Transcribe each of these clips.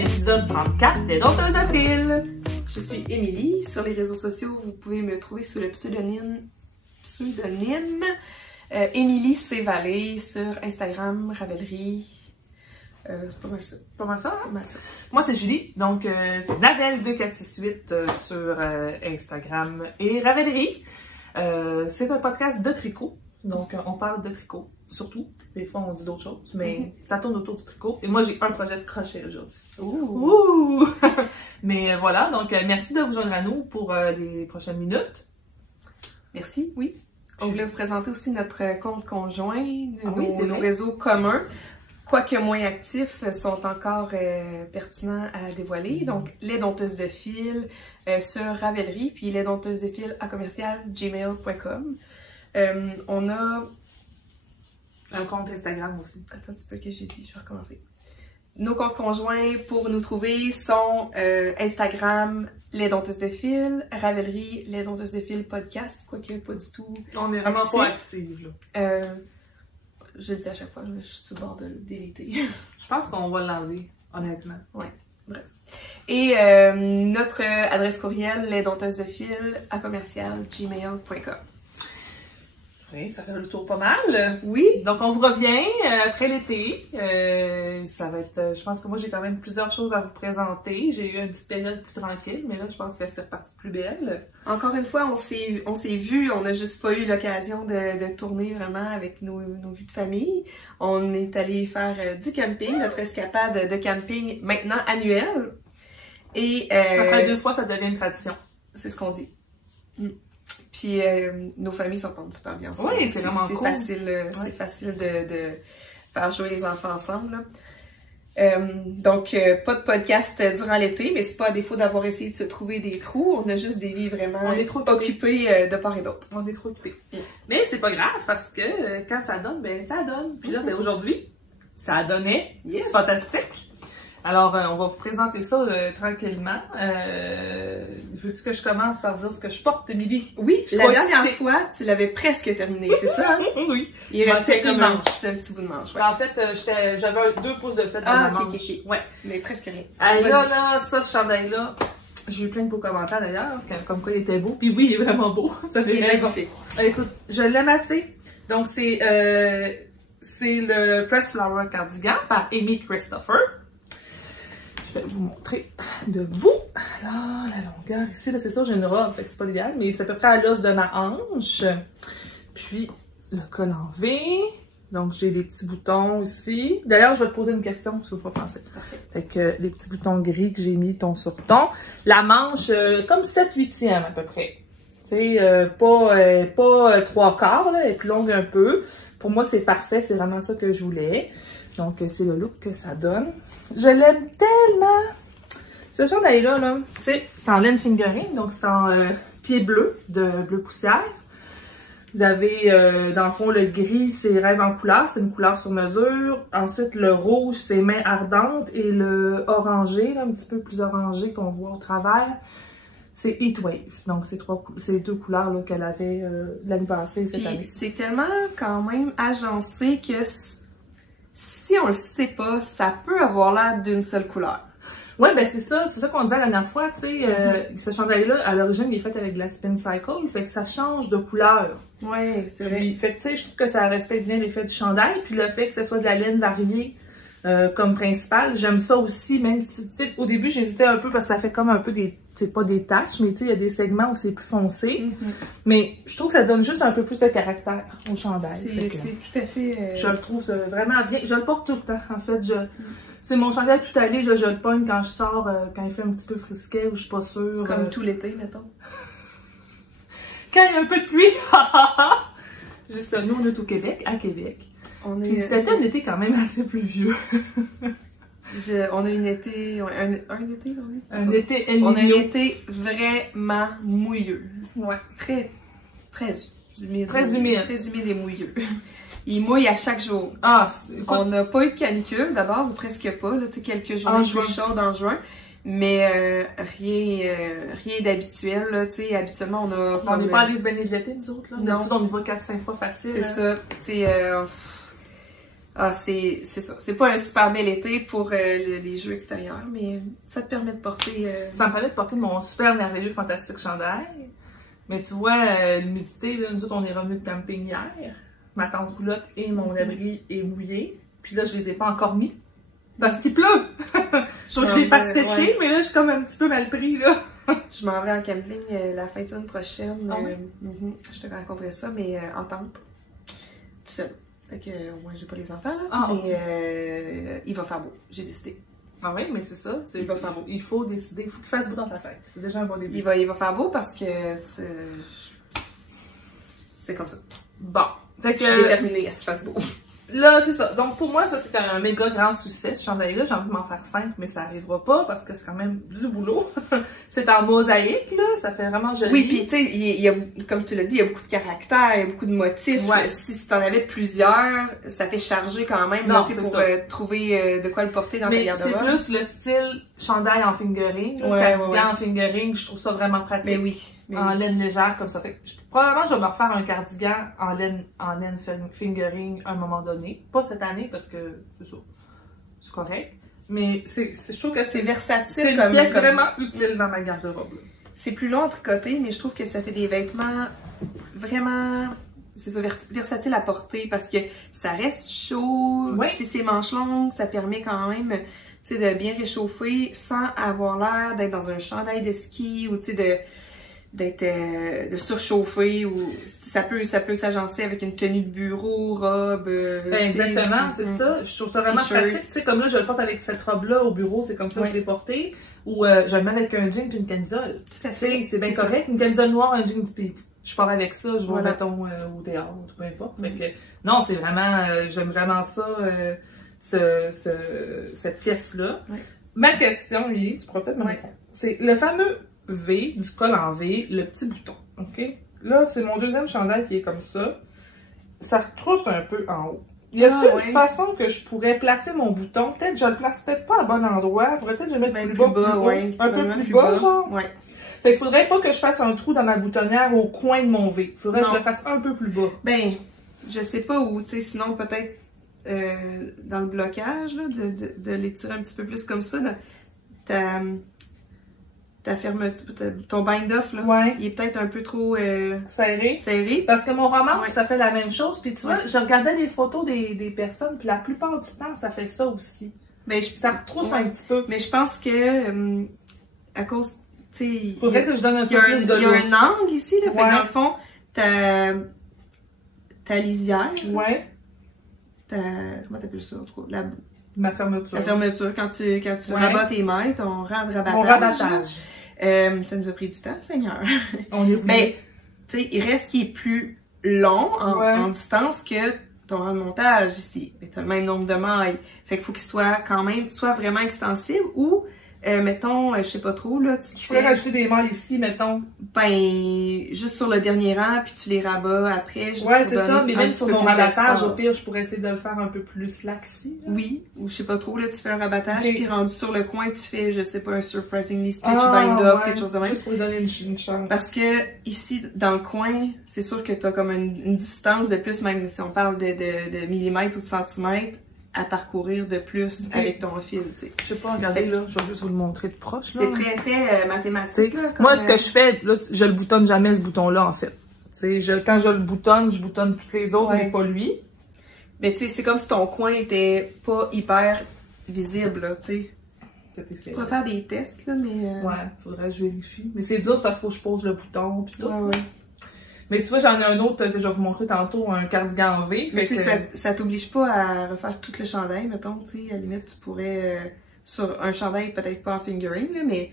l'épisode 34 des Donteuses. Je suis Émilie. Sur les réseaux sociaux, vous pouvez me trouver sous le pseudonyme Émilie C. Vallée sur Instagram, Ravelry. C'est pas mal ça. Pas mal ça, hein? Pas mal ça. Moi, c'est Julie, donc c'est Nadel2468 sur Instagram et Ravelry. C'est un podcast de tricot, donc on parle de tricot, surtout. Des fois, on dit d'autres choses, mais ça tourne autour du tricot. Et moi, j'ai un projet de crochet aujourd'hui. Ouh! Mais voilà, donc merci de vous joindre à nous pour les prochaines minutes. Merci, oui. On voulait vous présenter aussi notre compte conjoint, nos réseaux communs. Quoique moins actifs, sont encore pertinents à dévoiler. Donc, les dompteuses de fil sur Ravelry, puis les dompteuses de fil à commercial@gmail.com. On a un compte Instagram aussi. Attends un petit peu que j'ai dit, je vais recommencer. Nos comptes conjoints pour nous trouver sont Instagram, les dompteuses de fil, Ravelry, les dompteuses de fil podcast, quoique pas du tout. On est vraiment pas actifs, là. Je le dis à chaque fois, je suis sur le bord de le déliter. Je pense qu'on va l'enlever, honnêtement. Ouais, bref. Et notre adresse courriel, lesdompteusesdefil@commercial@gmail.com. Oui, ça fait le tour pas mal. Oui. Donc, on vous revient après l'été. Ça va être... je pense que moi, j'ai quand même plusieurs choses à vous présenter. J'ai eu une petite période plus tranquille, mais là, je pense que c'est reparti plus belle. Encore une fois, on s'est vus, on n'a juste pas eu l'occasion de tourner vraiment avec nos vies de famille. On est allé faire du camping, notre escapade de camping maintenant annuelle. Et après 2 fois, ça devient une tradition. C'est ce qu'on dit. Puis nos familles s'entendent super bien ensemble. Oui, c'est vraiment cool. C'est facile de faire jouer les enfants ensemble, là. Donc, pas de podcast durant l'été, mais c'est pas à défaut d'avoir essayé de se trouver des trous. On a juste des vies vraiment occupées de part et d'autre. On est trop occupés. Mais c'est pas grave parce que quand ça donne, ben ça donne. Puis là, ben aujourd'hui, ça donnait. Yes. C'est fantastique. Alors, on va vous présenter ça tranquillement. Veux-tu que je commence par dire ce que je porte, Émilie? Oui, la dernière fois, tu l'avais presque terminé, c'est ça? Oui. Il restait comme un petit bout de manche. Ouais. En fait, j'avais 2 pouces de fête dans ma manche. Ok. Ouais, mais presque rien. Là, ça, ce chandail-là, j'ai eu plein de beaux commentaires d'ailleurs, comme quoi il était beau. Puis oui, il est vraiment beau. Ça fait magnifique. Écoute, je l'aime assez. Donc, c'est le Press Flower Cardigan par Amy Christopher. Je vais vous montrer debout. Là, la longueur ici, là, c'est sûr, j'ai une robe, fait que c'est pas l'idéal, mais c'est à peu près à l'os de ma hanche. Puis, le col en V. Donc, j'ai les petits boutons ici. D'ailleurs, je vais te poser une question, tu ne veux pas penser. Fait que les petits boutons gris que j'ai mis ton sur ton. La manche, comme 7/8e à peu près. Tu sais, pas 3/4, là, elle est plus longue un peu. Pour moi, c'est parfait, c'est vraiment ça que je voulais. Donc, c'est le look que ça donne. Je l'aime tellement! Ce chandail-là, là, tu sais, c'est en laine fingering, donc c'est en pied bleu, de bleu poussière. Vous avez, dans le fond, le gris, c'est rêve en couleur, c'est une couleur sur mesure. Ensuite, le rouge, c'est main ardente. Et le orangé, là, un petit peu plus orangé qu'on voit au travers, c'est Heatwave. Donc, c'est 2 couleurs là, qu'elle avait l'année passée, cette année. C'est tellement quand même agencé que si on le sait pas, ça peut avoir l'air d'une seule couleur. Ouais, ben c'est ça qu'on disait la dernière fois, tu sais, ce chandail-là, à l'origine, il est fait avec de la Spin Cycle, fait que ça change de couleur. Ouais, c'est vrai. Fait que tu sais, je trouve que ça respecte bien l'effet du chandail, puis le fait que ce soit de la laine variée comme principale, j'aime ça aussi, même si, tu sais, au début, j'hésitais un peu parce que ça fait comme un peu des, c'est pas des taches, mais tu sais, il y a des segments où c'est plus foncé. Mais je trouve que ça donne juste un peu plus de caractère au chandail. C'est tout à fait... Je le trouve vraiment bien. Je le porte tout le temps, en fait. C'est mon chandail tout allé, je le pogne quand je sors, quand il fait un petit peu frisquet ou je suis pas sûre. Comme tout l'été, mettons. Quand il y a un peu de pluie. Juste nous, on est au Québec, à Québec. Puis c'était un été quand même assez pluvieux. On a un été, un été, oui. Un été El Niño. On a un été vraiment mouilleux. Ouais. Très humide. Très humide. Très humide et mouilleux. Il mouille à chaque jour. On n'a pas eu de canicule d'abord, ou presque pas. Là, quelques journées plus chaudes en juin. Mais rien d'habituel. Habituellement, on a... On n'est pas allé se baigner de l'été, nous autres. Là. Non. On y va 4-5 fois facile. C'est ça. Ah, c'est ça. C'est pas un super bel été pour les jeux extérieurs, mais ça te permet de porter... Ça me permet de porter mon super merveilleux fantastique chandail. Mais tu vois, l'humidité, là, nous autres, on est revenus de camping hier. Ma tente roulotte et mon abri est mouillé. Puis là, je les ai pas encore mis. Parce qu'il pleut! Je les fasse sécher, mais là, je suis comme un petit peu mal pris, là. Je m'en vais en camping la fin de semaine prochaine. Ah oui? Je te raconterai ça, mais en tente. Tout seul. Fait que moi, j'ai pas les enfants, là. Ah, mais il va faire beau. J'ai décidé. Ah oui, mais c'est ça. Il va faire beau. Il faut décider. Il faut qu'il fasse beau dans ta tête. C'est déjà un bon début. Il va faire beau parce que c'est comme ça. Bon. Fait que... Je suis déterminée à ce qu'il fasse beau. Là, c'est ça. Donc, pour moi, ça, c'est un méga grand succès, ce chandail-là. J'ai envie de m'en faire 5, mais ça arrivera pas parce que c'est quand même du boulot. C'est en mosaïque, là. Ça fait vraiment joli. Oui, puis tu sais, il y a, comme tu l'as dit, il y a beaucoup de caractères, il y a beaucoup de motifs. Ouais. Si t'en avais plusieurs, ça fait charger quand même, Non, pour trouver de quoi le porter dans ta mais garde-robe. c'est plus le style chandail en fingering, Ouais, cardigan en fingering. Je trouve ça vraiment pratique. Mais oui. En laine légère, comme ça. Fait que probablement, je vais me refaire un cardigan en laine fingering à un moment donné. Pas cette année, parce que c'est ça. C'est correct. Mais je trouve que c'est versatile. C'est une pièce vraiment utile dans ma garde-robe. C'est plus long à tricoter, mais je trouve que ça fait des vêtements vraiment... C'est ça, versatile à porter parce que ça reste chaud. Oui. Si c'est manches longues, ça permet quand même, tu sais, de bien réchauffer sans avoir l'air d'être dans un chandail de ski ou, tu sais, de surchauffer ou ça peut s'agencer avec une tenue de bureau, robe. Ben exactement, c'est ça. Je trouve ça vraiment pratique. Tu sais, comme là, je le porte avec cette robe-là au bureau, c'est comme ça que je l'ai porté. Ou je le mets avec un jean puis une camisole. Tout à fait. C'est bien correct. Une camisole noire, un jean puis je pars avec ça, je vais mettons au théâtre, peu importe. Fait que, non, c'est vraiment, j'aime vraiment ça, cette pièce-là. Ouais. Ma question, Lily, tu pourras peut-être me répondre. C'est le fameux V, du col en V, le petit bouton, ok? Là, c'est mon deuxième chandail qui est comme ça. Ça retrousse un peu en haut. Y a-t-il une façon que je pourrais placer mon bouton? Peut-être je le place peut-être pas à bon endroit. Faudrait peut-être que je le mette plus bas, plus haut, un peu plus bas, genre. Ouais. Fait qu'il faudrait pas que je fasse un trou dans ma boutonnière au coin de mon V. Faudrait que je le fasse un peu plus bas. Ben, je sais pas où, tu sais, sinon peut-être dans le blocage, là, de l'étirer un petit peu plus comme ça. Ta fermeture, ton bind-off, là, il est peut-être un peu trop serré. Parce que mon romance, ça fait la même chose. Puis tu vois, je regardais les photos des personnes, puis la plupart du temps, ça fait ça aussi. Ben, ça retrousse un petit peu. Mais je pense que, à cause, tu sais... Il faudrait que je donne un peu plus de lousse. Il y a un angle ici, là, fait que dans le fond, ta lisière... Ouais. Comment t'appelles ça, en tout cas? Ma fermeture. La fermeture, quand tu rabats tes mailles, ton rang de rabattage. Mon rabattage. Ça nous a pris du temps, Seigneur. On est Mais, tu sais, il reste qui est plus long en distance que ton rang de montage ici. Mais t'as le même nombre de mailles. Fait qu'il faut qu'il soit quand même, soit vraiment extensible ou, mettons, je sais pas trop, là, tu pourrais rajouter des mailles ici, mettons. Ben, juste sur le dernier rang, puis tu les rabats après. Ouais, c'est ça, mais même sur mon rabattage, au pire, je pourrais essayer de le faire un peu plus slack ici. Oui, ou je sais pas trop, là, tu fais un rabattage, puis rendu sur le coin, tu fais, je sais pas, un surprisingly stitch bind-off, quelque chose de même. Juste pour lui donner une chance. Parce que, ici, dans le coin, c'est sûr que t'as comme une distance de plus, même si on parle de millimètres ou de centimètres, à parcourir de plus avec ton fil, tu sais. Je sais pas, regardez là, je vais juste vous le montrer de proche, là. C'est très, très mathématique, là. Moi, ce que je fais, là, je le boutonne jamais, ce bouton-là, en fait. Tu sais, quand je le boutonne, je boutonne tous les autres, mais pas lui. Mais tu sais, c'est comme si ton coin était pas hyper visible, là, tu sais. Tu pourrais faire des tests, là, mais... Ouais, faudrait que je vérifie. Mais c'est dur parce qu'il faut que je pose le bouton, pis tout. Ouais. Mais tu vois, j'en ai un autre que je vais vous montrer tantôt, un cardigan en V. Mais tu sais, ça t'oblige pas à refaire tout le chandail, mettons, tu sais, à la limite, tu pourrais, sur un chandail, peut-être pas en fingering, là, mais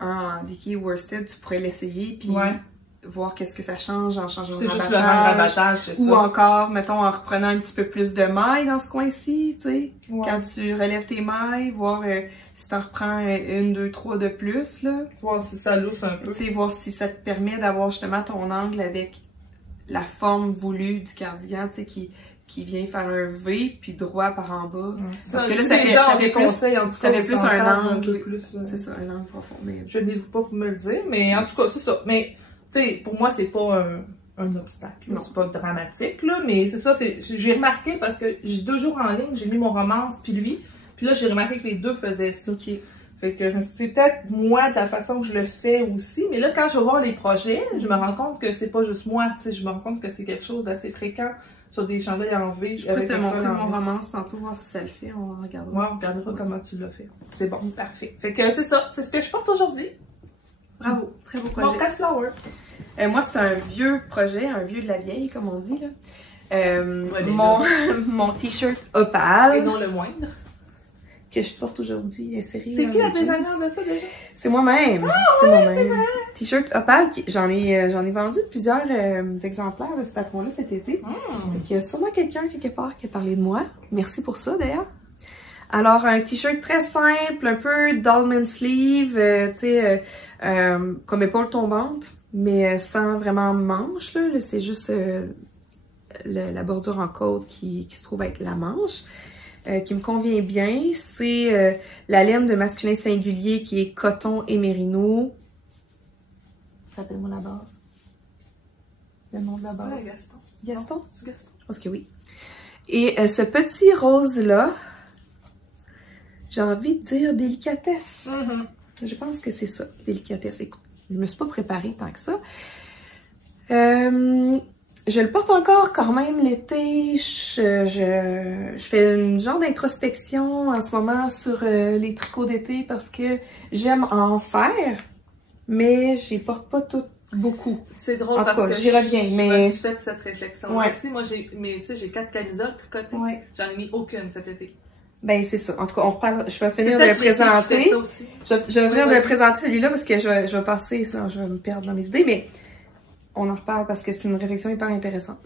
en Dickie worsted, tu pourrais l'essayer, puis voir qu'est-ce que ça change en changeant le rabattage. C'est juste le rabattage, c'est ça. Ou encore, mettons, en reprenant un petit peu plus de mailles dans ce coin-ci, tu sais. Quand tu relèves tes mailles, voir si t'en reprends 1, 2, 3 de plus, là. Voir si ça lousse un peu. Tu sais, voir si ça te permet d'avoir justement ton angle avec la forme voulue du cardigan, tu sais, qui vient faire un V, puis droit par en bas. Parce que là, ça fait plus un angle. C'est ça, un angle profond. Mais... Je n'ai pas pour me le dire, mais en tout cas, c'est ça. Mais, tu sais, pour moi, c'est pas un obstacle. C'est pas dramatique, là, mais c'est ça, j'ai remarqué parce que j'ai 2 jours en ligne, j'ai mis mon romance puis lui, puis là, j'ai remarqué que les deux faisaient ça. Fait que je me suis dit, c'est peut-être moi, de la façon que je le fais aussi, mais là, quand je vais voir les projets, je me rends compte que c'est pas juste moi, tu sais, je me rends compte que c'est quelque chose d'assez fréquent sur des chandails en V. Je peux te montrer mon romance tantôt, voir si ça le fait, on regardera. Ouais, on regardera comment tu l'as fait. C'est bon, parfait. Fait que c'est ça, c'est ce que je porte aujourd'hui. Bravo, très beau projet. Mon press flower. Moi, c'est un vieux projet, un vieux de la vieille, comme on dit, là. Mon t-shirt Opal. Et non le moindre. Que je porte aujourd'hui. C'est qui la designer de ça déjà? C'est moi-même. C'est moi-même. T-shirt Opal, j'en ai vendu plusieurs exemplaires de ce patron-là cet été. Il y a sûrement quelqu'un quelque part qui a parlé de moi. Merci pour ça d'ailleurs. Alors, un t-shirt très simple, un peu dolman sleeve, tu sais, comme épaule tombante, mais sans vraiment manche, là. C'est juste la bordure en côte qui se trouve avec la manche. Qui me convient bien. C'est la laine de masculin singulier qui est coton et mérino. Rappelle-moi la base. Le nom de la base. Ouais, Gaston. Gaston? C'est Gaston? Je pense que oui. Et ce petit rose-là, j'ai envie de dire délicatesse. Je pense que c'est ça, délicatesse. Écoute, je me suis pas préparée tant que ça. Je le porte encore quand même l'été. Je fais une genre d'introspection en ce moment sur les tricots d'été parce que j'aime en faire, mais je les porte pas toutes beaucoup. C'est drôle en parce tout cas, que j'y reviens, mais... je me suis fait cette réflexion. Ouais. Aussi, moi, j'ai 4 camisoles tricotées. Ouais. J'en ai mis aucune cet été. Ben, c'est ça. En tout cas, on reparle. Je vais finir de le présenter. Je vais finir de le présenter celui-là parce que je vais passer, sinon je vais me perdre dans mes idées, mais on en reparle parce que c'est une réflexion hyper intéressante.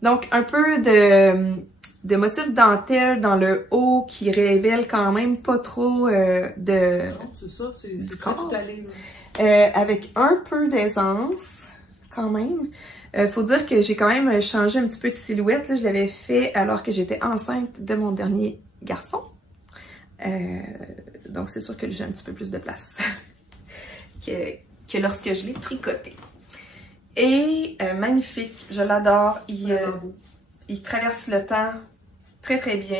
Donc, un peu de motifs dentelle dans le haut qui révèle quand même pas trop de... Non, c'est ça, c'est corps. tout allé. Avec un peu d'aisance, quand même. Faut dire que j'ai quand même changé un petit peu de silhouette. Là, je l'avais fait alors que j'étais enceinte de mon dernier garçon. Donc, c'est sûr que j'ai un petit peu plus de place que lorsque je l'ai tricoté. Et magnifique, je l'adore. Il traverse le temps très très bien.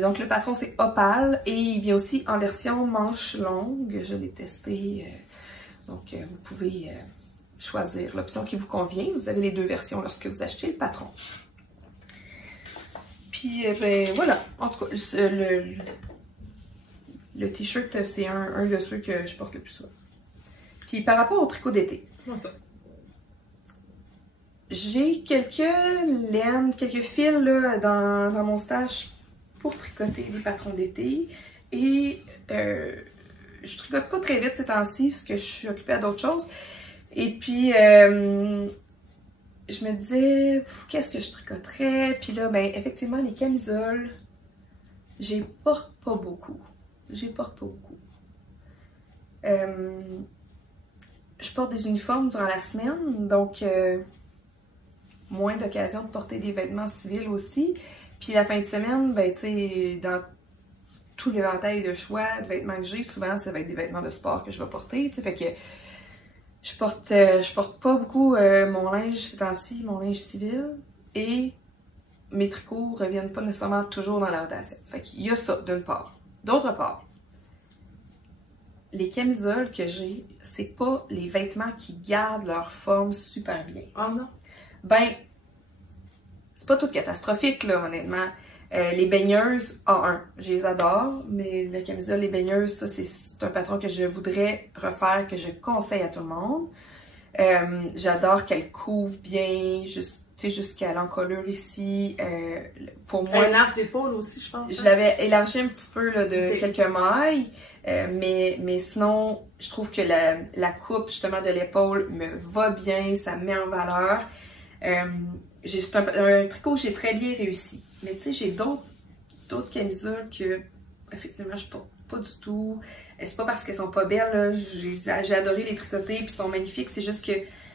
Donc le patron c'est Opal et il vient aussi en version manche longue. Je l'ai testé. Donc vous pouvez choisir l'option qui vous convient. Vous avez les 2 versions lorsque vous achetez le patron. Puis ben voilà. En tout cas, le t-shirt c'est un de ceux que je porte le plus souvent. Puis par rapport au tricot d'été. C'est moi ça. J'ai quelques laines, quelques fils là, dans mon stash pour tricoter des patrons d'été. Et je tricote pas très vite ces temps-ci parce que je suis occupée à d'autres choses. Et puis, je me disais, qu'est-ce que je tricoterais? Puis là, ben effectivement, les camisoles, j'y porte pas beaucoup. Je porte des uniformes durant la semaine, donc... moins d'occasion de porter des vêtements civils aussi. Puis la fin de semaine, ben tu sais, dans tout l'éventail de choix de vêtements que j'ai, souvent ça va être des vêtements de sport que je vais porter, tu sais, fait que je porte pas beaucoup mon linge ces temps-ci, mon linge civil, et mes tricots reviennent pas nécessairement toujours dans la rotation. Fait qu'il y a ça d'une part. D'autre part, les camisoles que j'ai, c'est pas les vêtements qui gardent leur forme super bien. Oh non? Ben, c'est pas tout catastrophique, là, honnêtement. Les baigneuses, A1, je les adore, mais la camisole, les baigneuses, ça, c'est un patron que je voudrais refaire, que je conseille à tout le monde. J'adore qu'elle couvre bien, jusqu'à l'encolure ici. Pour moi... Un arc d'épaule aussi, je pense. Je l'avais élargi un petit peu là, de quelques mailles, mais sinon, je trouve que la coupe, justement, de l'épaule me va bien, ça me met en valeur. C'est un tricot que j'ai très bien réussi. Mais tu sais, j'ai d'autres camisoles que, effectivement, je porte pas du tout. C'est pas parce qu'elles sont pas belles, là. J'ai adoré les tricoter, puis sont magnifiques. C'est juste que,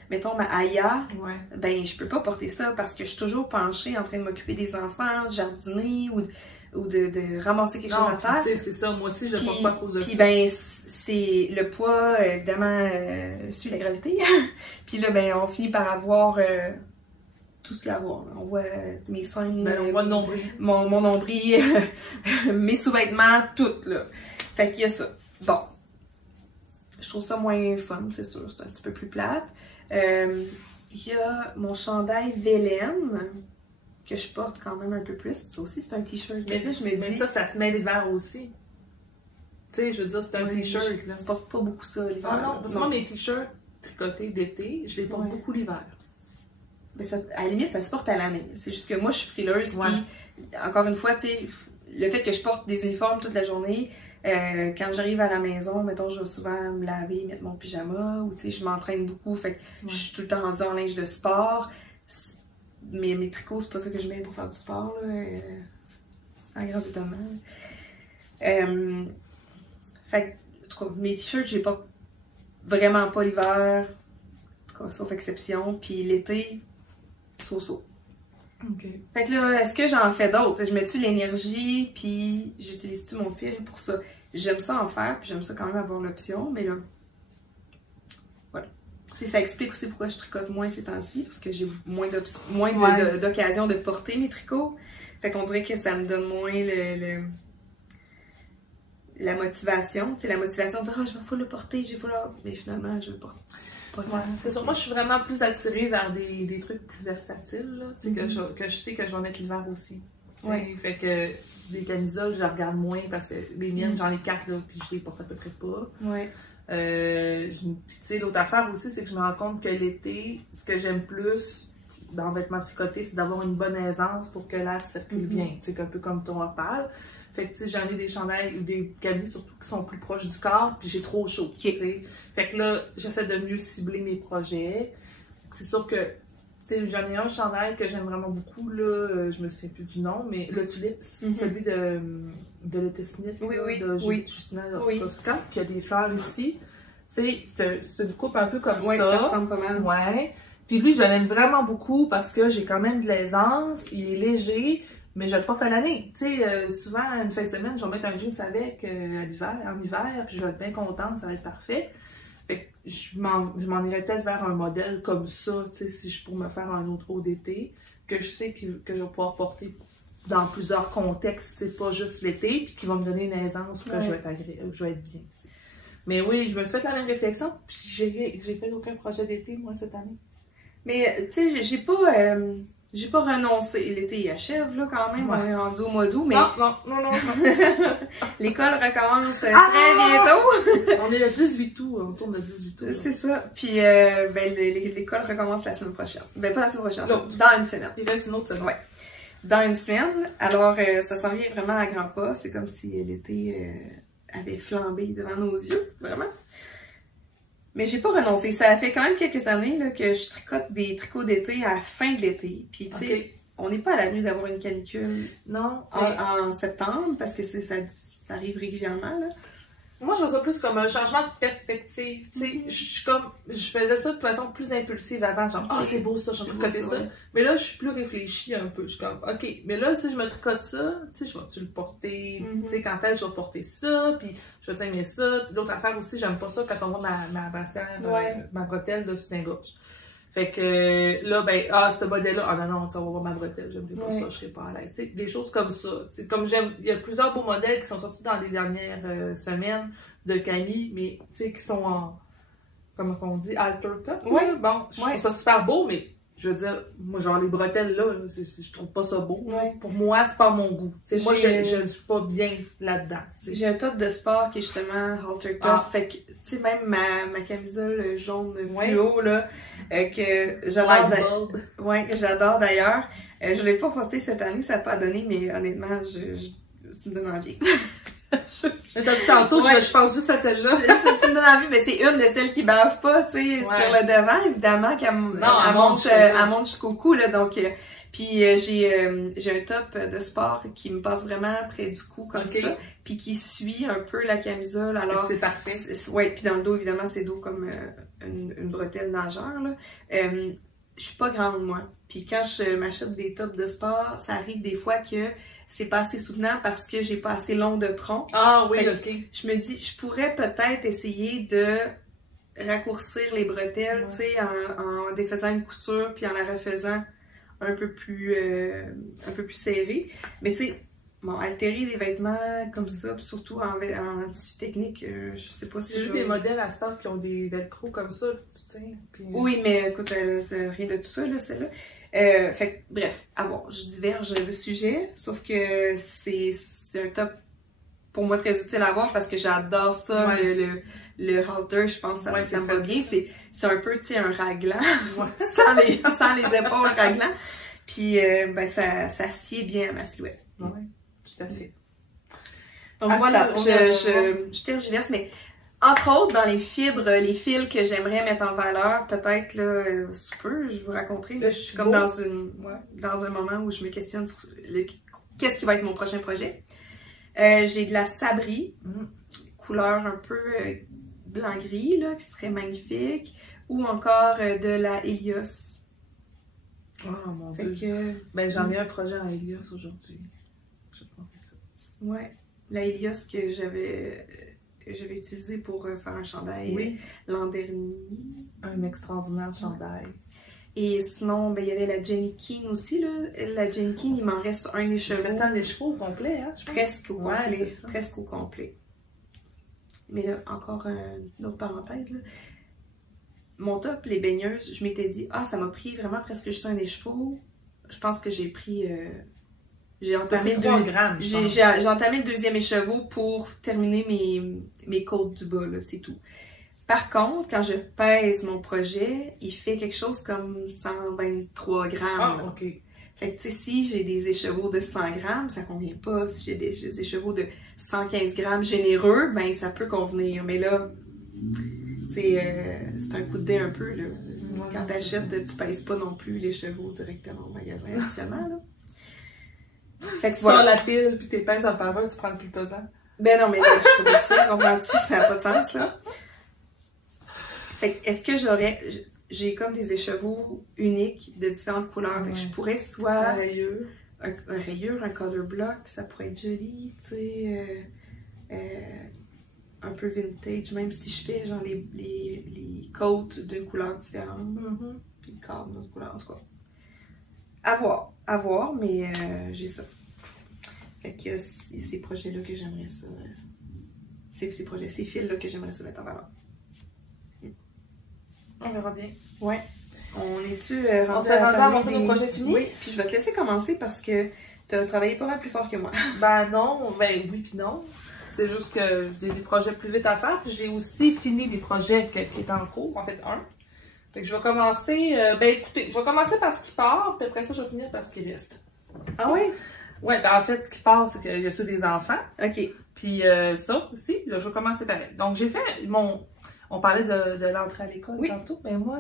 mettons, ma Aya, ben, je peux pas porter ça parce que je suis toujours penchée en train de m'occuper des enfants, de jardiner ou de ramasser quelque chose à terre. C'est ça, moi aussi, je porte pas à cause de ça. Puis ben, c'est le poids, évidemment, suit la gravité. Puis là, ben, on finit par avoir tout ce qu'il y a à voir. On voit mes seins, on voit le nombril. Mon nombril, mes sous-vêtements, tout, là. Fait qu'il y a ça. Bon. Je trouve ça moins fun, c'est sûr. C'est un petit peu plus plate. Il y a mon chandail Vélène, que je porte quand même un peu plus. Ça aussi, c'est un t-shirt. Mais ça se met l'hiver aussi. Tu sais, je veux dire, c'est un t-shirt. Je porte pas beaucoup ça l'hiver. Ah non, parce que moi, mes t-shirts tricotés d'été, je les porte beaucoup l'hiver. Mais ça, à la limite, ça se porte à l'année. C'est juste que moi, je suis frileuse. Puis, encore une fois, tu sais, le fait que je porte des uniformes toute la journée, quand j'arrive à la maison, mettons, je vais souvent me laver, mettre mon pyjama, ou tu sais, je m'entraîne beaucoup, fait que je suis tout le temps rendue en linge de sport. Mais mes tricots, c'est pas ça que je mets pour faire du sport, là. Sans grand étonnement. Fait que, en tout cas, mes t-shirts, je les porte vraiment pas l'hiver, en tout cas, sauf exception. Puis l'été, so-so. OK. Fait que là, est-ce que j'en fais d'autres? Je mets-tu l'énergie, puis j'utilise-tu mon fil pour ça? J'aime ça en faire, puis j'aime ça quand même avoir l'option, mais là, voilà. T'sais, ça explique aussi pourquoi je tricote moins ces temps-ci, parce que j'ai moins d'occasion de porter mes tricots. Fait qu'on dirait que ça me donne moins la motivation. T'sais, la motivation de dire « Ah, je vais full le porter, j'ai full le... » Mais finalement, je le porte. C'est sûr, moi je suis vraiment plus attirée vers des trucs plus versatiles, là, que je sais que je vais mettre l'hiver aussi. Fait que des camisoles, je les regarde moins parce que les miennes, j'en ai 4 là, puis je les porte à peu près pas. Puis tu sais, l'autre affaire aussi, c'est que je me rends compte que l'été, ce que j'aime plus dans le vêtement tricoté, c'est d'avoir une bonne aisance pour que l'air circule bien. C'est un peu comme ton opale. Fait que tu sais, j'en ai des chandails ou des camises surtout qui sont plus proches du corps, puis j'ai trop chaud. Fait que là, j'essaie de mieux cibler mes projets. C'est sûr que, tu sais, j'en ai un chandail que j'aime vraiment beaucoup, là, je me souviens plus du nom, mais le Tulips, celui de l'Etesnit, de Justina Lofska, qui a des fleurs ici. Tu sais, c'est une coupe un peu comme ça. Ça ressemble pas mal. Ouais. Puis lui, je l'aime vraiment beaucoup parce que j'ai quand même de l'aisance, il est léger, mais je le porte à l'année. Tu sais, souvent, une fin de semaine, je vais mettre un jeans avec en hiver, puis je vais être bien contente, ça va être parfait. Fait que je m'en irais peut-être vers un modèle comme ça, tu sais, si je pourrais me faire un autre haut d'été, que je sais que je vais pouvoir porter dans plusieurs contextes, c'est pas juste l'été, puis qui va me donner une aisance où que je vais être agréable, où je vais être bien. Mais oui, je me suis fait la même réflexion, puis j'ai fait aucun projet d'été, moi, cette année. Mais, tu sais, j'ai pas renoncé. L'été, il achève, là, quand même. On est rendu au mois d'août, mais... Non. L'école recommence très bientôt. On est le 18 août, on tourne le 18 août. C'est ça. Puis, ben, l'école recommence la semaine prochaine. Ben, pas la semaine prochaine, dans une semaine. Il reste une autre semaine. Ouais. Dans une semaine. Alors, ça s'en vient vraiment à grands pas. C'est comme si l'été avait flambé devant nos yeux, vraiment. Mais j'ai pas renoncé. Ça fait quand même quelques années là, que je tricote des tricots d'été à la fin de l'été. Puis, tu sais, on n'est pas à l'abri d'avoir une canicule en septembre, parce que ça arrive régulièrement, là. Moi, je vois ça plus comme un changement de perspective. Tu sais, je faisais ça de façon plus impulsive avant, genre, c'est beau ça, je vais tricoter ça. Mais là, je suis plus réfléchie un peu. Je suis comme, OK, mais là, si je me tricote ça, tu sais, je vais-tu le porter, tu sais, quand est-ce que je vais porter ça, puis je vais aimer ça. L'autre affaire aussi, j'aime pas ça quand on voit ma brassière, ma bretelle de soutien-gorge. Fait que là, ben, ce modèle-là, non, ça va voir ma bretelle, j'aimerais pas ça, je serais pas à l'aise. Tu sais, des choses comme ça. Tu sais, comme il y a plusieurs beaux modèles qui sont sortis dans les dernières semaines de Camille, mais tu sais, qui sont en, comment on dit, alter top. Bon, je trouve ça super beau, mais je veux dire, moi, genre, les bretelles là, je trouve pas ça beau. Pour moi, c'est pas mon goût. Moi, je ne suis pas bien là-dedans. J'ai un top de sport qui est justement halter top. Fait que, tu sais, même ma camisole jaune fluo, là, que j'adore. Que j'adore d'ailleurs. Je l'ai pas portée cette année, ça n'a pas donné, mais honnêtement, tu me donnes envie. Mais t'as vu tantôt, je pense juste à celle-là. Tu me donnes envie, mais c'est une de celles qui bave pas, tu sais, sur le devant, évidemment, qu'elle monte jusqu'au cou, là, donc... Puis j'ai un top de sport qui me passe vraiment près du cou comme ça, puis qui suit un peu la camisole. Alors c'est parfait. Puis dans le dos évidemment c'est dos comme une bretelle nageur là. Je suis pas grande moi. Puis quand je m'achète des tops de sport, ça arrive des fois que c'est pas assez soutenant parce que j'ai pas assez long de tronc. Ah oui, Fait ok. Je me dis, je pourrais peut-être essayer de raccourcir les bretelles, tu sais, en défaisant une couture puis en la refaisant un peu plus serrée. Mais tu sais, bon, altérer des vêtements comme ça, puis surtout en tissu technique, je sais pas si j'ai vu des modèles à Star qui ont des velcro comme ça, tu sais. Puis... Oui, mais écoute, c'est rien de tout ça, là, celle-là. Fait que, bref, à voir, je diverge de sujet, sauf que c'est un top pour moi très utile à voir parce que j'adore ça, ouais. le halter, je pense que ça me va bien. C'est un peu, tu sais, un raglan, ouais. sans les épaules raglan. Puis, ben, ça sied bien à ma silhouette. Oui, tout à fait. Donc voilà, je tergiverse, mais entre autres, dans les fibres, les fils que j'aimerais mettre en valeur, peut-être, là, sous peu, je vous raconterai. Là, je suis comme dans un moment où je me questionne sur qu'est-ce qui va être mon prochain projet. J'ai de la sabri, couleur un peu blanc-gris, là, qui serait magnifique, ou encore de la Helios. Oh mon Dieu. Ben, j'en ai un projet en Helios aujourd'hui. Je vais prendre ça. Ouais, la Helios que j'avais utilisée pour faire un chandail l'an dernier. Un extraordinaire chandail. Et sinon, ben, il y avait la Jenny Keane aussi, là. La Jenny Keane, il m'en reste un écheveau. Il reste un écheveau au complet, hein? Presque au complet. Presque au complet. Mais là, encore une autre parenthèse, là. Mon top, les baigneuses, je m'étais dit, ça m'a pris vraiment presque juste un écheveau. Je pense que j'ai pris... j'ai entamé 3 grammes, j'ai entamé le deuxième écheveau pour terminer mes côtes du bas, là, c'est tout. Par contre, quand je pèse mon projet, il fait quelque chose comme 123 grammes. Ah, ok. Fait que, tu sais, si j'ai des écheveaux de 100 grammes, ça convient pas. Si j'ai des écheveaux de 115 grammes généreux, ben, ça peut convenir. Mais là, c'est un coup de dé un peu, là. Quand t'achètes, tu pèses pas non plus l'écheveau directement au magasin, habituellement, là. Fait que tu sors la pile, puis t'épèses en par un, tu prends le plus pesant. Ben non, mais là, je trouve ça, comprends-tu? Ça n'a pas de sens, là. Fait que, est-ce que j'ai comme des écheveaux uniques de différentes couleurs. Fait que je pourrais soit un rayure, un color block, ça pourrait être joli, tu sais, un peu vintage, même si je fais genre les côtes d'une couleur différente, puis le corps d'une autre couleur, en tout cas. À voir, mais j'ai ça. Fait que c'est ces projets-là que j'aimerais ça, ces fils-là que j'aimerais ça mettre en valeur. On verra bien. Ouais. On est-tu on s'est rendu à mon projet fini? Oui, puis je vais te laisser commencer parce que tu as travaillé pas mal plus fort que moi. Ben non, ben oui puis non. C'est juste que j'ai des projets plus vite à faire. Puis j'ai aussi fini des projets qui étaient en cours, en fait un. Fait que je vais commencer, ben écoutez, je vais commencer par ce qui part, puis après ça je vais finir par ce qui reste. Ah oui? Ouais, ben en fait ce qui part, c'est qu'il y a ça des enfants. OK. Puis ça aussi, là, je vais commencer par elle. Donc j'ai fait on parlait de l'entrée à l'école tantôt, mais moi,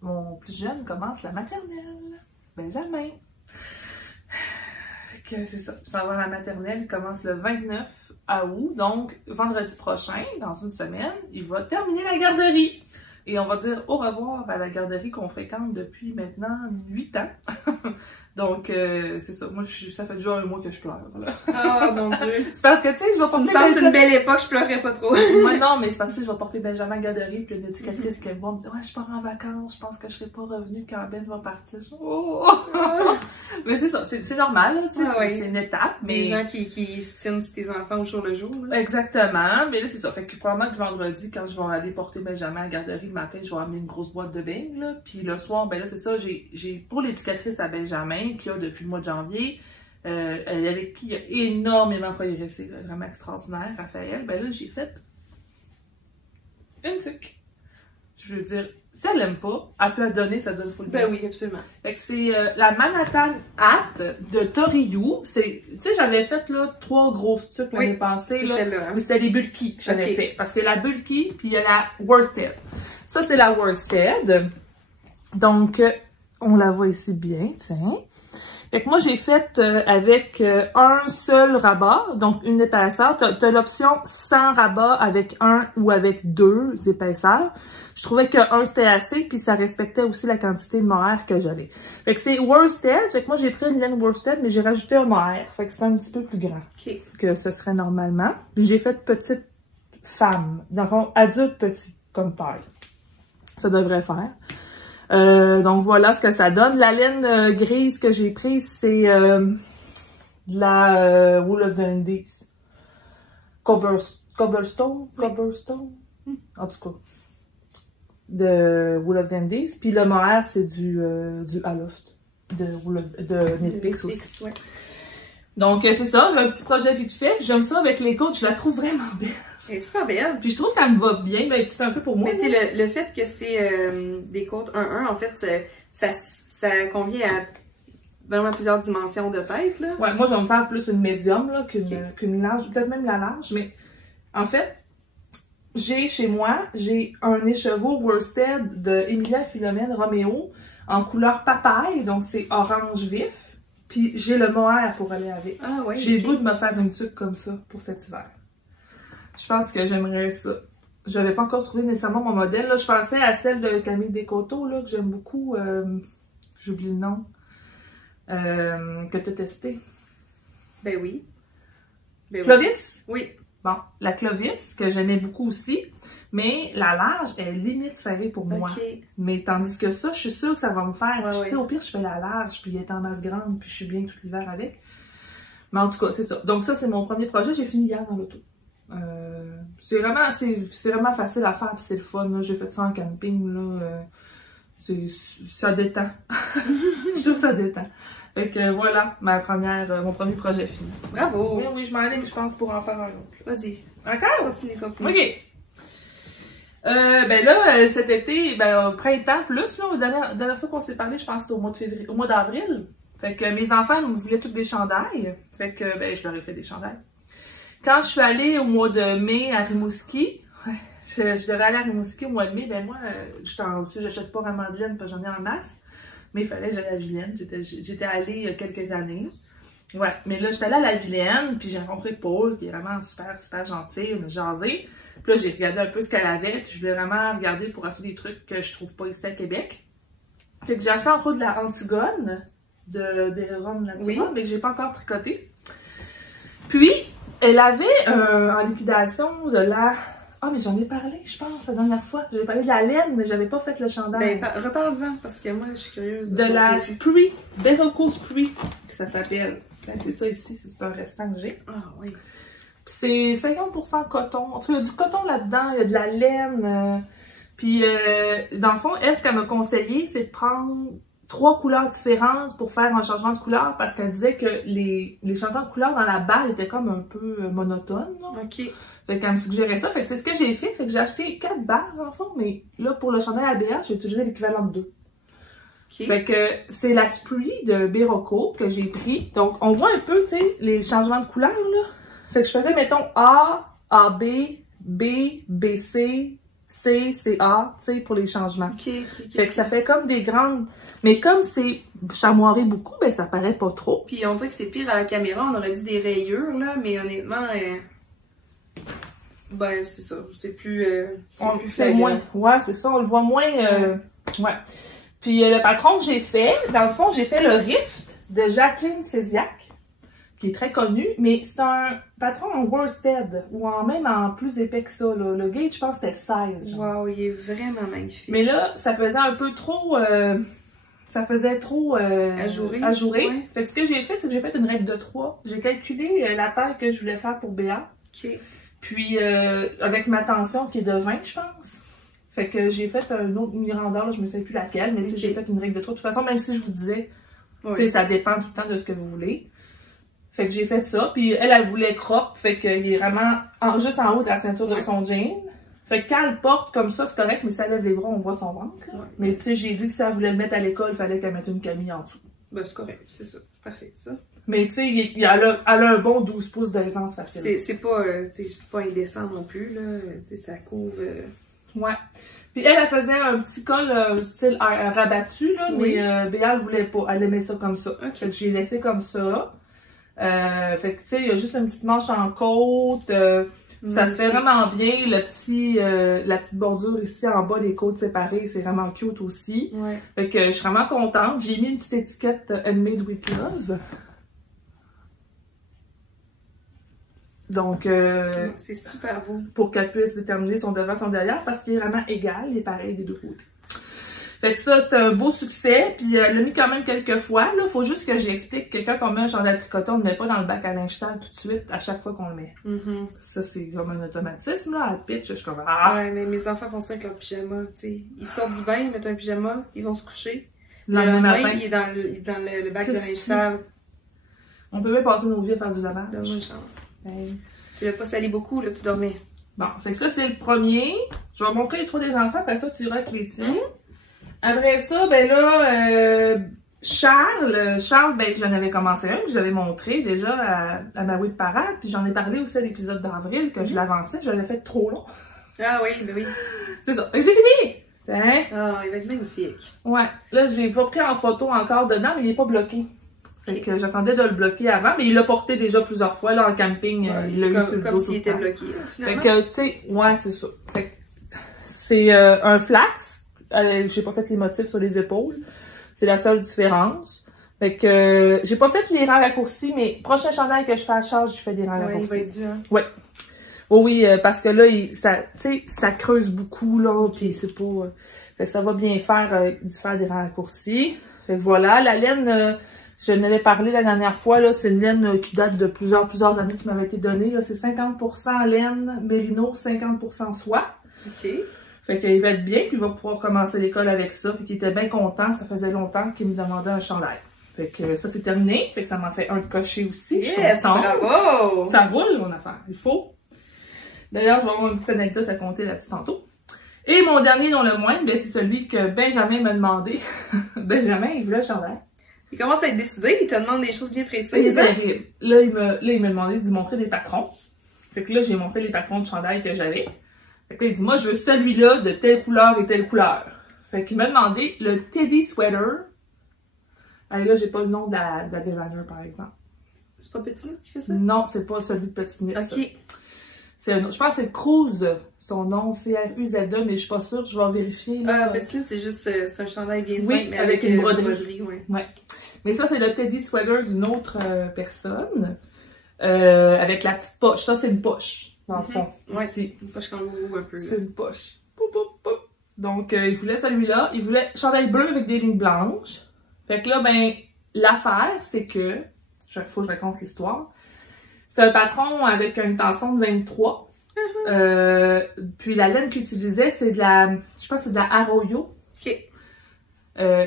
mon plus jeune commence la maternelle. Benjamin. C'est ça. Ça va à la maternelle, il commence le 29 août, donc vendredi prochain, dans une semaine, il va terminer la garderie. Et on va dire au revoir à la garderie qu'on fréquente depuis maintenant 8 ans. Donc, c'est ça. Moi, ça fait déjà un mois que je pleure. Oh mon Dieu! C'est parce que, tu sais, je vais porter... C'est une belle époque, je pleurais pas trop. Ouais, non, mais c'est parce que je vais porter Benjamin à la garderie, puis l'éducatrice qui va me voir, me dit « Ouais, je pars en vacances, je pense que je serai pas revenue quand Ben va partir. » Oh! Mais c'est ça, c'est normal, là, tu sais, c'est une étape. Mais... Les gens qui soutiennent tes enfants au jour le jour. Là. Exactement, mais là, c'est ça. Fait que probablement que vendredi, quand je vais aller porter Benjamin à la garderie le matin, je vais amener une grosse boîte de beignes, là. Puis le soir, ben là, c'est ça, j'ai pour l'éducatrice à Benjamin, qui a depuis le mois de janvier, avec qui il a énormément progressé, là, vraiment extraordinaire, Raphaël, ben là, j'ai fait une tuque. Je veux dire, si elle l'aime pas, elle peut la donner, ça donne full bien. Ben oui, absolument. Fait que c'est la Manhattan Hat de Toriyu. Tu sais, j'avais fait là 3 grosses tuques l'année passée. C'est celle-là. Hein? Mais c'était les Bulky que j'avais fait. Parce que la Bulky, puis il y a la Worsted. Ça, c'est la Worsted. Donc, on la voit ici bien, tiens. Fait que moi, j'ai fait avec un seul rabat, donc une épaisseur. T'as l'option sans rabat avec un ou avec deux épaisseurs. Je trouvais que un c'était assez, puis ça respectait aussi la quantité de mohair que j'avais. Fait que c'est worsted. Fait que moi, j'ai pris une laine worsted, mais j'ai rajouté un mohair. Fait que c'est un petit peu plus grand que ce serait normalement. Puis j'ai fait petite femme. Dans le fond, adulte petit comme taille. Ça devrait faire. Donc voilà ce que ça donne. La laine grise que j'ai prise, c'est de la Wool of the Indies. Cobblestone? En tout cas. De Wool of the Indies. Puis le mohair, c'est du Aloft. De Knit Picks aussi. Ouais. Donc c'est ça, un petit projet vite fait. J'aime ça avec les côtes, je la trouve vraiment belle. Elle est super belle. Puis je trouve qu'elle me va bien, mais c'est un peu pour moi. Mais tu sais, le fait que c'est des côtes 1-1, en fait, ça convient à vraiment plusieurs dimensions de tête, là. Ouais, moi, je vais me faire plus une médium, là, qu'une large, peut-être même la large, mais en fait, chez moi, j'ai un écheveau worsted de Emilia Philomène Roméo en couleur papaye, donc c'est orange vif, puis j'ai le mohair pour aller avec. Ah ouais. J'ai le goût de me faire une tuque comme ça pour cet hiver. Je pense que j'aimerais ça. Je n'avais pas encore trouvé nécessairement mon modèle. Là, je pensais à celle de Camille Descoteaux, là, que j'aime beaucoup. J'oublie le nom. Que tu as testé. Ben oui. Clovis? Oui. Bon, la Clovis, que j'aimais beaucoup aussi. Mais la large, elle est limite serrée pour moi. Mais tandis que ça, je suis sûre que ça va me faire. Ouais, tu sais, au pire, je fais la large, puis elle est en masse grande, puis je suis bien tout l'hiver avec. Mais en tout cas, c'est ça. Donc ça, c'est mon premier projet. J'ai fini hier dans l'auto. C'est vraiment facile à faire, puis c'est le fun. J'ai fait ça en camping, là. Ça détend. Je trouve que ça détend. Fait que voilà, mon premier projet fini. Bravo! Oui, je m'enligne, je pense, pour en faire un autre. Vas-y. Encore? Continue. OK. Ben là, cet été, au printemps plus, là, la dernière fois qu'on s'est parlé, je pense que c'était au mois d'avril. Fait que mes enfants me voulaient toutes des chandails. Fait que, je leur ai fait des chandails. Quand je suis allée au mois de mai à Rimouski, je devais aller à Rimouski au mois de mai, moi, j'achète pas vraiment de laine parce que j'en ai en masse, mais il fallait que j'aille à la Vilaine. J'étais allée il y a quelques années. Ouais, mais là, j'étais allée à la Vilaine, puis j'ai rencontré Paul, qui est vraiment super, super gentil, on a jasé. Puis là, j'ai regardé un peu ce qu'elle avait, puis je voulais vraiment regarder pour acheter des trucs que je trouve pas ici à Québec. Fait que j'ai acheté en gros de la Antigone, des Roms naturels, mais que j'ai pas encore tricoté. Puis, elle avait en liquidation de la... Ah, mais j'en ai parlé, je pense, la dernière fois. J'ai parlé de la laine, mais j'avais pas fait le chandail. Ben, reparle-en, parce que moi, je suis curieuse. De la Spree, Berroco Spree, ça s'appelle. C'est ça ici, c'est un restant que j'ai. Ah, oui. Puis c'est 50% coton. En tout cas, il y a du coton là-dedans, il y a de la laine. Puis, dans le fond, elle, ce qu'elle m'a conseillé, c'est de prendre 3 couleurs différentes pour faire un changement de couleur parce qu'elle disait que les changements de couleur dans la balle étaient comme un peu monotones. Là. OK. Fait qu'elle me suggérait ça. Fait que c'est ce que j'ai fait. Fait que j'ai acheté 4 balles, en fond, mais là, pour le chandail ABH, j'ai utilisé l'équivalent de 2. Okay. Fait que c'est la Spree de Berroco que j'ai pris. Donc, on voit un peu, tu sais, les changements de couleur, là. Fait que je faisais, mettons, A, AB, B, BC, C, CA, tu sais, pour les changements. Okay. Fait que ça fait comme des grandes... Mais comme c'est chamoiré beaucoup, ben ça paraît pas trop. Puis on dirait que c'est pire à la caméra, on aurait dit des rayures, là, mais honnêtement, ben c'est ça, c'est plus... c'est moins... Ouais, c'est ça, on le voit moins... Ouais. Puis le patron que j'ai fait, dans le fond, j'ai fait le Rift de Jacqueline Césiac, qui est très connu, mais c'est un patron en worsted, ou même en plus épais que ça, là. Le gauge, je pense, c'était 16. Wow, il est vraiment magnifique. Mais là, ça faisait un peu trop... ça faisait trop ajouré. Ouais. Fait que ce que j'ai fait, c'est que j'ai fait une règle de 3. J'ai calculé la taille que je voulais faire pour Béa. OK. Puis, avec ma tension qui est de 20, je pense. Fait que j'ai fait un autre mi-grandeur, là, je me sais plus laquelle, mais j'ai fait une règle de 3. De toute façon, même si je vous disais, ça dépend tout le temps de ce que vous voulez. Fait que j'ai fait ça. Puis elle voulait crop, fait qu'il est vraiment juste en haut de la ceinture de son jean. Fait que quand elle porte comme ça, c'est correct, mais si elle lève les bras, on voit son ventre. Ouais. Mais tu sais, j'ai dit que si elle voulait le mettre à l'école, il fallait qu'elle mette une camille en dessous. Ben, c'est correct, c'est ça. Parfait, ça. Mais tu sais, elle a un bon 12 pouces d'aisance facile. C'est pas indécent non plus, là. Tu sais, ça couvre... Ouais. Puis elle faisait un petit col style rabattu, là, oui. mais Béa, elle voulait pas. Elle aimait ça comme ça. Okay. Fait que j'ai laissé comme ça. Fait que, tu sais, il y a juste une petite manche en côte. Ça se fait vraiment bien. La petite bordure ici en bas des côtes séparées, c'est vraiment cute aussi. Ouais. Fait que je suis vraiment contente. J'ai mis une petite étiquette Handmade with Love. Donc, c'est super beau. Pour qu'elle puisse déterminer son devant, son derrière, parce qu'il est vraiment égal, il est pareil des deux côtés. Fait que ça, c'est un beau succès, puis elle l'a mis quand même quelques fois, là. Faut juste que j'explique que quand on met un chandail à tricoter, on ne le met pas dans le bac à linge sale tout de suite, à chaque fois qu'on le met. Ça, c'est comme un automatisme, là, à pitch, je suis comme, ah! Ouais, mais mes enfants font ça avec leur pyjama, tu sais. Ils sortent du bain, ils mettent un pyjama, ils vont se coucher. Le lendemain matin. Il est dans le bac de linge sale. On peut même passer nos vies à faire du lavage. Donne-moi une chance. Ben... Tu l'as pas salé beaucoup, là, tu dormais. Bon, fait que ça, c'est le premier. Je vais montrer les trois des enfants, après ça, tu iras avec les tiens. Après ça, ben là, Charles, ben j'en avais commencé un que j'avais montré déjà à ma week parade, puis j'en ai parlé aussi à l'épisode d'avril, que je l'avançais, je l'avais fait trop long. Ah oui, ben oui. C'est ça. Fait que j'ai fini! Hein? Ah, il va être magnifique. Ouais. Là, j'ai pas pris en photo encore dedans, mais il est pas bloqué. Fait que j'attendais de le bloquer avant, mais il l'a porté déjà plusieurs fois, là, en camping. Ouais, il l'a eu sur le dos. Comme s'il était bloqué, là, finalement. Fait que, tu sais, ouais, c'est ça. Fait que c'est un flax. J'ai pas fait les motifs sur les épaules. C'est la seule différence. Fait que, j'ai pas fait les rangs raccourcis, mais prochain chandail que je fais à charge, je fais des rangs raccourcis. Ouais, il va être dur. Ouais. Oh oui, parce que là, ça creuse beaucoup, là, puis c'est pas... fait que ça va bien faire des rangs raccourcis. Fait que voilà, la laine... je n'avais parlé la dernière fois, là, c'est une laine qui date de plusieurs années qui m'avait été donnée. Là, c'est 50% laine mérino, 50% soie. OK. Fait qu'il va être bien, puis il va pouvoir commencer l'école avec ça. Fait qu'il était bien content, ça faisait longtemps qu'il me demandait un chandail. Fait que ça, c'est terminé. Fait que ça m'en fait un de cocher aussi. Yes, bravo! Ça roule, mon affaire. Il faut. D'ailleurs, je vais avoir une petite anecdote à compter là-dessus tantôt. Et mon dernier, non le moindre, ben, c'est celui que Benjamin m'a demandé. Benjamin, il voulait un chandail. Il commence à être décidé, il te demande des choses bien précises. C'est terrible. Là, il m'a demandé d'y montrer des patrons. Fait que là, j'ai montré les patrons de chandail que j'avais. Fait que là, il dit, moi, je veux celui-là de telle couleur et telle couleur. Fait qu'il m'a demandé le Teddy Sweater. Et là, j'ai pas le nom de la designer, par exemple. C'est pas Petit qui fait ça? Non, c'est pas celui de Petit Knit. OK. Je pense que c'est Cruz, son nom, C-R-U-Z-E, mais je suis pas sûre, je vais vérifier. Là. Petit Knit, c'est juste, c'est un chandail bien oui, simple, mais avec une broderie. Ouais. Mais ça, c'est le Teddy Swagger d'une autre personne, avec la petite poche. Ça, c'est une poche, dans le fond. Ouais, ici. une poche kangourou un peu. C'est une poche. Poup, poup, poup. Donc, il voulait celui-là. Il voulait chandail bleu avec des lignes blanches. Fait que là, ben, l'affaire, c'est que, faut que je raconte l'histoire. C'est un patron avec une tension de 23. Puis la laine qu'il utilisait, c'est de la, je pense que c'est de la Arroyo. OK.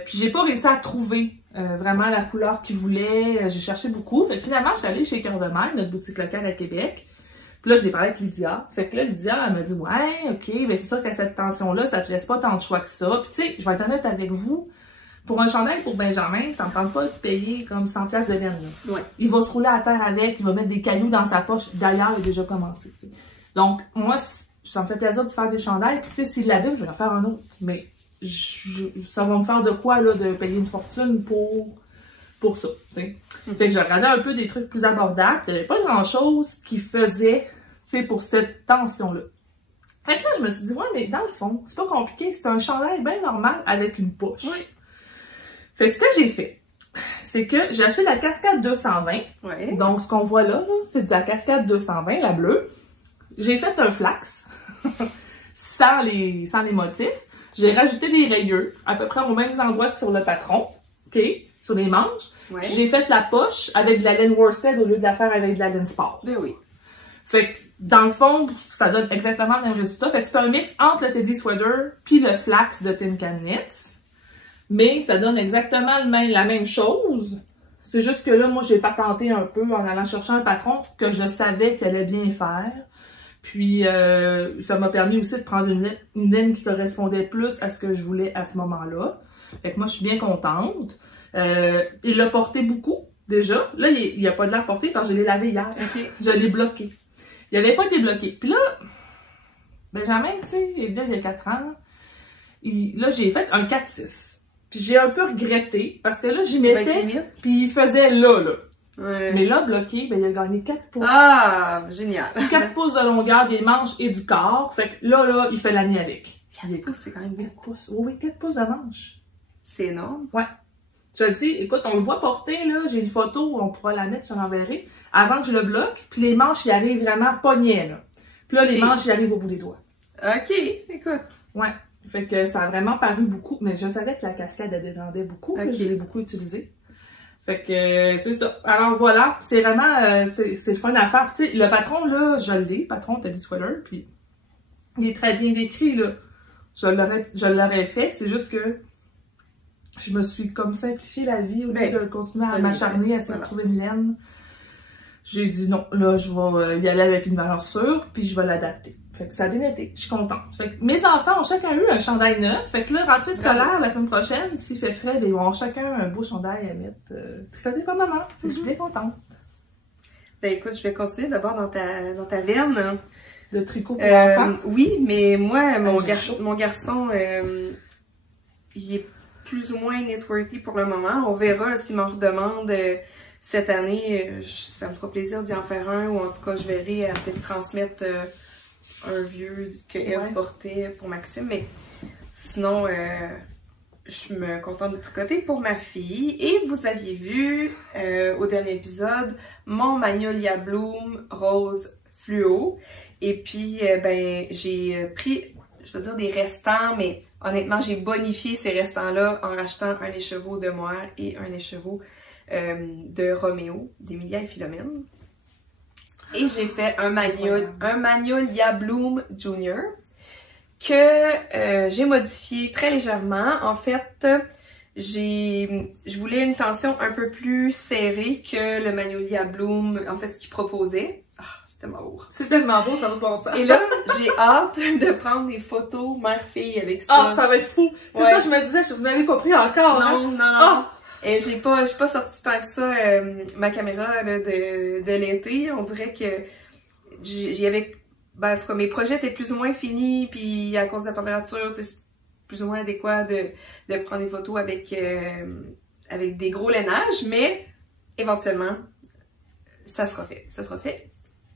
Puis j'ai pas réussi à trouver vraiment la couleur qu'il voulait. J'ai cherché beaucoup. Fait que finalement, je suis allée chez Cœur de Mer, notre boutique locale à Québec. Puis là, je l'ai parlé avec Lydia. Fait que là, Lydia, elle m'a dit, ouais, ok, ben c'est sûr qu'à cette tension-là, ça te laisse pas tant de choix que ça. Puis tu sais, je vais être honnête avec vous. Pour un chandail pour Benjamin, ça me tente pas de payer comme 100$ de laine. Là. Ouais. Il va se rouler à terre avec, il va mettre des cailloux dans sa poche. D'ailleurs, il a déjà commencé. T'sais. Donc, moi, ça me fait plaisir de faire des chandails. Puis, tu sais, s'il l'avait, je vais en faire un autre. Mais ça va me faire de quoi, là, de payer une fortune pour ça. T'sais. Fait que j'ai regardé un peu des trucs plus abordables. Il n'y avait pas grand-chose qui faisait, tu sais, pour cette tension-là. Fait que là, je me suis dit, ouais, mais dans le fond, c'est pas compliqué. C'est un chandail bien normal avec une poche. Oui. Fait que ce que j'ai fait, c'est que j'ai acheté la cascade 220. Ouais. Donc, ce qu'on voit là, c'est de la cascade 220, la bleue. J'ai fait un flax, sans les motifs. J'ai rajouté des rayures, à peu près aux mêmes endroits que sur le patron, OK, sur les manches. Ouais. J'ai fait la poche avec de la laine worsted au lieu de la faire avec de la laine sport. Ben oui. Fait que, dans le fond, ça donne exactement le même résultat. Fait que c'est un mix entre le Teddy Sweater puis le flax de Tin Can Knits. Mais ça donne exactement la même chose. C'est juste que là, moi, j'ai patenté un peu en allant chercher un patron que je savais qu'il allait bien faire. Puis, ça m'a permis aussi de prendre une laine qui correspondait plus à ce que je voulais à ce moment-là. Fait que moi, je suis bien contente. Il l'a porté beaucoup, déjà. Là, il n'y a pas de l'air porté parce que je l'ai lavé hier. Okay. Je l'ai bloqué. Il n'avait pas été bloqué. Puis là, Benjamin, tu sais, il est venu il y a 4 ans. Là, j'ai fait un 4-6. Puis j'ai un peu regretté, parce que là, j'y mettais, puis il faisait là. Ouais. Mais là, bloqué, ben, il a gagné 4 pouces. Ah, génial! 4 pouces de longueur des manches et du corps. Fait que là, il fait l'année avec. 4 pouces, c'est quand même beaucoup. 4 pouces. Oui, 4 pouces de manche. C'est énorme. Ouais. Je te dis, écoute, on le voit porter, là. J'ai une photo, on pourra la mettre, je l'enverrai. Avant que je le bloque, puis les manches, y arrivent vraiment pognets, là. Puis là, les manches, y arrivent au bout des doigts. OK, écoute. Ouais. Fait que ça a vraiment paru beaucoup, mais je savais que la cascade, elle détendait beaucoup. Okay. Je l'ai beaucoup utilisée. Fait que c'est ça. Alors voilà, c'est vraiment, c'est le fun à faire. Tu sais, le patron, là, je l'ai, patron Teddy Sweater, puis il est très bien décrit, là. Je l'aurais fait, c'est juste que je me suis comme simplifié la vie au lieu de continuer à m'acharner, à essayer de trouver une laine. J'ai dit non, là, je vais y aller avec une valeur sûre, puis je vais l'adapter. Fait que ça a bien été, je suis contente. Fait que mes enfants ont chacun eu un chandail neuf. Fait que là, rentrée scolaire, la semaine prochaine, s'il fait frais, ben, ils vont avoir chacun un beau chandail à mettre. Tricoté par maman. Je suis bien contente. Ben écoute, je vais continuer d'abord dans ta veine. De tricot pour enfants? Oui, mais moi, mon garçon, il est plus ou moins networky pour le moment. On verra s'il m'en redemande cette année. Ça me fera plaisir d'y en faire un, ou en tout cas, je verrai à peut-être transmettre un vieux que Eve portait pour Maxime. Mais sinon, je me contente de tricoter pour ma fille. Et vous aviez vu au dernier épisode mon Magnolia Bloom rose fluo. Et puis, ben, j'ai pris, je veux dire, des restants, mais honnêtement, j'ai bonifié ces restants-là en rachetant un écheveau de Moire et un écheveau de Roméo, d'Emilia et Philomène. Et j'ai fait un Magnolia Bloom Junior que j'ai modifié très légèrement. En fait, je voulais une tension un peu plus serrée que le Magnolia Bloom, en fait, ce qu'il proposait. C'est tellement beau. C'est tellement beau, ça va pas ça. Et là, j'ai hâte de prendre des photos mère-fille avec ça. Ah, ça va être fou. C'est ça, je me disais, je vous n'avais pas pris encore. Non, non, non. Et j'ai pas sorti tant que ça ma caméra là, de l'été. On dirait que j'y avais... Ben, en tout cas, mes projets étaient plus ou moins finis, puis à cause de la température, c'est plus ou moins adéquat de prendre des photos avec des gros lainages, mais éventuellement, ça sera fait. Ça sera fait.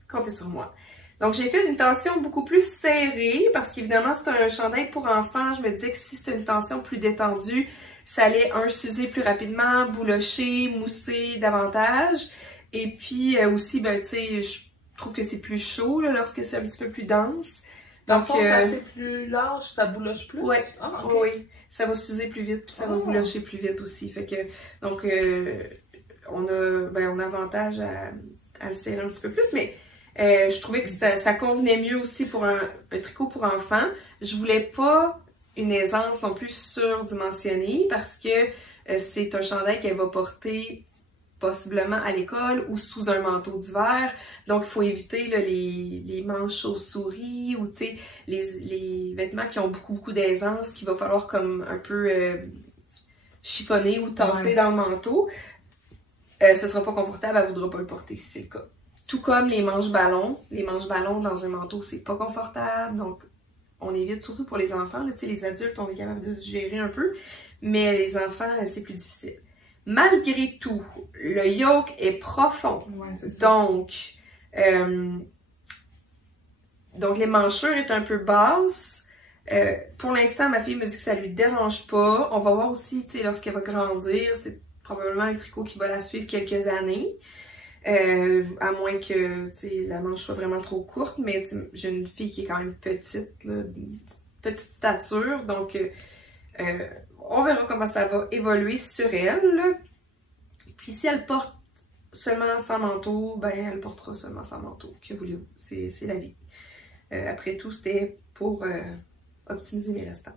Comptez sur moi. Donc, j'ai fait une tension beaucoup plus serrée, parce qu'évidemment, c'est un chandail pour enfants. Je me disais que si c'était une tension plus détendue, ça allait, s'user plus rapidement, boulocher, mousser davantage. Et puis aussi, ben, tu sais, je trouve que c'est plus chaud là, lorsque c'est un petit peu plus dense. Donc, quand c'est plus large, ça bouloche plus? Oui, okay. Oui, ça va s'user plus vite, puis ça va boulocher plus vite aussi. Fait que, donc, on a avantage à le serrer un petit peu plus, mais je trouvais que ça convenait mieux aussi pour un tricot pour enfants. Je voulais pas une aisance non plus surdimensionnée, parce que c'est un chandail qu'elle va porter possiblement à l'école ou sous un manteau d'hiver. Donc, il faut éviter là, les manches chauves-souris ou les vêtements qui ont beaucoup d'aisance, qu'il va falloir comme un peu chiffonner ou tasser dans le manteau. Ce sera pas confortable, elle voudra pas le porter si c'est le cas. Tout comme les manches ballons. Les manches ballons dans un manteau, c'est pas confortable. Donc, on évite, surtout pour les enfants. Là, les adultes, on est capable de se gérer un peu. Mais les enfants, c'est plus difficile. Malgré tout, le yoke est profond. Ouais, c'est ça. Donc, les manchures est un peu basse. Pour l'instant, ma fille me dit que ça lui dérange pas. On va voir aussi, lorsqu'elle va grandir, c'est probablement un tricot qui va la suivre quelques années. À moins que la manche soit vraiment trop courte, mais j'ai une fille qui est quand même petite, là, petite stature, donc on verra comment ça va évoluer sur elle. Puis si elle porte seulement sans manteau, ben elle portera seulement sans manteau, que voulez-vous, c'est la vie. Après tout, c'était pour optimiser mes restants.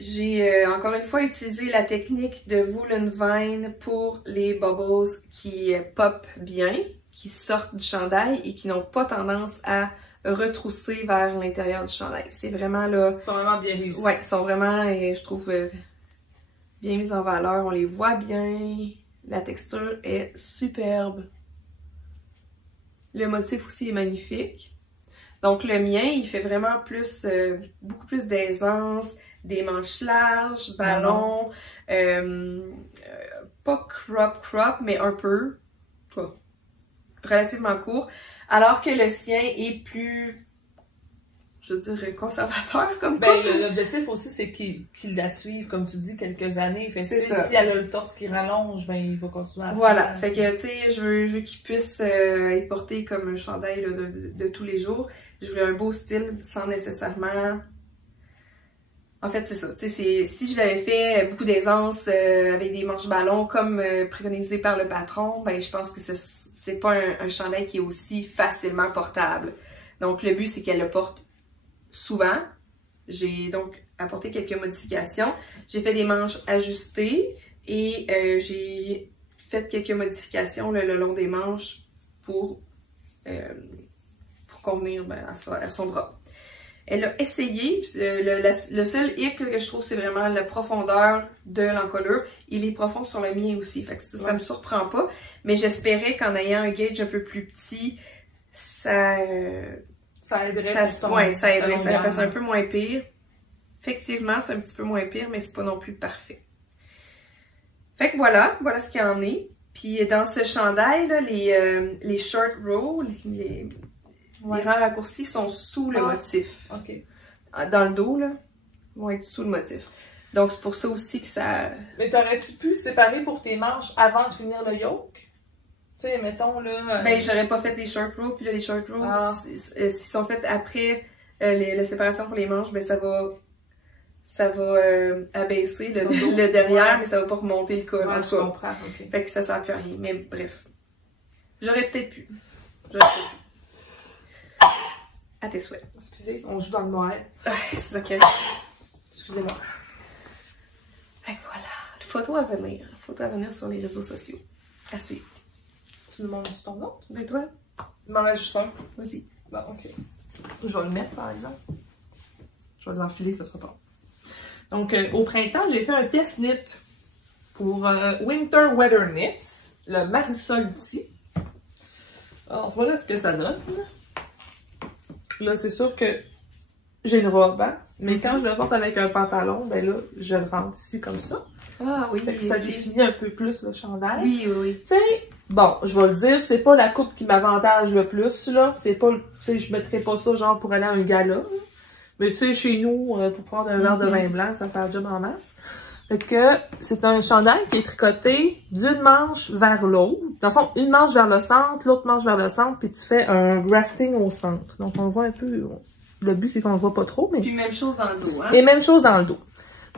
J'ai encore une fois utilisé la technique de Woolen Vine pour les bubbles qui pop bien, qui sortent du chandail et qui n'ont pas tendance à retrousser vers l'intérieur du chandail. C'est vraiment là... Ils sont vraiment bien mis. Ouais, ils sont vraiment, je trouve, bien mis en valeur. On les voit bien. La texture est superbe. Le motif aussi est magnifique. Donc le mien, il fait vraiment plus, beaucoup plus d'aisance, des manches larges, ballon, pas crop, mais un peu, pas, relativement court. Alors que le sien est plus, je veux dire, conservateur comme ben, l'objectif aussi, c'est qu'il la suive, comme tu dis, quelques années. Fait que, si elle a le torse qui rallonge, ben, il va continuer à voilà. Fait que, tu sais, je veux qu'il puisse être porté comme un chandail là, de tous les jours. Je voulais un beau style sans nécessairement... En fait, c'est ça. Tu sais, si je l'avais fait beaucoup d'aisance avec des manches ballons comme préconisé par le patron, ben, je pense que c'est pas un chandail qui est aussi facilement portable. Donc, le but, c'est qu'elle le porte souvent. J'ai donc apporté quelques modifications. J'ai fait des manches ajustées et j'ai fait quelques modifications le long des manches pour convenir à son bras. Elle a essayé, le seul hic que je trouve, c'est vraiment la profondeur de l'encolure. Il est profond sur le mien aussi, fait que ça me surprend pas. Mais j'espérais qu'en ayant un gauge un peu plus petit, ça aiderait, ça fasse un peu moins pire. Effectivement, c'est un petit peu moins pire, mais c'est pas non plus parfait. Fait que voilà ce qu'il y en est. Puis dans ce chandail, là, les short row, les rangs raccourcis sont sous le motif. OK. Dans le dos, là, vont être sous le motif. Donc c'est pour ça aussi que ça... Mais t'aurais-tu pu séparer pour tes manches avant de finir le yoke? Tu sais, mettons là... Ben, j'aurais pas fait les short rows, puis là, les short rows, s'ils sont faits après la séparation pour les manches, ben ça va abaisser le derrière, mais ça va pas remonter le col. Ouais, je comprends, ok. Fait que ça sert plus à rien, mais bref. J'aurais peut-être pu. À tes souhaits. Excusez, on joue dans le noir. C'est ok. Excusez-moi. Et voilà. Photo à venir. Photo à venir sur les réseaux sociaux. À suivre. Tu nous montres ton nom? Ben toi? Il m'en reste juste un. Vas-y. Bon, ok. Je vais le mettre, par exemple. Je vais l'enfiler, ça sera pas. Donc, au printemps, j'ai fait un test knit pour Winter Weather Knits, le Marisol T. Alors, voilà ce que ça donne. Là, c'est sûr que j'ai une robe, hein? Mais quand je le porte avec un pantalon, ben là, je le rentre ici comme ça. Ah oui, ça définit un peu plus le chandail. Oui. Tu sais, bon, je vais le dire, c'est pas la coupe qui m'avantage le plus, là. C'est pas, tu sais, je mettrais pas ça genre pour aller à un gala, là. Mais tu sais, chez nous, pour prendre un verre de vin blanc, ça fait un job en masse. Fait que c'est un chandail qui est tricoté d'une manche vers l'autre. Dans le fond, une manche vers le centre, l'autre manche vers le centre, puis tu fais un grafting au centre. Donc on voit un peu, le but c'est qu'on le voit pas trop, mais... Puis même chose dans le dos, hein? Et même chose dans le dos.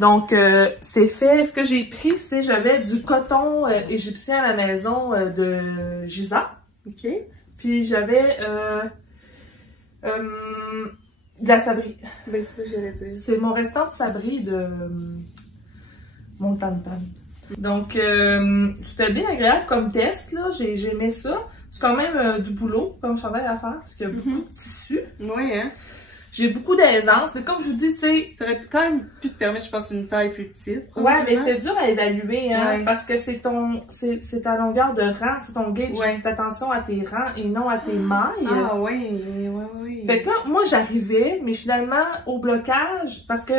Donc c'est fait, ce que j'ai pris, c'est j'avais du coton égyptien à la maison de Giza. OK. Puis j'avais... de la sabri. Ben, c'est ça que j'allais dire. C'est mon restant de sabri de mon tam-tam. Donc, c'était bien agréable comme test, là. J'ai aimé ça. C'est quand même du boulot comme chandail à faire parce qu'il y a beaucoup de tissu. Oui, hein. J'ai beaucoup d'aisance, mais comme je vous dis, tu sais... T'aurais quand même pu te permettre, je pense, une taille plus petite. Ouais, mais c'est dur à évaluer, hein, ouais. Parce que c'est ta longueur de rang, c'est ton gauge. Fais attention à tes rangs et non à tes mailles. Ah oui. Fait que moi, j'arrivais, mais finalement, au blocage, parce que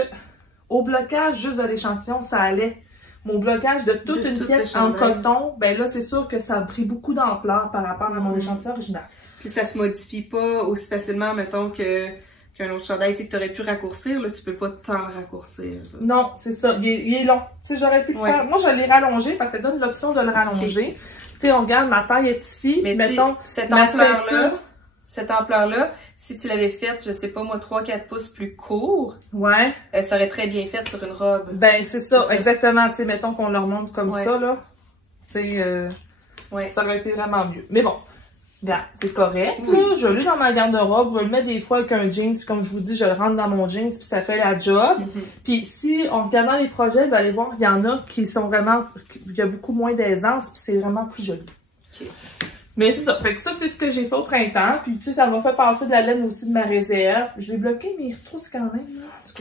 au blocage juste de l'échantillon, ça allait. Mon blocage de toute une pièce en coton, ben là, c'est sûr que ça a pris beaucoup d'ampleur par rapport à mon échantillon original. Puis ça se modifie pas aussi facilement, mettons, qu'un autre chandail, tu sais, que t'aurais pu raccourcir, là, tu peux pas tant le raccourcir. Là. Non, c'est ça. Il est long. Tu sais, j'aurais pu le faire. Moi, je l'ai rallongé parce qu'elle donne l'option de le rallonger. Tu sais, on regarde, ma taille est ici. Mais mettons, cette ampleur-là, si tu l'avais faite, je sais pas moi, 3-4 pouces plus court, ouais, elle serait très bien faite sur une robe. Ben, c'est ça, exactement. Tu sais, mettons qu'on le remonte comme ça, là. Tu sais, ça aurait été vraiment mieux. Mais bon, regarde, c'est correct, là. Je l'ai dans ma garde-robe. Je le mets des fois avec un jeans, puis comme je vous dis, je le rentre dans mon jeans, puis ça fait la job. Puis si, en regardant les projets, vous allez voir, il y en a qui sont vraiment, il y a beaucoup moins d'aisance, puis c'est vraiment plus joli. Okay. Mais c'est ça. Fait que ça, c'est ce que j'ai fait au printemps. Puis, tu sais, ça m'a fait passer de la laine aussi de ma réserve. Je l'ai bloqué, mais il retrousse quand même.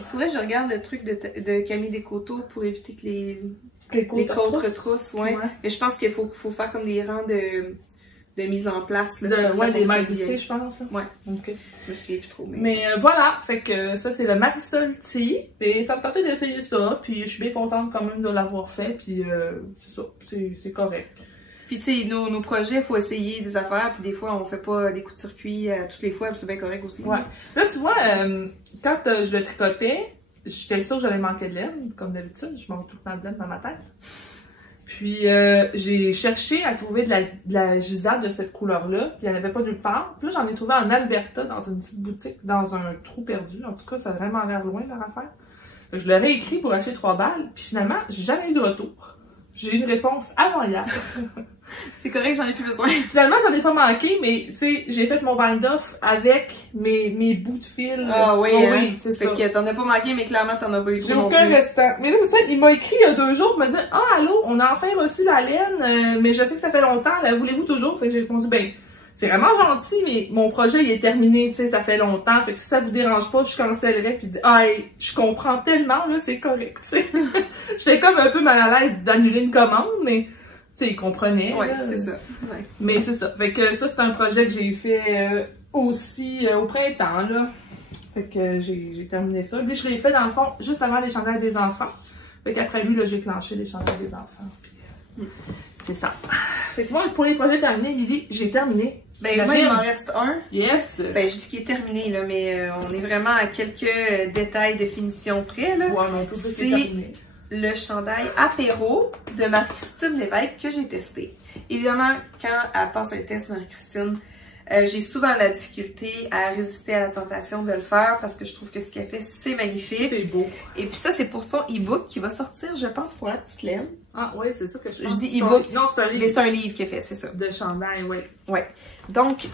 Faudrait que je regarde le truc de Camille Descoteaux pour éviter que les contre-trousses, ouais. Mais je pense qu'il faut faire comme des rangs de mise en place. Ouais, des mailles ici, je pense. Là. Ouais. OK. Je me souviens plus trop. Mais voilà, fait que ça, c'est le Marisol Tea. Et ça me tentait d'essayer ça, puis je suis bien contente quand même de l'avoir fait, puis c'est ça, c'est correct. Puis tu sais, nos projets, il faut essayer des affaires, puis des fois, on fait pas des coups de circuit toutes les fois, puis c'est bien correct aussi. Ouais. Là, tu vois, quand je le tricotais, j'étais sûre que j'allais manquer de laine, comme d'habitude. Je manque tout le temps de laine dans ma tête. Puis, j'ai cherché à trouver de la gisade de cette couleur-là. Puis, il n'y en avait pas nulle part. Puis là, j'en ai trouvé en Alberta, dans une petite boutique, dans un trou perdu. En tout cas, ça a vraiment l'air loin, leur affaire. Fait que je leur ai écrit pour acheter 3 balles. Puis, finalement, j'ai jamais eu de retour. J'ai eu une réponse avant hier. C'est correct, j'en ai plus besoin. Finalement, j'en ai pas manqué, mais j'ai fait mon bind-off avec mes bouts de fil. Ah oui, oui, c'est ça. Fait que t'en as pas manqué, mais clairement, t'en as pas eu trop. J'ai aucun restant. Mais là, c'est ça, il m'a écrit il y a 2 jours pour me dire « Ah, allô, on a enfin reçu la laine, mais je sais que ça fait longtemps, la voulez-vous toujours? » Fait que j'ai répondu « Ben, c'est vraiment gentil, mais mon projet, il est terminé, tu sais, ça fait longtemps. Fait que si ça vous dérange pas, je cancellerais. » Puis il dit « Ah, je comprends tellement, là, c'est correct, tu sais. » J'étais comme un peu mal à l'aise d'annuler une commande, mais... Tu sais, il comprenait. Ouais, c'est ça. Ouais. Mais c'est ça. Fait que ça, c'est un projet que j'ai fait aussi au printemps, là. Fait que j'ai terminé ça. Lui, je l'ai fait, dans le fond, juste avant les chandails des enfants. Fait qu'après lui, là, j'ai clenché les chandails des enfants. Puis c'est ça. Fait que moi, pour les projets terminés, Lily, j'ai terminé. Ben moi, il m'en reste un. Yes! Ben, je dis qu'il est terminé, là, mais on est vraiment à quelques détails de finition près, là. Ouais, mais on peut plus terminer. Le chandail apéro de Marie-Christine Lévesque que j'ai testé. Évidemment, quand elle passe un test, Marie-Christine, j'ai souvent la difficulté à résister à la tentation de le faire parce que je trouve que ce qu'elle fait, c'est magnifique. C'est beau. Et puis ça, c'est pour son e-book qui va sortir, je pense, pour la petite laine. Ah oui, c'est ça que je pense. Je dis e-book. Non, c'est un livre. Mais c'est un livre qu'elle fait, c'est ça. De chandail, oui. Ouais. Donc,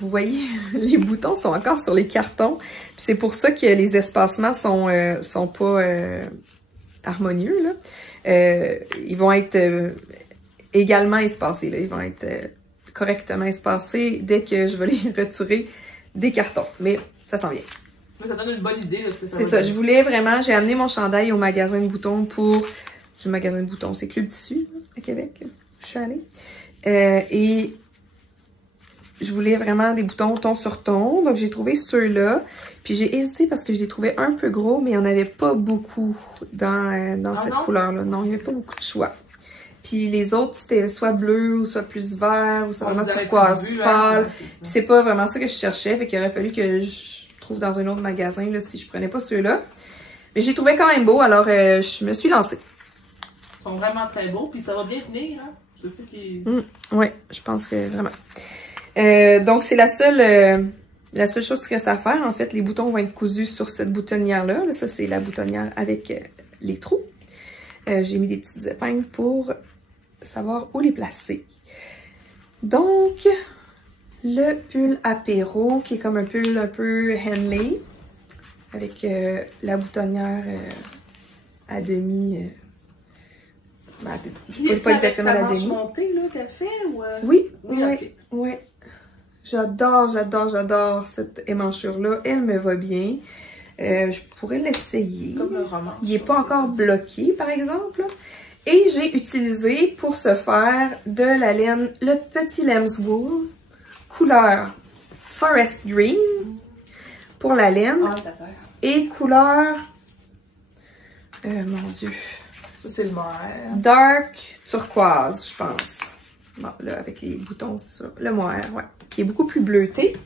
vous voyez, les boutons sont encore sur les cartons. C'est pour ça que les espacements sont pas harmonieux, là. Ils vont être également espacés, là. Ils vont être correctement espacés dès que je vais les retirer des cartons. Mais ça s'en vient. Mais ça donne une bonne idée de ce que ça va C'est ça. donner. Je voulais vraiment... J'ai amené mon chandail au magasin de boutons pour... Le magasin de boutons, c'est Club Tissu, à Québec. Je suis allée. Et... je voulais vraiment des boutons ton sur ton. Donc, j'ai trouvé ceux-là. Puis, j'ai hésité parce que je les trouvais un peu gros, mais il n'y en avait pas beaucoup dans cette couleur-là. Non, il n'y avait pas beaucoup de choix. Puis, les autres, c'était soit bleu, ou soit plus vert, ou soit vraiment turquoise pâle. Puis, c'est pas vraiment ça que je cherchais. Fait qu'il aurait fallu que je trouve dans un autre magasin, là, si je prenais pas ceux-là. Mais j'ai trouvé quand même beau, alors je me suis lancée. Ils sont vraiment très beaux, puis ça va bien venir, hein? C'est ça qui... Ouais, je pense que vraiment... donc, c'est la seule chose qui reste à faire. En fait, les boutons vont être cousus sur cette boutonnière-là. Là, ça, c'est la boutonnière avec les trous. J'ai mis des petites épingles pour savoir où les placer. Donc, le pull apéro, qui est comme un pull un peu Henley, avec la boutonnière à demi... je ne sais pas exactement la demi. Montée, là, qu'elle fait, ou... Oui, okay. Oui. J'adore cette émanchure-là. Elle me va bien. Je pourrais l'essayer. Comme le roman. Il n'est pas encore bloqué, par exemple. Et j'ai utilisé, pour ce faire, de la laine, le petit Lambswool, couleur Forest Green, pour la laine. Et couleur... mon Dieu. Ça, c'est le mohair. Dark turquoise, je pense. Bon, là, avec les boutons, c'est ça. Le mohair, ouais. Qui est beaucoup plus bleuté.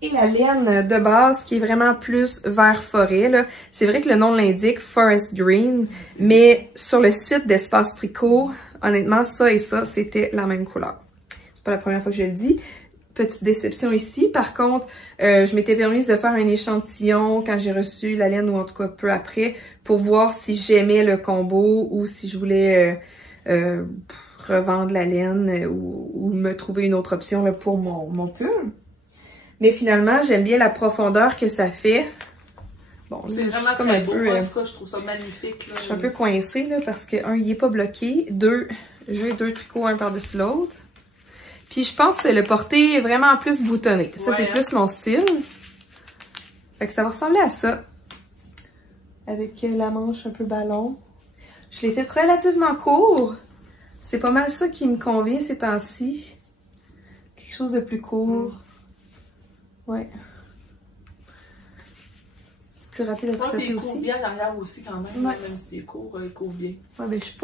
Et la laine de base, qui est vraiment plus vert forêt, là. C'est vrai que le nom l'indique, Forest Green. Mais sur le site d'Espace Tricot, honnêtement, ça et ça, c'était la même couleur. C'est pas la première fois que je le dis. Petite déception ici. Par contre, je m'étais permise de faire un échantillon quand j'ai reçu la laine, ou en tout cas peu après, pour voir si j'aimais le combo ou si je voulais revendre la laine ou me trouver une autre option là, pour mon pull. Mais finalement, j'aime bien la profondeur que ça fait. Bon, c'est vraiment comme très un beau. peu, En tout cas, je trouve ça magnifique. Là. Je suis un peu coincée là, parce que, un, il n'est pas bloqué. Deux, j'ai 2 tricots un par-dessus l'autre. Puis je pense que le porter est vraiment plus boutonné. Ça, ouais, c'est plus mon style. Fait que ça va ressembler à ça. Avec la manche un peu ballon. Je l'ai fait relativement court. C'est pas mal ça qui me convient ces temps-ci. Quelque chose de plus court. Ouais. C'est plus rapide à tricoter il aussi. couvre bien l'arrière aussi quand même. Ouais. Même s'il est court, il couvre bien. Ouais, ben je suis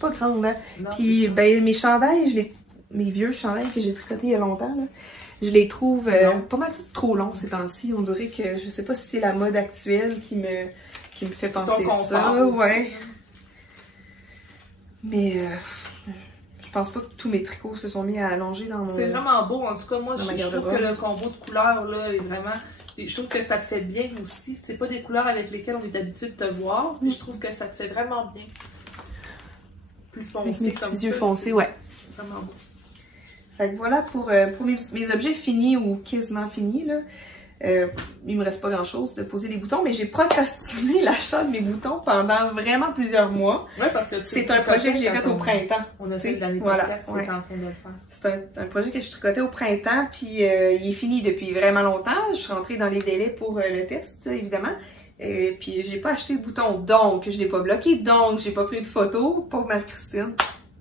pas grande, hein. Non, puis ben mes chandails, mes vieux chandails que j'ai tricotés il y a longtemps, là, je les trouve pas mal trop longs ces temps-ci. On dirait que je sais pas si c'est la mode actuelle qui me fait penser ça. Aussi, ouais. Mais je pense pas que tous mes tricots se sont mis à allonger dans mon... C'est vraiment beau. En tout cas, moi, je trouve que le combo de couleurs là est vraiment... Je trouve que ça te fait bien aussi. C'est pas des couleurs avec lesquelles on est habitué de te voir, mais je trouve que ça te fait vraiment bien. Plus foncé avec mes comme petits yeux ça, foncés, ouais. Vraiment beau. Fait que voilà pour mes objets finis ou quasiment finis, là. Il me reste pas grand chose de poser les boutons, mais j'ai procrastiné l'achat de mes boutons pendant vraiment plusieurs mois. Ouais, parce que c'est un projet que j'ai fait au printemps. On a fait de l'année voilà, podcast, ouais. En train de le faire. C'est un projet que je tricotais au printemps, puis il est fini depuis vraiment longtemps. Je suis rentrée dans les délais pour le test, évidemment. Puis j'ai pas acheté de boutons, donc je l'ai pas bloqué, donc j'ai pas pris de photos. Pauvre Marie-Christine.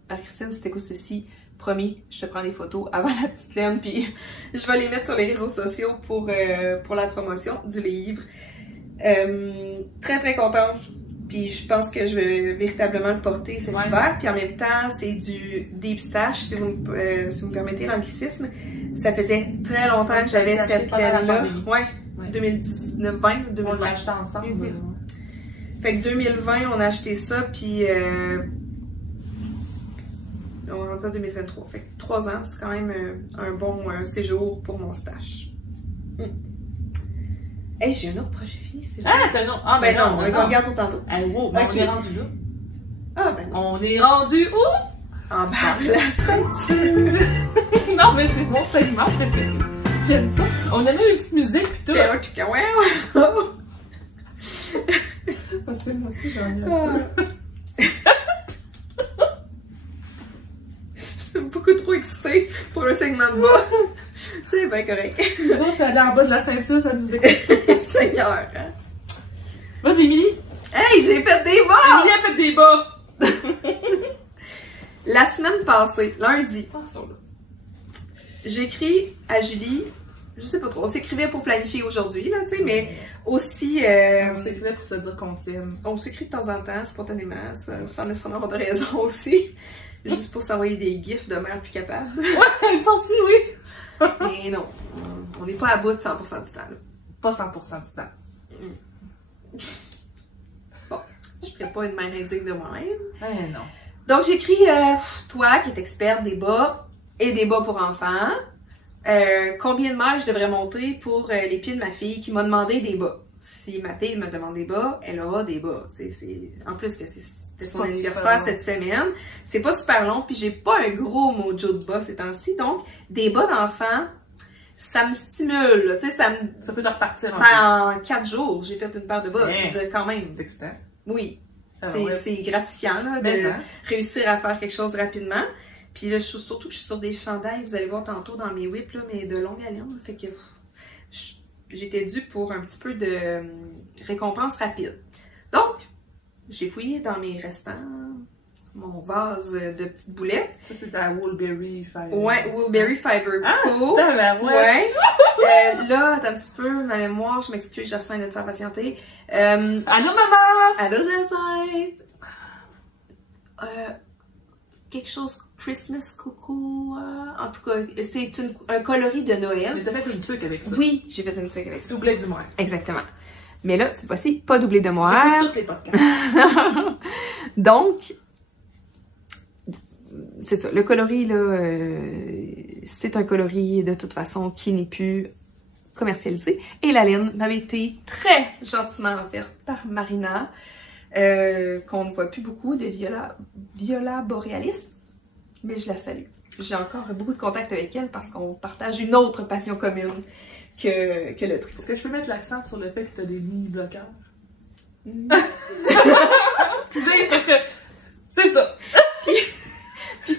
Marie-Christine, si t'écoutes ceci, promis, je te prends des photos avant la petite laine, puis je vais les mettre sur les réseaux sociaux pour la promotion du livre. Très très contente, puis je pense que je vais véritablement le porter cet hiver, puis en même temps, c'est du deep stash, si vous me permettez l'anglicisme. Ça faisait très longtemps que j'avais cette laine-là. Ouais, 2019-20 ou 2020. On l'a acheté ensemble. Fait que 2020, on a acheté ça, puis... on est rendu en 2023. Fait que 3 ans, c'est quand même un bon séjour pour mon stash. Hey, j'ai un autre projet fini, c'est vrai. Ah, t'as un autre. Ah, ben non, on regarde pour tantôt. Ah, wow, ben on est rendu là. Ah, ben non. On est rendu où? En bas de la ceinture. Non, mais c'est mon segment préféré. J'aime ça. On a mis une petite musique pis tout. Parce que moi aussi, j'en ai beaucoup trop excitée pour un segment de bas. C'est bien correct. Nous autres, aller en bas de la ceinture, ça nous excite. Seigneur, hein? Vas-y, Émilie. Hey, j'ai fait des bas! Émilie a fait des bas! La semaine passée, lundi, j'écris à Julie, je sais pas trop, on s'écrivait pour planifier aujourd'hui, là, tu sais, mais aussi... on s'écrivait pour se dire qu'on s'aime. On s'écrit de temps en temps, spontanément, sans nécessairement avoir de raison aussi. Juste pour s'envoyer des gifs de mère plus capable. Ouais, ils sont aussi, oui! Mais non, on n'est pas à bout de 100% du temps, là. Pas 100% du temps. Bon, je ferai pas une mère indigne de moi-même. Eh non. Donc j'écris, toi qui es experte des bas et des bas pour enfants, combien de mailles je devrais monter pour les pieds de ma fille qui m'a demandé des bas. Si ma fille me demande des bas, elle aura des bas. En plus que c'était son anniversaire cette semaine. C'est pas super long, puis j'ai pas un gros mojo de bas ces temps-ci. Donc, des bas d'enfants, ça me stimule. Là, ça peut te repartir un peu. En 4 jours, j'ai fait une paire de bas. Quand même. C'est excitant. Oui. C'est gratifiant là, de réussir à faire quelque chose rapidement. Puis là, surtout que je suis sur des chandails, vous allez voir tantôt dans mes whips, là, mais de longue haleine. Fait que j'étais due pour un petit peu de récompense rapide. Donc, j'ai fouillé dans mes restants, mon vase de petites boulettes. Ça, c'est la Woolberry Fiber. Ouais, Woolberry Fiber Co. Ouais. Là, attends un petit peu, ma mémoire, je m'excuse, j'essaie de te faire patienter. Allô, maman! Allô, Jacinthe! Quelque chose Christmas Coco. En tout cas, c'est un coloris de Noël. Mais t'as fait une tuque avec ça. Oui, j'ai fait une tuque avec ça. Doublé du moire. Exactement. Mais là, cette fois-ci, pas doublé de moire. J'écoute tous les podcasts. Donc, c'est ça. Le coloris, là, c'est un coloris de toute façon qui n'est plus commercialisé. Et la laine m'avait été très gentiment offerte par Marina, qu'on ne voit plus beaucoup, de Viola Borealis. Mais je la salue. J'ai encore beaucoup de contact avec elle parce qu'on partage une autre passion commune que le tricot. Est-ce que je peux mettre l'accent sur le fait que tu as des mini-blocages? Excusez, c'est ça. Puis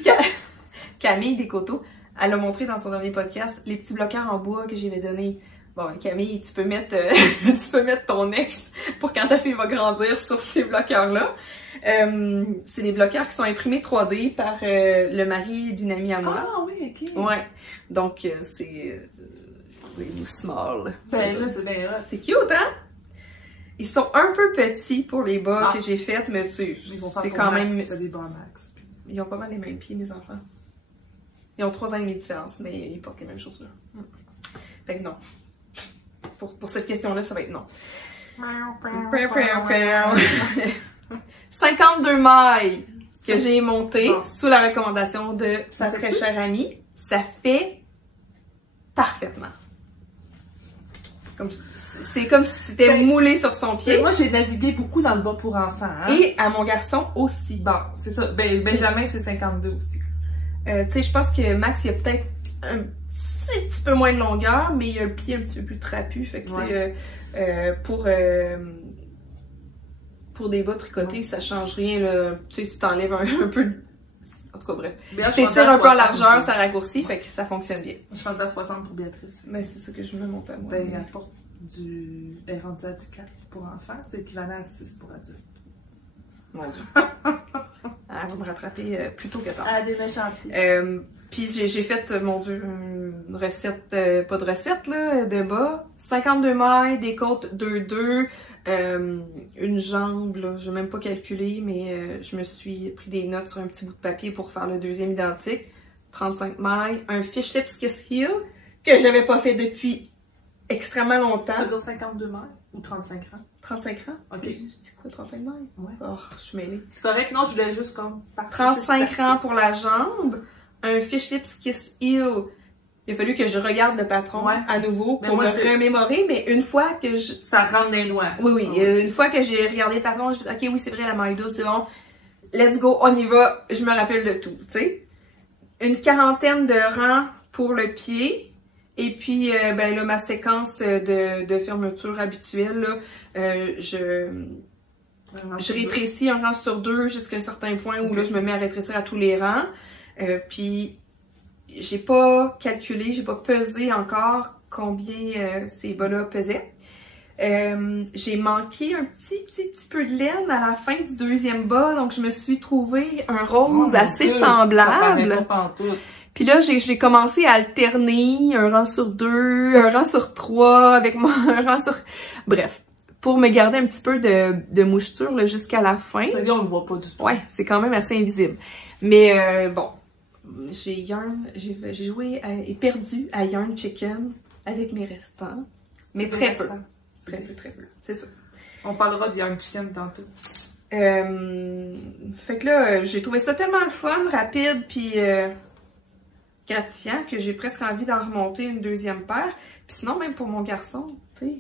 Camille Descoteaux, elle a montré dans son dernier podcast les petits bloqueurs en bois que j'avais donnés Bon, Camille, tu peux mettre tu peux mettre ton ex pour quand ta fille va grandir sur ces bloqueurs-là. C'est des bloqueurs qui sont imprimés 3D par le mari d'une amie à moi. Ah oui, ok. Ouais. Donc, c'est really small. Ben là, c'est bien là. C'est cute, hein? Ils sont un peu petits pour les bas que j'ai faites, mais tu sais, c'est quand même... Des bas max. Ils ont pas mal les mêmes pieds, mes enfants. Ils ont 3 ans et demi de différence, mais ils portent les mêmes chaussures. Fait que non. Pour cette question-là, ça va être non. 52 mailles que j'ai montées sous la recommandation de sa très chère amie. Ça fait parfaitement. C'est comme si c'était moulé sur son pied. Moi, j'ai navigué beaucoup dans le bas pour enfants. Hein? Et à mon garçon aussi. Bon, c'est ça. Ben, Benjamin, c'est 52 aussi. Tu sais, je pense que Max, il a peut-être un petit peu moins de longueur, mais il a le pied un petit peu plus trapu. Fait que, tu sais, pour des bas tricotés, ça change rien. Tu sais, si t'enlèves un peu de... En tout cas, bref. Si t'étires un peu en largeur, ça raccourcit, fait que ça fonctionne bien. Je suis rendue à 60 pour Béatrice. Mais c'est ça que je me monte à moi. Ben, elle porte elle est rendue à du 4 pour enfants, c'est équivalent à 6 pour adultes. Mon Dieu. Elle va me rattraper plus tôt que tard. Ah, des méchants pieds. Puis j'ai fait, mon Dieu, une recette, pas de recette, là, de bas. 52 mailles, des côtes 2-2, une jambe, là, je n'ai même pas calculé, mais je me suis pris des notes sur un petit bout de papier pour faire le deuxième identique. 35 mailles, un Fishlip Kiss Heel, que j'avais pas fait depuis extrêmement longtemps. Tu veux dire 52 mailles ou 35 rangs? 35 rangs? Ok. Je dis quoi, 35 mailles? Ouais. Oh, je suis mêlée. C'est correct? Non, je voulais juste comme... 35 rangs pour la jambe, un Fishlip Kiss Heel. Il a fallu que je regarde le patron à nouveau pour me remémorer, mais une fois que je... Ça rentre des lois. Oui, une fois que j'ai regardé le patron, je dis, ok, oui, c'est vrai, la maille double, c'est bon. Let's go, on y va. Je me rappelle de tout, tu sais. Une 40aine de rangs pour le pied. Et puis, ben là, ma séquence de fermeture habituelle, là, je rétrécis un rang sur 2 jusqu'à un certain point où là, je me mets à rétrécir à tous les rangs. Puis, j'ai pas calculé, j'ai pas pesé encore combien ces bas-là pesaient. J'ai manqué un petit peu de laine à la fin du deuxième bas, donc je me suis trouvé un rose assez semblable. Puis là, j'ai commencé à alterner un rang sur 2, un rang sur 3, avec un rang sur... Bref, pour me garder un petit peu de moucheture jusqu'à la fin. Ça, on le voit pas du tout. Ouais, c'est quand même assez invisible. Mais bon, j'ai joué et perdu à Yarn Chicken avec mes restants. Mais très peu. Très peu, c'est sûr. On parlera de Yarn Chicken tantôt. Fait que là, j'ai trouvé ça tellement le fun, rapide, puis gratifiant que j'ai presque envie d'en remonter une deuxième paire. Puis sinon, même pour mon garçon, tu sais.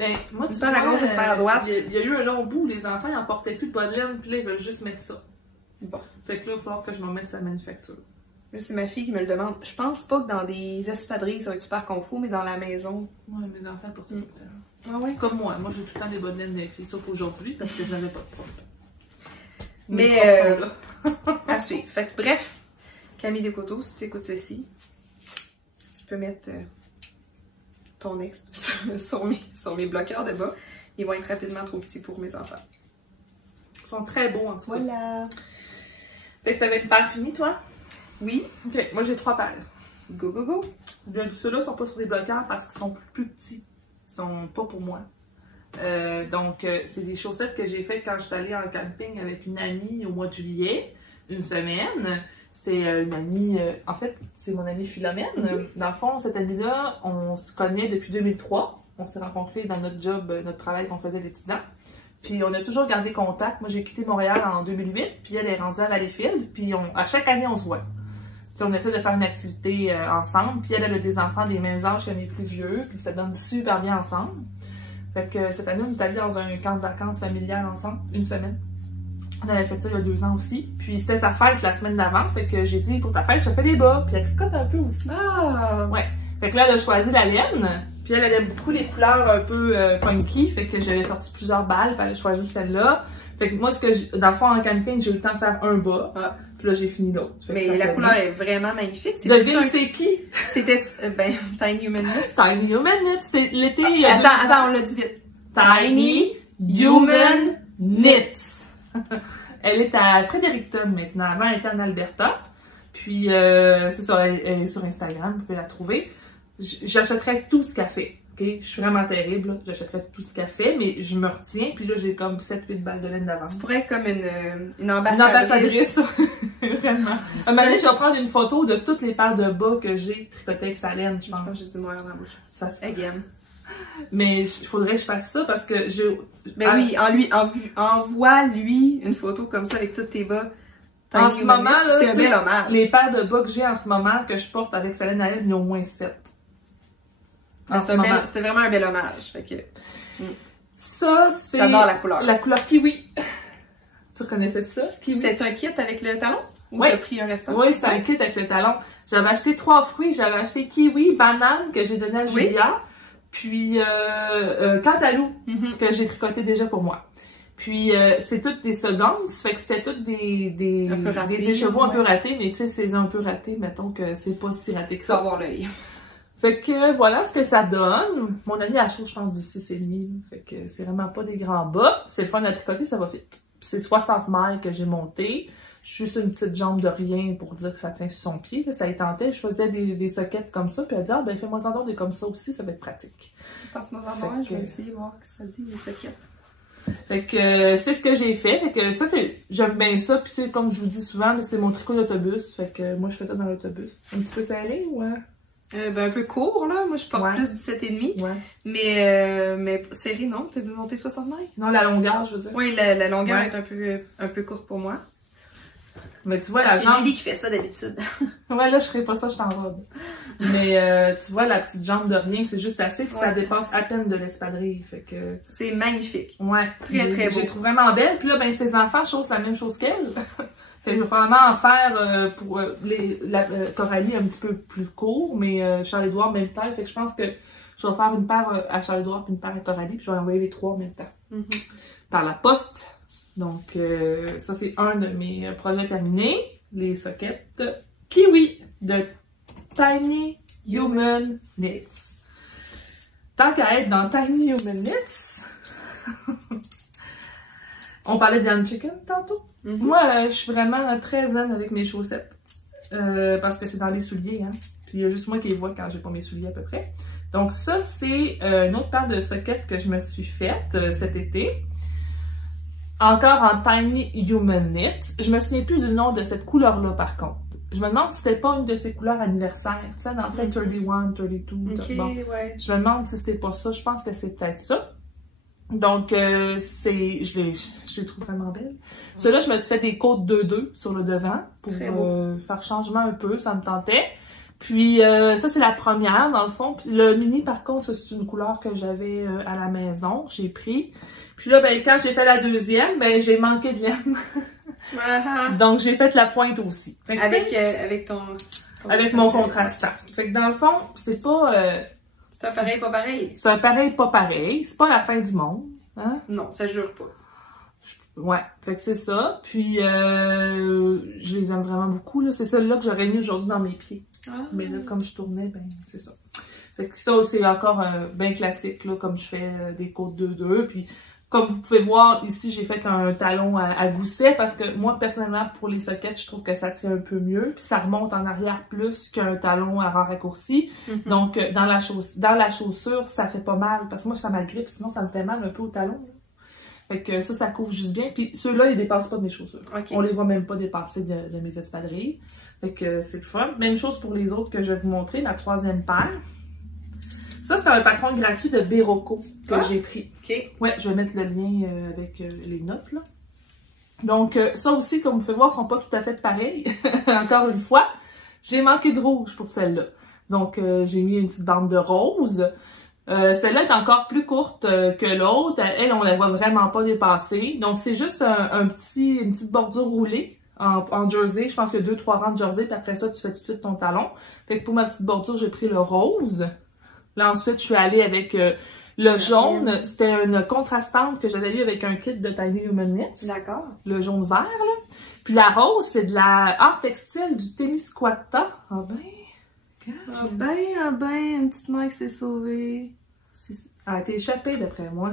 Ben, moi, une paire à gauche, une paire à droite. Il y a eu un long bout où les enfants, ils en portaient plus de bas de laine, puis là, ils veulent juste mettre ça. Bon. Fait que là, il va falloir que je m'en mette sa manufacture. Là, c'est ma fille qui me le demande. Je pense pas que dans des espadrilles, ça va être super confort, mais dans la maison. Ouais, mes enfants portent tout le temps. Ah ouais? Comme moi. Moi, j'ai tout le temps des bas de laine des filles, sauf aujourd'hui, parce que je n'avais pas de prof. Mais, à suivre. Fait que, bref, Camille Descoteaux, si tu écoutes ceci, tu peux mettre ton ex sur mes bloqueurs de bas. Ils vont être rapidement trop petits pour mes enfants. Ils sont très beaux, en tout cas. Voilà. Fait que t'avais une paire finie, toi? Oui. Ok, moi j'ai 3 paires. Go, go, go. Ceux-là sont pas sur des bloqueurs parce qu'ils sont plus petits. Ils sont pas pour moi. Donc, c'est des chaussettes que j'ai faites quand je suis allée en camping avec une amie au mois de juillet, une semaine. C'était une amie, en fait, c'est mon amie Philomène. Dans le fond, cette amie-là, on se connaît depuis 2003. On s'est rencontrés dans notre job, notre travail qu'on faisait d'étudiant. Puis on a toujours gardé contact. Moi, j'ai quitté Montréal en 2008, puis elle est rendue à Valleyfield. Puis à chaque année, on se voit. T'sais, on essaie de faire une activité ensemble. Puis elle a des enfants des mêmes âges que mes plus vieux. Puis ça donne super bien ensemble. Fait que cette année, on est allé dans un camp de vacances familial ensemble, une semaine. On avait fait ça il y a 2 ans aussi. Puis c'était sa fête la semaine d'avant. Fait que j'ai dit, pour ta fête, je te fais des bas. Puis elle tricote un peu aussi. Ah! Ouais. Fait que là, elle a choisi la laine. Puis Puis elle aime beaucoup les couleurs un peu funky, fait que j'avais sorti plusieurs balles, puis elle a choisi celle-là. Fait que moi, dans le fond, en campagne, j'ai eu le temps de faire un bas. Ah. Puis là, j'ai fini l'autre. Mais la couleur est vraiment magnifique. Devine, c'est qui? C'était, Tiny Human Knits. Tiny Human Knits, c'est l'été. Attends, on l'a dit vite. Tiny Human Knits. Elle est à Fredericton maintenant. Avant, elle était en Alberta. Puis, c'est ça, elle est sur Instagram, vous pouvez la trouver. J'achèterais tout ce qu'elle fait. Okay? Je suis vraiment terrible, j'achèterais tout ce qu'elle fait, mais je me retiens, puis là, j'ai comme 7-8 balles de laine d'avance. Tu pourrais être comme une ambassadrice. Une ambassadrice, vraiment. Un moment donné, je vais prendre une photo de toutes les paires de bas que j'ai tricotées avec sa laine, je pense. J'ai du moire dans la bouche. Ça se fait. Again. Mais il faudrait que je fasse ça parce que oui, envoie-lui une photo comme ça avec tous tes bas. En ce moment, là, c'est un bel hommage. Les paires de bas que j'ai en ce moment, que je porte avec sa laine à laine, il y a au moins 7. C'était vraiment un bel hommage. Fait que, ça, c'est... J'adore la couleur. La couleur kiwi. Tu reconnaissais ça? C'était un kit avec le talon? Ou oui. t'as pris un restant? Oui, c'était un kit avec le talon. J'avais acheté 3 fruits. J'avais acheté kiwi, banane, que j'ai donné à Julia. Puis cantaloupe, que j'ai tricoté déjà pour moi. Puis c'est toutes des secondes, fait que c'était toutes des écheveaux un peu ratés, mais tu sais, c'est un peu raté, mettons que c'est pas si raté que ça. Faut avoir l'œil. Fait que voilà ce que ça donne. Mon ami a acheté, je pense, du 6,5. Fait que c'est vraiment pas des grands bas. C'est le fun à tricoter, ça va vite. Puis c'est 60 mailles que j'ai monté. Juste une petite jambe de rien pour dire que ça tient sur son pied. Là, ça y tentait. Je faisais des soquettes comme ça. Puis elle dit, ah ben fais-moi en des comme ça aussi, ça va être pratique. Passe-moi en moi, je vais essayer de voir ce que ça dit, des soquettes. Fait que c'est ce que j'ai fait. Fait que ça, j'aime bien ça. Puis c'est comme je vous dis souvent, c'est mon tricot d'autobus. Fait que moi, je fais ça dans l'autobus. Un petit peu serré ou... un peu court, là. Moi, je porte plus du 7,5. Ouais. Mais serré, non? T'as vu monter 60 mailles? Non, la longueur, je veux dire. Oui, la longueur est un peu courte pour moi. Mais tu vois, la jambe... C'est Julie qui fait ça d'habitude. Ouais, là, je ferais pas ça, je t'en robe. Mais tu vois, la petite jambe de rien, c'est juste assez, puis ça dépasse à peine de l'espadrille. Fait que... C'est magnifique. Ouais. Très, très beau. Je les trouve vraiment belle. Puis là, ben, ses enfants chaussent la même chose qu'elle. Fait que je vais probablement en faire pour la Coralie un petit peu plus court, mais Charles-Édouard, même taille. Fait que je pense que je vais faire une paire à Charles-Édouard puis une paire à Coralie, puis je vais envoyer les 3 en même temps. Par la poste. Donc, ça, c'est un de mes projets terminés. Les soquettes Kiwi de Tiny Human Knits. Tant qu'à être dans Tiny Human Knits, on parlait d'Yam Chicken tantôt. Moi, je suis vraiment très zen avec mes chaussettes. Parce que c'est dans les souliers, hein. Puis il y a juste moi qui les vois quand j'ai pas mes souliers à peu près. Donc ça, c'est une autre paire de soquettes que je me suis faite cet été. Encore en Tiny Human Knits. Je me souviens plus du nom de cette couleur-là, par contre. Je me demande si c'était pas une de ces couleurs anniversaires. Tu sais, dans le fait 31, 32. Ok, bon. ouais. Je me demande si c'était pas ça. Je pense que c'est peut-être ça. Donc, je les trouve vraiment belles. Ceux-là, je me suis fait des côtes 2-2 sur le devant pour faire changement un peu. Ça me tentait. Puis, ça, c'est la première, dans le fond. Puis, le mini, par contre, c'est une couleur que j'avais à la maison. J'ai pris. Puis là, ben, quand j'ai fait la deuxième, ben, j'ai manqué de laine. Donc, j'ai fait la pointe aussi. Fait que, avec mon contrastant. Fait que dans le fond, c'est pas... c'est un pareil, pas pareil. C'est un pareil, pas pareil. C'est pas la fin du monde. Hein? Non, ça jure pas. Ouais, fait que c'est ça. Puis, je les aime vraiment beaucoup. C'est celle-là que j'aurais mis aujourd'hui dans mes pieds. Mais là, comme je tournais, ben, c'est ça. Fait que ça, c'est encore bien classique, là, comme je fais des côtes 2-2. Puis, comme vous pouvez voir, ici, j'ai fait un talon à gousset parce que moi, personnellement, pour les soquettes, je trouve que ça tient un peu mieux. Puis ça remonte en arrière plus qu'un talon à raccourci. Donc, dans la chaussure, ça fait pas mal. Parce que moi, ça m'agrippe, sinon ça me fait mal un peu au talon. Là. Fait que ça couvre juste bien. Puis ceux-là, ils dépassent pas de mes chaussures. Okay. On les voit même pas dépasser de mes espadrilles. Fait que c'est le fun. Même chose pour les autres que je vais vous montrer, la troisième paire. Ça, c'est un patron gratuit de Berocco que j'ai pris. OK. Ouais, je vais mettre le lien avec les notes, là. Donc, ça aussi, comme vous pouvez voir, sont pas tout à fait pareils. Encore une fois, j'ai manqué de rouge pour celle-là. Donc, j'ai mis une petite bande de rose. Celle-là est encore plus courte que l'autre. Elle, on la voit vraiment pas dépasser. Donc, c'est juste une petite bordure roulée en jersey. Je pense que 2-3 rangs de jersey. Puis après ça, tu fais tout de suite ton talon. Fait que pour ma petite bordure, j'ai pris le rose. Là, ensuite, je suis allée avec le jaune. C'était une contrastante que j'avais eu avec un kit de Tiny Human Knits. D'accord. Le jaune vert, là. Puis la rose, c'est de la art textile du Témiscouata. Ah ben, une petite main qui s'est sauvée. Elle a été échappée d'après moi.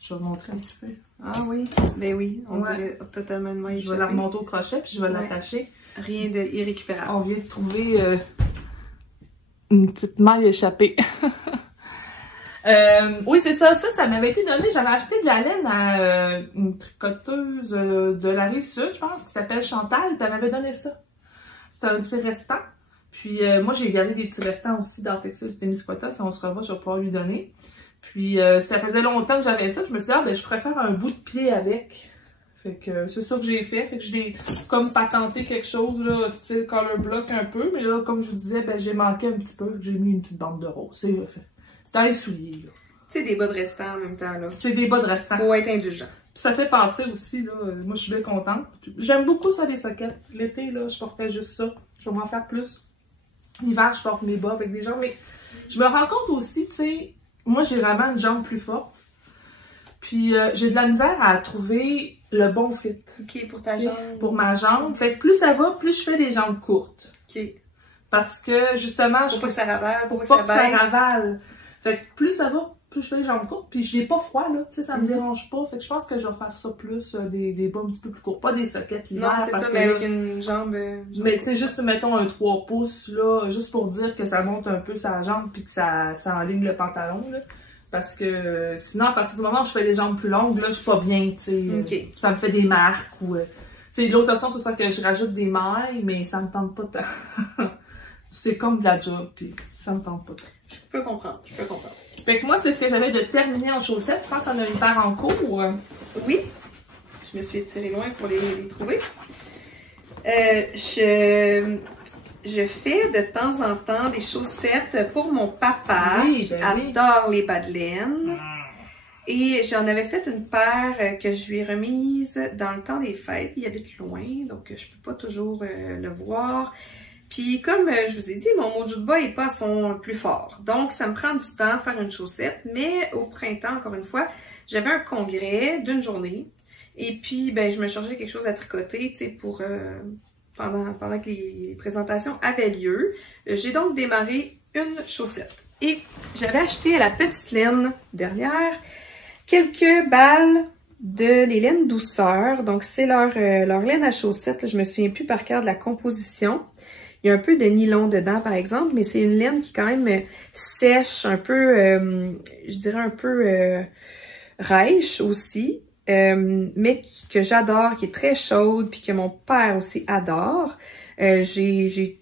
Je vais vous montrer un petit peu. Ah oui, ben oui, on dirait totalement une main échappée. Je vais la remonter au crochet puis je vais l'attacher. Rien d'irrécupérable. On vient de trouver une petite maille échappée. Oui, c'est ça. Ça m'avait été donné. J'avais acheté de la laine à une tricoteuse de la Rive-Sud, je pense, qui s'appelle Chantal. Puis elle m'avait donné ça. C'était un petit restant. Puis moi, j'ai gardé des petits restants aussi dans le textile du Témiscouata. Si on se revoit, je vais pouvoir lui donner. Puis ça faisait longtemps que j'avais ça. Je me suis dit, ah, ben, je préfère un bout de pied avec. Fait que c'est ça que j'ai fait. Fait que je l'ai comme patenté quelque chose, là, style color block un peu. Mais là, comme je vous disais, ben, j'ai manqué un petit peu. J'ai mis une petite bande de rose. C'est dans les souliers, là. Tu sais, des bas de restant en même temps, là. C'est des bas de restant. Faut être indulgent. Puis ça fait passer aussi, là. Moi, je suis bien contente. J'aime beaucoup ça, les sockets. L'été, là, je portais juste ça. Je vais m'en faire plus. L'hiver, je porte mes bas avec des jambes. Mais je me rends compte aussi, tu sais, moi, j'ai vraiment une jambe plus forte. Puis j'ai de la misère à trouver le bon fit. OK, pour ta jambe. Pour ma jambe. Fait que plus ça va, plus je fais des jambes courtes. OK. Parce que, justement... Pour pas que ça ravale, pour pas que ça ravale. Fait que plus ça va, plus je fais les jambes courtes. Puis j'ai pas froid, là. Tu sais, ça me dérange pas. Fait que je pense que je vais faire ça plus, des bas un petit peu plus courts. Pas des sockets l'hiver. Non, c'est ça, mais avec une jambe... mais tu sais, juste, mettons, un 3 pouces, là, juste pour dire que ça monte un peu sa jambe puis que ça enligne le pantalon, là. Parce que sinon, à partir du moment où je fais des jambes plus longues, là, je suis pas bien, tu sais. Ça me fait des marques ou... tu sais, l'autre option, c'est ça que je rajoute des mailles, mais ça me tente pas tant. C'est comme de la job, puis ça me tente pas tant. Je peux comprendre, je peux comprendre. Fait que moi, c'est ce que j'avais de terminer en chaussettes. Je pense qu'on a une paire en cours. Oui. Je me suis étirée loin pour les trouver. Je fais de temps en temps des chaussettes pour mon papa. Oui, adore les bas de laine. Et j'en avais fait une paire que je lui ai remise dans le temps des fêtes. Il habite loin, donc je peux pas toujours le voir. Puis comme je vous ai dit, mon mojo de bas n'est pas à son plus fort. Donc ça me prend du temps faire une chaussette. Mais au printemps, encore une fois, j'avais un congrès d'une journée. Et puis ben je me chargeais quelque chose à tricoter, tu sais, pour... Pendant que les présentations avaient lieu. J'ai donc démarré une chaussette. Et j'avais acheté à la petite laine derrière quelques balles de les laines douceur. Donc c'est leur laine à chaussettes. Je me souviens plus par cœur de la composition. Il y a un peu de nylon dedans par exemple, mais c'est une laine qui est quand même sèche, un peu, je dirais un peu rêche aussi. Mais que j'adore, qui est très chaude, puis que mon père aussi adore. J'ai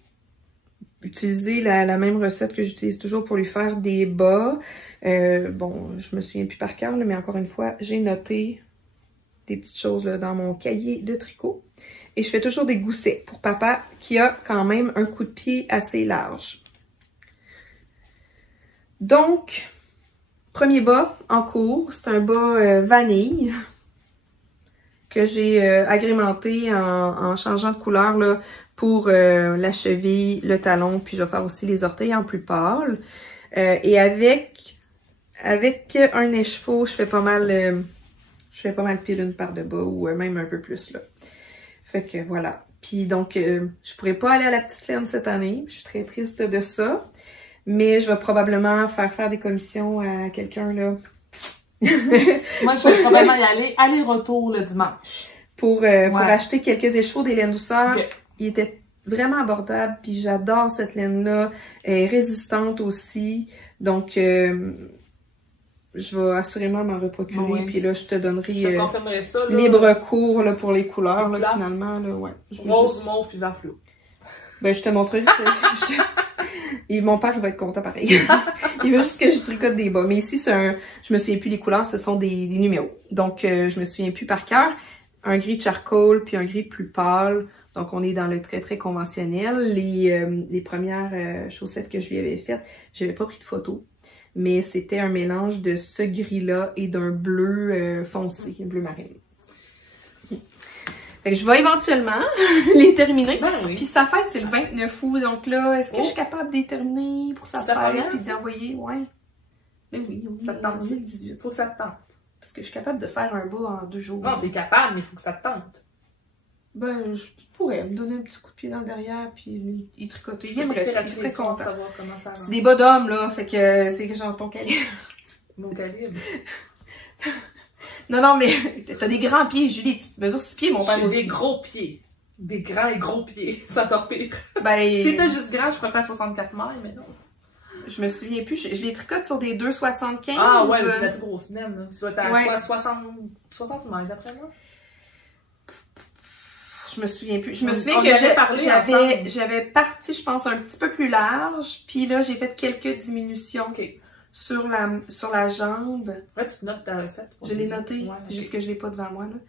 utilisé la même recette que j'utilise toujours pour lui faire des bas. Bon, je me souviens plus par cœur, mais encore une fois, j'ai noté des petites choses là, dans mon cahier de tricot. Et je fais toujours des goussets pour papa, qui a quand même un coup de pied assez large. Donc, premier bas en cours, c'est un bas vanille que j'ai agrémenté en changeant de couleur là, pour la cheville, le talon, puis je vais faire aussi les orteils en plus pâle. Et avec un écheveau, je fais pas mal pile une paire de bas ou même un peu plus là. Fait que voilà. Puis donc, je pourrais pas aller à la petite laine cette année. Je suis très triste de ça. Mais je vais probablement faire des commissions à quelqu'un là. Moi, je vais probablement y aller aller-retour le dimanche. Pour acheter quelques échevaux des laines douceurs. Okay. Il était vraiment abordable, puis j'adore cette laine-là. Elle est résistante aussi. Donc, je vais assurément m'en reprocurer. Oui. Puis là, je te donnerai je te confirmerai ça, là, libre cours là, pour les couleurs, là, finalement. Là, ouais. Rose, mauve, puis vert fluo. Ben, je te montrerai. Et mon père, il va être content pareil. Il veut juste que je tricote des bas. Mais ici, je me souviens plus les couleurs, ce sont des numéros. Donc, je me souviens plus par cœur. Un gris charcoal, puis un gris plus pâle. Donc, on est dans le très, très conventionnel. Les premières chaussettes que je lui avais faites, j'avais pas pris de photo. Mais c'était un mélange de ce gris-là et d'un bleu foncé, un bleu marine. Fait que je vais éventuellement les terminer. Ben oui. Puis sa fête, c'est le 29 août. Donc là, est-ce que je suis capable de les terminer pour sa fête puis d'y envoyer? Ouais. Ben oui, ça te tente. 18. Faut que ça te tente. Parce que je suis capable de faire un bas en 2 jours. Non, t'es capable, mais il faut que ça te tente. Ben, je pourrais me donner un petit coup de pied dans le derrière puis y tricoter. J'aimerais ça, il serait content. C'est des bas d'homme, là, fait que c'est genre ton calibre. Mon calibre? Non, mais t'as des grands pieds, Julie, tu mesures 6 pieds, mon père aussi. J'ai des gros pieds. Des grands et gros pieds, c'est encore pire. Ben... Si t'es juste grand, je préfère 64 mailles, mais non. Je me souviens plus, je les tricote sur des 2,75. Ah ouais, c'est la plus grosse naine, là. Tu dois être à quoi, 60 mailles d'après moi? Je me souviens plus. Je me souviens que j'avais parti, je pense, un petit peu plus large. Puis là, j'ai fait quelques diminutions sur la jambe. Ouais, tu notes ta recette. Je l'ai noté. Ouais, c'est juste que je l'ai pas devant moi, là.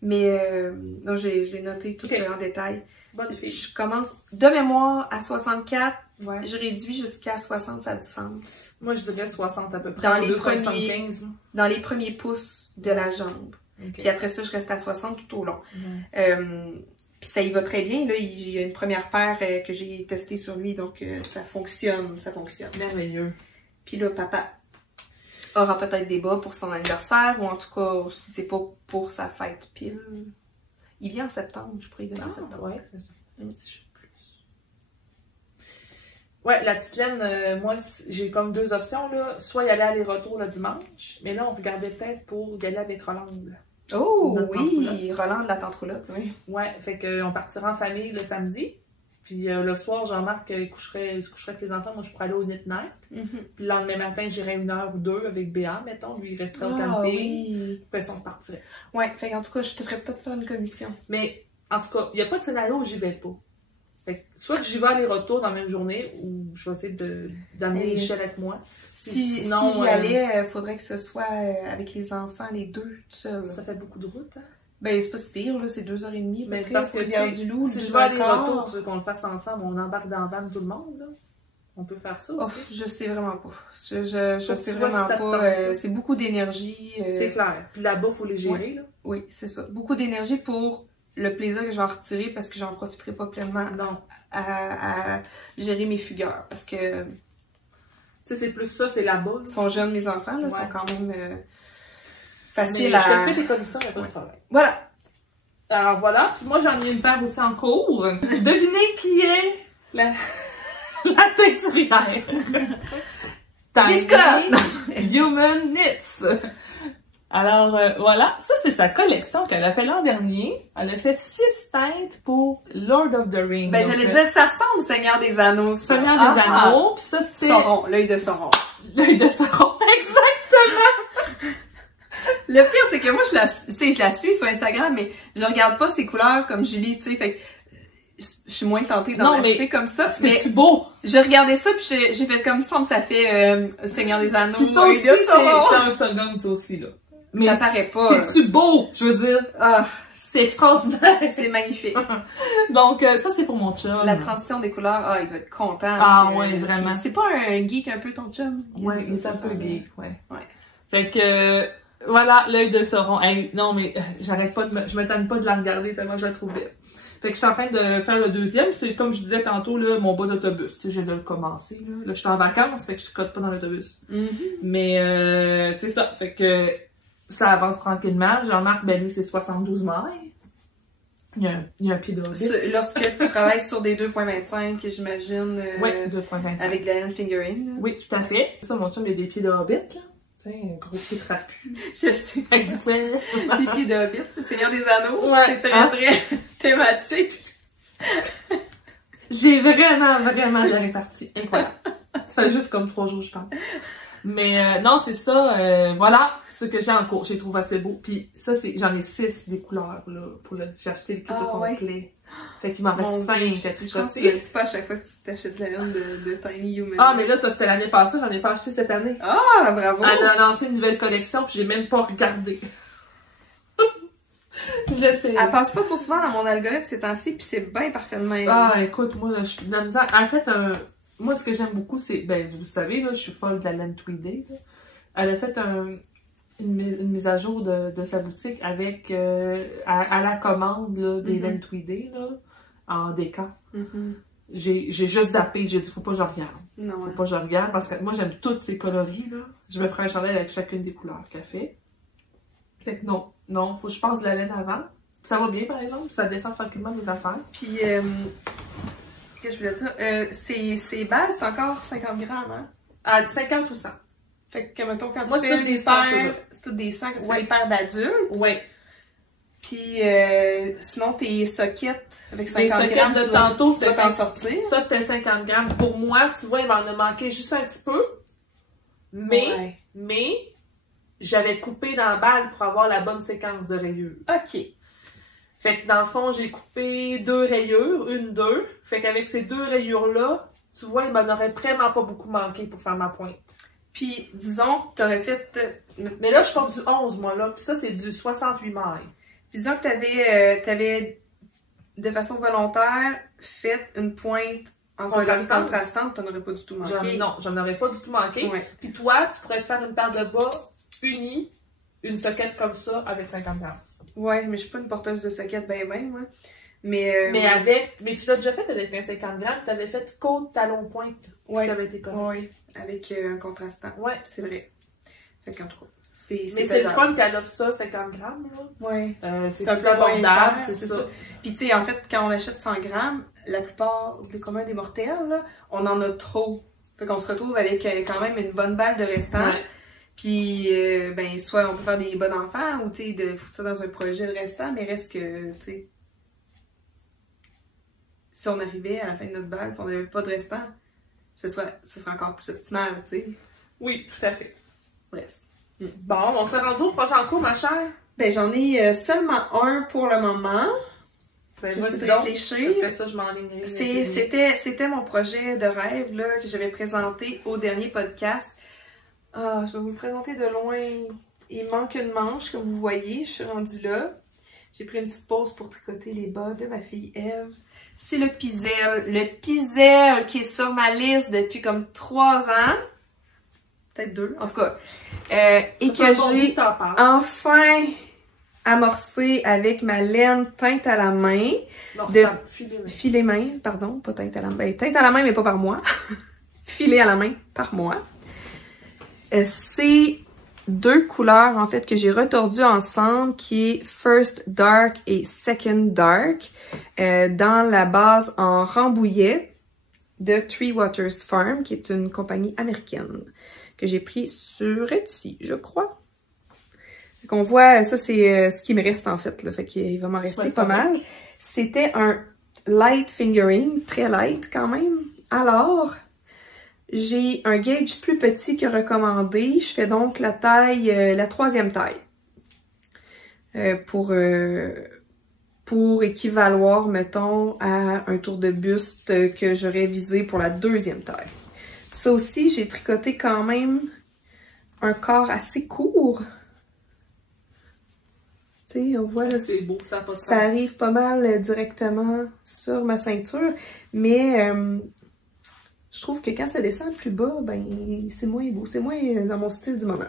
Mais non, je l'ai noté tout en détail. Je commence de mémoire à 64. Ouais. Je réduis jusqu'à 60, ça a du sens. Moi, je dirais 60 à peu près. Dans les premiers pouces de la jambe. Puis après ça, je reste à 60 tout au long. Puis ça y va très bien. Là, il y a une première paire que j'ai testée sur lui, donc ça fonctionne. Merveilleux. Puis là, papa aura peut-être des bas pour son anniversaire, ou en tout cas, si c'est pas pour sa fête pile. Il vient en septembre, je pourrais y donner en septembre. Ouais, c'est ça. Un petit peu plus. Ouais, la petite laine, moi, j'ai comme 2 options, là. Soit y aller aller-retour le dimanche, mais là, on regardait peut-être pour y aller avec Rolande. Oh oui, Rolande la tante roulotte, oui. Ouais, fait qu'on partira en famille le samedi. Puis le soir, Jean-Marc se coucherait avec les enfants. Moi, je pourrais aller au Knit Night. Puis le lendemain matin, j'irais 1 heure ou 2 avec Béa, mettons. Lui, il resterait au camping. Puis on partirait. Ouais, fait qu'en tout cas, je te ferais peut-être faire une commission. Mais en tout cas, il n'y a pas de scénario où j'y vais pas. Fait que soit j'y vais aller-retour dans la même journée, ou je vais essayer d'amener Michel avec moi. Sinon, si j'y allais, il faudrait que ce soit avec les enfants, les deux, tout seul. Ça fait beaucoup de route, hein? Ben, c'est pas si pire, là, c'est 2h30. Mais parce que Rivière-du-Loup, si je vais aller-retour, tu veux qu'on le fasse ensemble, on embarque dans le van tout le monde, là? On peut faire ça aussi? Oh, je sais vraiment pas. Je sais vraiment pas. C'est beaucoup d'énergie. C'est clair. Puis là-bas, il faut les gérer, là. Oui, c'est ça. Beaucoup d'énergie pour le plaisir que je vais en retirer parce que j'en profiterai pas pleinement à gérer mes fugueurs. Parce que... Tu sais, c'est plus ça, c'est là-bas. Ils sont jeunes, mes enfants, là, sont quand même... facile à... Je te fais tes commissions, il n'y a pas de problème. Voilà. Alors voilà, puis moi j'en ai une paire aussi en cours. Devinez qui est la teinturière. Tiny Human Knits. Alors voilà, ça c'est sa collection qu'elle a fait l'an dernier. Elle a fait 6 teintes pour Lord of the Rings. Ben j'allais dire, ça ressemble au Seigneur des Anneaux. Seigneur des Anneaux, puis ça c'était... Sauron, l'œil de Sauron. L'œil de Sauron, exactement! Le pire, c'est que moi, je la suis sur Instagram, mais je regarde pas ses couleurs comme Julie, tu sais, fait que je suis moins tentée d'en acheter comme ça. C'est bon! Je regardais ça, puis j'ai fait comme ça fait Seigneur des Anneaux. Puis ça aussi, c'est un second, ça aussi, là. Mais ça paraît pas. C'est-tu beau? Je veux dire, c'est extraordinaire! C'est magnifique. Donc, ça, c'est pour mon chum. La transition des couleurs, il doit être content. Ah ouais, vraiment. C'est pas un geek un peu ton chum? Ouais, c'est un peu geek, ouais. Fait que... Voilà, l'œil de Sauron. Hey, non, mais j'arrête pas je m'étonne pas de la regarder tellement je la trouve belle. Fait que je suis en train de faire le deuxième. C'est comme je disais tantôt, là, mon bas d'autobus. Tu sais, j'ai de le commencer, là. Là, je suis en vacances, fait que je tricote pas dans l'autobus. Mais c'est ça. Fait que ça avance tranquillement. Jean-Marc, ben lui, c'est 72 mailles. Il y a un pied d'orbite. Lorsque tu travailles sur des 2.25, j'imagine. Oui, 2.25. Avec la hand fingering. Là. Oui, tout à fait. Ça, mon chum, il y a des pieds d'orbite, là. Tiens, un gros pied trapu. Je sais. Avec du poil. Des pieds d'hobbit, le Seigneur des Anneaux. C'est très thématique. J'ai vraiment de la répartie. Incroyable. Ça fait juste comme 3 jours, je pense. Mais non, c'est ça. Voilà ce que j'ai en cours. Je les trouve assez beaux. Puis ça, j'en ai 6 des couleurs, là. J'ai acheté le kit au complet. Fait qu'il m'en reste 5 à tricoter. C'est pas à chaque fois que tu t'achètes la laine de Tiny Human. Ah, mais là, ça c'était l'année passée, j'en ai pas acheté cette année. Ah, bravo! Elle a lancé une nouvelle collection, puis j'ai même pas regardé. Je sais. Elle passe pas trop souvent dans mon algorithme ces temps-ci, puis c'est bien parfaitement. Ah, écoute, moi, là, je suis de la misère. En fait, moi, ce que j'aime beaucoup, c'est, ben, vous savez, là, je suis folle de la laine tweedée. Elle a fait une mise à jour de sa boutique avec à la commande là, des laines tweedées là, en décan. J'ai juste zappé, j'ai dit faut pas que je regarde. Non, faut pas que je regarde parce que moi j'aime toutes ces coloris là. Je me ferai un chandail avec chacune des couleurs qu'elle fait. Fait que non, faut que je passe de la laine avant. Ça va bien par exemple, ça descend tranquillement mes affaires. Puis qu'est-ce que je voulais dire? Ces balles, c'est encore 50 grammes, hein? À 50 ou 100. Fait que, mettons, quand moi, tu fais des paires, c'est toutes des 100, que tu fais des paires d'adultes. Oui. Puis, sinon, tes sockets avec 50 sockets grammes, de tu tantôt, vas t'en sortir. Ça, c'était 50 grammes. Pour moi, tu vois, il m'en a manqué juste un petit peu. Mais j'avais coupé dans la balle pour avoir la bonne séquence de rayures. OK. Fait que dans le fond, j'ai coupé 2 rayures, 1-2. Fait qu'avec ces 2 rayures-là, tu vois, il m'en aurait vraiment pas beaucoup manqué pour faire ma pointe. Puis, disons que t'aurais fait... Mais là, je porte du 11, moi, là. Puis ça, c'est du 68 mailles. Puis disons que t'avais de façon volontaire, fait une pointe en contrastante, t'en aurais pas du tout manqué. Non, j'en aurais pas du tout manqué. Ouais. Puis toi, tu pourrais te faire une paire de bas unie, une soquette comme ça, avec 50 grammes. Ouais, mais je suis pas une porteuse de soquette moi. Mais tu l'as déjà fait avec un 50 grammes, tu avais fait côte, talon, pointe. Ouais. Ça avait été correct. Ouais, avec un contrastant. Ouais. C'est vrai. Fait qu'en tout cas, mais c'est le fun qu'elle offre ça, 50 grammes, là. Ouais. C'est plus abordable, c'est ça. Puis tu sais, en fait, quand on achète 100 grammes, la plupart des communs des mortels, là, on en a trop. Fait qu'on se retrouve avec quand même une bonne balle de restant. Ouais. Puis, ben, soit on peut faire des bons enfants ou, tu sais, de foutre ça dans un projet de restant, mais reste que, tu sais, si on arrivait à la fin de notre balle et on n'avait pas de restant, ce serait encore plus optimal, tu sais. Oui, tout à fait. Bref. Bon, on s'est rendu au prochain cours, ma chère? Ben, j'en ai seulement un pour le moment. Ben, juste réfléchir. Après ça, je m'enlignerai. C'était mon projet de rêve, là, que j'avais présenté au dernier podcast. Ah, je vais vous le présenter de loin. Il manque une manche, comme vous voyez. Je suis rendue là. J'ai pris une petite pause pour tricoter les bas de ma fille Eve. C'est le Pizel. Le Pizel qui est sur ma liste depuis comme 3 ans. Peut-être 2, en tout cas. Et que j'ai enfin amorcé avec ma laine teinte à la main. Non, filet main, pardon, pas teinte à la main. Ben, teinte à la main, mais pas par moi. Filet à la main, par moi. C'est 2 couleurs, en fait, que j'ai retordues ensemble, qui est First Dark et Second Dark, dans la base en Rambouillet de Three Waters Farm, qui est une compagnie américaine, que j'ai pris sur Etsy, je crois. Fait qu'on voit, ça c'est ce qui me reste, en fait, là, fait qu'il va m'en rester pas mal. C'était un light fingering, très light quand même. Alors, j'ai un gauge plus petit que recommandé. Je fais donc la taille, la 3e taille. Pour équivaloir, mettons, à un tour de buste que j'aurais visé pour la 2e taille. Ça aussi, j'ai tricoté quand même un corps assez court. Tu sais, on voit là, c'est beau, ça arrive pas mal directement sur ma ceinture. Mais je trouve que quand ça descend plus bas, ben c'est moins beau. C'est moins dans mon style du moment.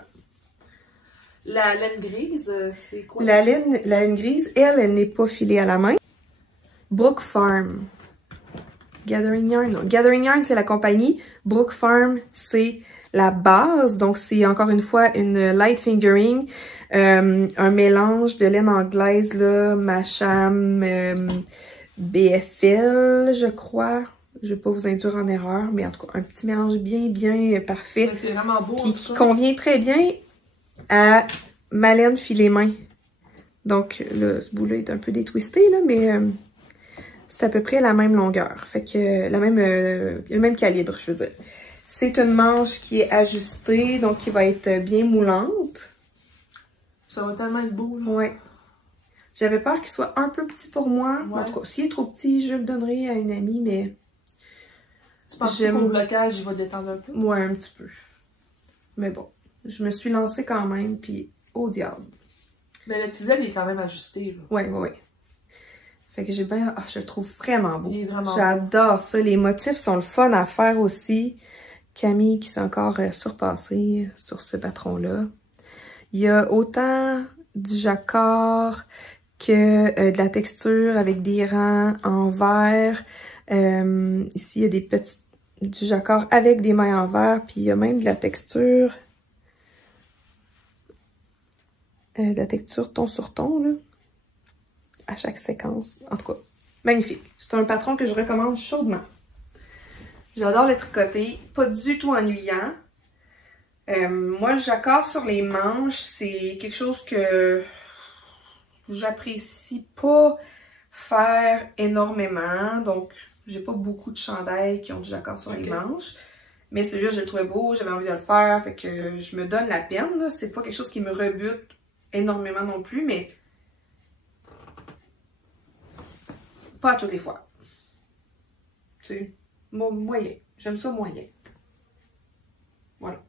La laine grise, c'est quoi? La laine grise, elle n'est pas filée à la main. Brook Farm. Gathering Yarn, non. Gathering Yarn, c'est la compagnie. Brook Farm, c'est la base. Donc, c'est encore une fois une light fingering. Un mélange de laine anglaise, là, Masham, BFL, je crois. Je vais pas vous induire en erreur, mais en tout cas, un petit mélange bien parfait. C'est vraiment beau. Puis qui convient très bien à ma laine filet main. Donc, là, ce bout-là est un peu détwisté, là, mais c'est à peu près la même longueur. Fait que le même calibre, je veux dire. C'est une manche qui est ajustée, donc qui va être bien moulante. Ça va tellement être beau, là. Ouais. J'avais peur qu'il soit un peu petit pour moi. Ouais. En tout cas, s'il est trop petit, je le donnerai à une amie, mais... Tu penses que pour le blocage, il va détendre un peu? Ouais, un petit peu. Mais bon, je me suis lancée quand même, puis au diable. Mais le Pizel, il est quand même ajusté, là. Ouais. Fait que j'ai bien... Ah, je le trouve vraiment beau. Il est vraiment beau. J'adore ça. Les motifs sont le fun à faire aussi. Camille qui s'est encore surpassée sur ce patron-là. Il y a autant du jacquard que de la texture avec des rangs en verre. Ici, il y a des petits du jacquard avec des mailles en verre, puis il y a même de la texture ton sur ton, là, à chaque séquence. En tout cas, magnifique. C'est un patron que je recommande chaudement. J'adore le tricoter, pas du tout ennuyant. Moi, le jacquard sur les manches, c'est quelque chose que j'apprécie pas faire énormément, donc j'ai pas beaucoup de chandails qui ont du jacquard sur les manches. Mais celui-là, je le trouvais beau, j'avais envie de le faire, fait que je me donne la peine. C'est pas quelque chose qui me rebute énormément non plus, mais pas à toutes les fois. C'est moyen. J'aime ça moyen. Voilà.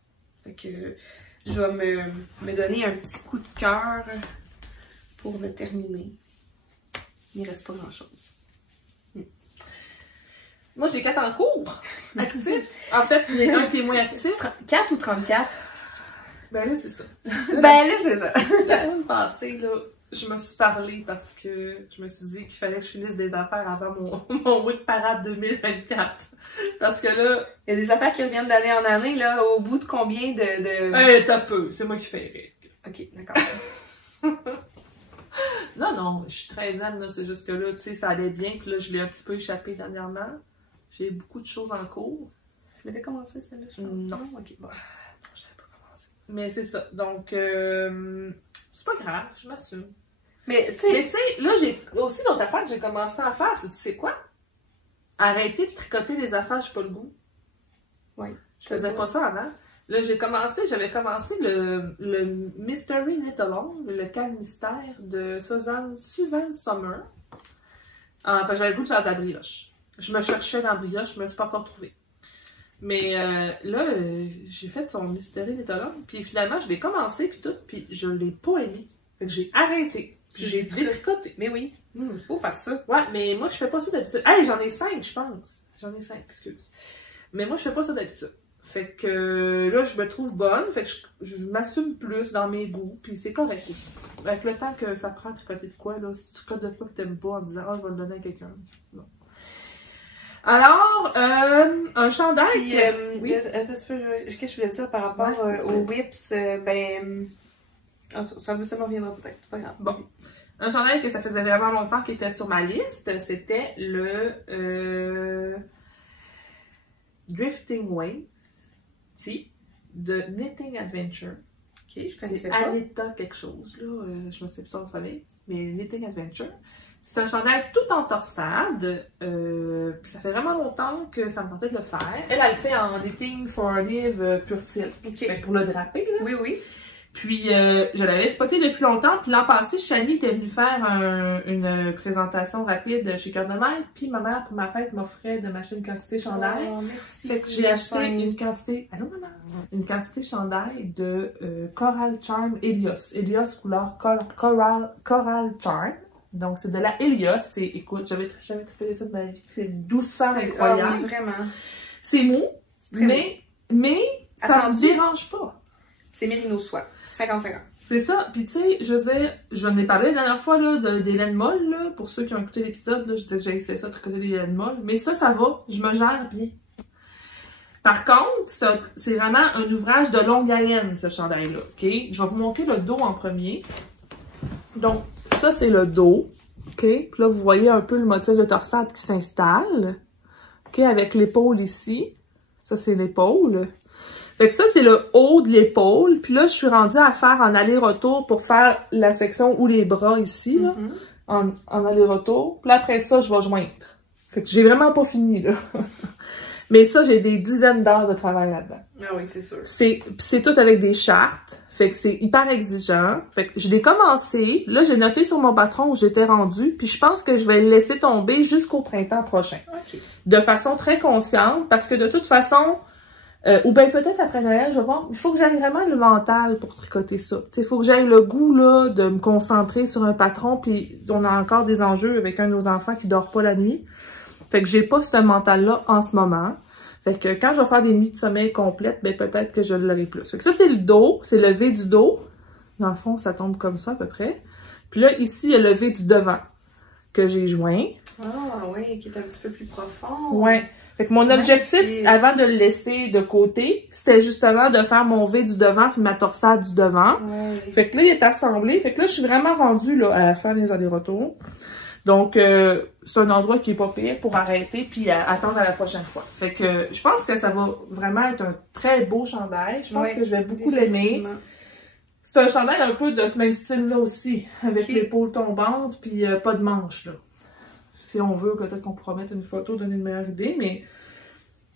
Fait que je vais me donner un petit coup de cœur pour le terminer. Il reste pas grand-chose. Moi, j'ai 4 en cours, actifs. En fait, il y en a un qui est moins actif. 4 ou 34? Ben là, c'est ça. Ben là, c'est ça. La semaine passée, là, je me suis parlé parce que je me suis dit qu'il fallait que je finisse des affaires avant mon week parade 2024. Parce que là... Il y a des affaires qui reviennent d'année en année, là, au bout de combien de... T'as peu, c'est moi qui fais règle. Ok, d'accord. Non, je suis très zen, là, c'est juste que là, tu sais, ça allait bien, puis là, je l'ai un petit peu échappé dernièrement. J'ai beaucoup de choses en cours. Tu l'avais commencé, celle-là, je pense? Non. Ok, bon. Non, j'avais pas commencé. Mais c'est ça, donc, c'est pas grave, je m'assume. Mais, tu sais, là, j'ai aussi d'autres affaires que j'ai commencé à faire, c'est, tu sais quoi? Arrêter de tricoter les affaires, j'ai pas le goût. Oui. Je faisais pas ça avant. Là, j'avais commencé le Mystery Knit Along, le cal mystère de Suzanne Sommer. Parce que j'avais le goût de faire de la brioche. Je me cherchais dans la brioche, je me suis pas encore trouvée. Mais là, j'ai fait son Mystery Knit Along, puis finalement, je l'ai commencé, puis tout, puis je l'ai pas aimé. Fait que j'ai arrêté. Puis j'ai détricoté. Mais oui, il faut faire ça. Ouais, mais moi, je fais pas ça d'habitude. Hey, j'en ai 5, je pense. J'en ai 5, excuse. Mais moi, je fais pas ça d'habitude. Fait que là, je me trouve bonne. Fait que je m'assume plus dans mes goûts. Puis c'est correct aussi. Avec le temps que ça prend à tricoter de quoi, là, si tu tricotes de quoi que t'aimes pas en disant « Ah, je vais le donner à quelqu'un. » Non. Alors, un chandail. Puis, oui. Qu'est-ce que je voulais dire par rapport aux whips? Ça me reviendra peut-être. Pas grave. Bon. Un chandail que ça faisait vraiment longtemps qu'il était sur ma liste, c'était le Drifting Wave de Knitting Adventure. Ok, je connaissais pas. C'est Anita quelque chose, là. Je me sais plus son famille, mais Knitting Adventure. C'est un chandail tout en torsade. Puis ça fait vraiment longtemps que ça me tentait de le faire. Elle le fait en Knitting for Live Pure Silk. Okay. Fait que pour le draper, là. Oui, oui. Puis, je l'avais spoté depuis longtemps. Puis l'an passé, Shani était venue faire une présentation rapide chez Cœur de Mère. Puis ma mère, pour ma fête, m'offrait de m'acheter une quantité chandail. Oh, merci. Fait que j'ai acheté une quantité... Allô, maman? Une quantité chandail de Coral Charm Helios. Helios couleur Coral Charm. Donc, c'est de la Helios. Écoute, j'avais jamais trippé ça de ma vie. C'est doucement incroyable. Oui, vraiment. C'est mou, mais ça ne me dérange pas. C'est Mérino Soie. 50-50. C'est ça. Puis tu sais, je veux dire, j'en ai parlé la dernière fois là, des laines molles, là, pour ceux qui ont écouté l'épisode, là, je disais que j'ai essayé ça, tricoter des laines molles. Mais ça va. Je me gère bien. Par contre, c'est vraiment un ouvrage de longue haleine, ce chandail-là. OK? Je vais vous montrer le dos en premier. Donc, ça, c'est le dos. OK? Puis là, vous voyez un peu le motif de torsade qui s'installe. OK? Avec l'épaule ici. Ça, c'est l'épaule. Fait que ça, c'est le haut de l'épaule. Puis là, je suis rendue à faire en aller-retour pour faire la section ou les bras ici, là. En aller-retour. Puis là, après ça, je vais joindre. Fait que j'ai vraiment pas fini, là. Mais ça, j'ai des dizaines d'heures de travail là-dedans. Ah oui, c'est sûr. C'est tout avec des chartes. Fait que c'est hyper exigeant. Fait que je l'ai commencé. Là, j'ai noté sur mon patron où j'étais rendue. Puis je pense que je vais le laisser tomber jusqu'au printemps prochain. OK. De façon très consciente. Parce que de toute façon... ou bien peut-être après Noël, je vais voir. Il faut que j'aille vraiment le mental pour tricoter ça. Il faut que j'aille le goût là de me concentrer sur un patron. Puis on a encore des enjeux avec un de nos enfants qui dort pas la nuit. Fait que j'ai pas ce mental-là en ce moment. Fait que quand je vais faire des nuits de sommeil complètes, ben peut-être que je l'aurai plus. Fait que ça, c'est le dos. C'est le V du dos. Dans le fond, ça tombe comme ça à peu près. Puis là, ici, il y a le V du devant que j'ai joint. Ah oui, qui est un petit peu plus profond. Ouais. Fait que mon objectif, avant de le laisser de côté, c'était justement de faire mon V du devant puis ma torsade du devant. Ouais. Fait que là, il est assemblé. Fait que là, je suis vraiment rendue là, à faire les allers-retours. Donc, c'est un endroit qui est pas pire pour arrêter puis attendre à la prochaine fois. Fait que je pense que ça va vraiment être un très beau chandail. Je pense que je vais beaucoup l'aimer. C'est un chandail un peu de ce même style-là aussi, avec l'épaule tombante puis pas de manche, là. Si on veut, peut-être qu'on pourra mettre une photo, donner une meilleure idée, mais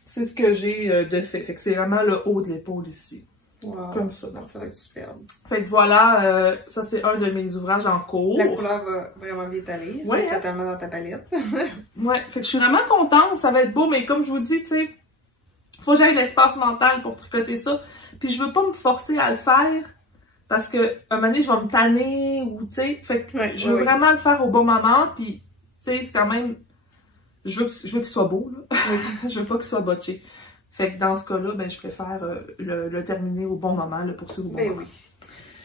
c'est ce que j'ai de fait. Fait que c'est vraiment le haut de l'épaule ici. Wow. Comme ça. Donc. Ça va être superbe. Fait que voilà, ça c'est un de mes ouvrages en cours. La couleur va vraiment bien t'aller. Ouais, c'est totalement dans ta palette. Ouais, fait que je suis vraiment contente. Ça va être beau, mais comme je vous dis, tu sais, faut que j'aille l'espace mental pour tricoter ça. Puis je veux pas me forcer à le faire parce que un moment donné, je vais me tanner ou tu sais. Fait que je veux vraiment le faire au bon moment. Puis tu sais, c'est quand même. Je veux qu'il soit beau, là. Je veux pas qu'il soit botché. Fait que dans ce cas-là, ben, je préfère le terminer au bon moment, le poursuivre au bon moment. Oui.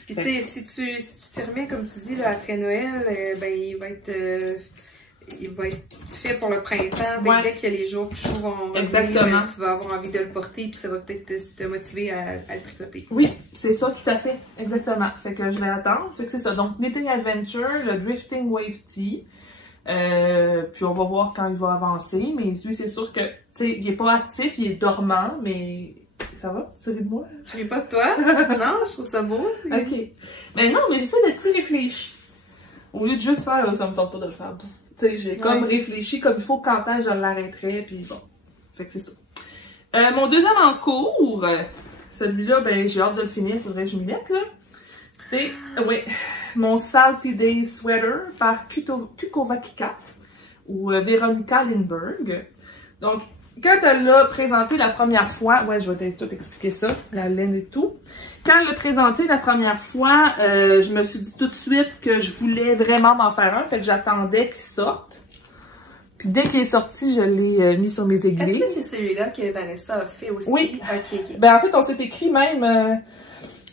Puis tu sais, si tu t'y remets, comme tu dis, là, après Noël, ben, il va être fait pour le printemps. Dès que les jours plus chauds vont exactement. Tu vas avoir envie de le porter, puis ça va peut-être te motiver à le tricoter. Oui, c'est ça, tout à fait. Exactement. Fait que je vais attendre. Fait que c'est ça. Donc, Knitting Adventure, le Drifting Wave Tee. Puis on va voir quand il va avancer. Mais lui, c'est sûr que, tu sais, il est pas actif, il est dormant, mais ça va? Tu ris de moi? Je ris pas de toi? Non, je trouve ça beau. Ok. Mais non, mais j'essaie d'être plus réfléchie. Au lieu de juste faire, ça me tente pas de le faire. Tu sais, j'ai comme réfléchi comme il faut quand je l'arrêterai, puis bon. Fait que c'est ça. Mon deuxième en cours, celui-là, ben j'ai hâte de le finir, faudrait que je m'y mette, là. C'est, mon Salty Days Sweater par Kukovakika ou Veronica Lindberg. Donc, quand elle l'a présenté la première fois, je vais tout expliquer ça, la laine et tout. Quand elle l'a présenté la première fois, je me suis dit tout de suite que je voulais vraiment m'en faire un, fait que j'attendais qu'il sorte. Puis dès qu'il est sorti, je l'ai mis sur mes aiguilles. Est-ce que c'est celui-là que Vanessa a fait aussi? Oui. Ok. Ben en fait, on s'est écrit même...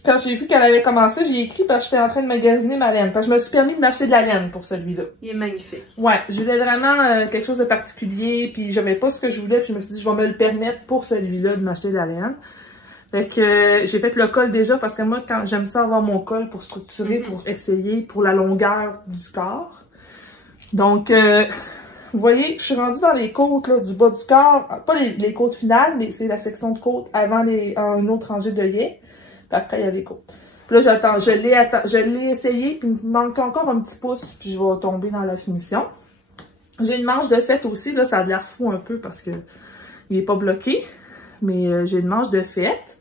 quand j'ai vu qu'elle avait commencé, j'ai écrit parce que j'étais en train de magasiner ma laine. Parce que je me suis permis de m'acheter de la laine pour celui-là. Il est magnifique. Ouais, je voulais vraiment quelque chose de particulier, puis j'avais pas ce que je voulais, puis je me suis dit, je vais me le permettre pour celui-là de m'acheter de la laine. Fait que j'ai fait le col déjà, parce que moi, quand j'aime ça avoir mon col pour structurer, pour essayer, pour la longueur du corps. Donc, vous voyez, je suis rendue dans les côtes là, du bas du corps, pas les côtes finales, mais c'est la section de côte avant un autre rangée d'œillets. Puis après, il y a les côtes. Puis là, j'attends. Je l'ai essayé, puis il me manque encore un petit pouce, puis je vais tomber dans la finition. J'ai une manche de fête aussi, là, ça a l'air fou un peu parce que il est pas bloqué. Mais j'ai une manche de fête.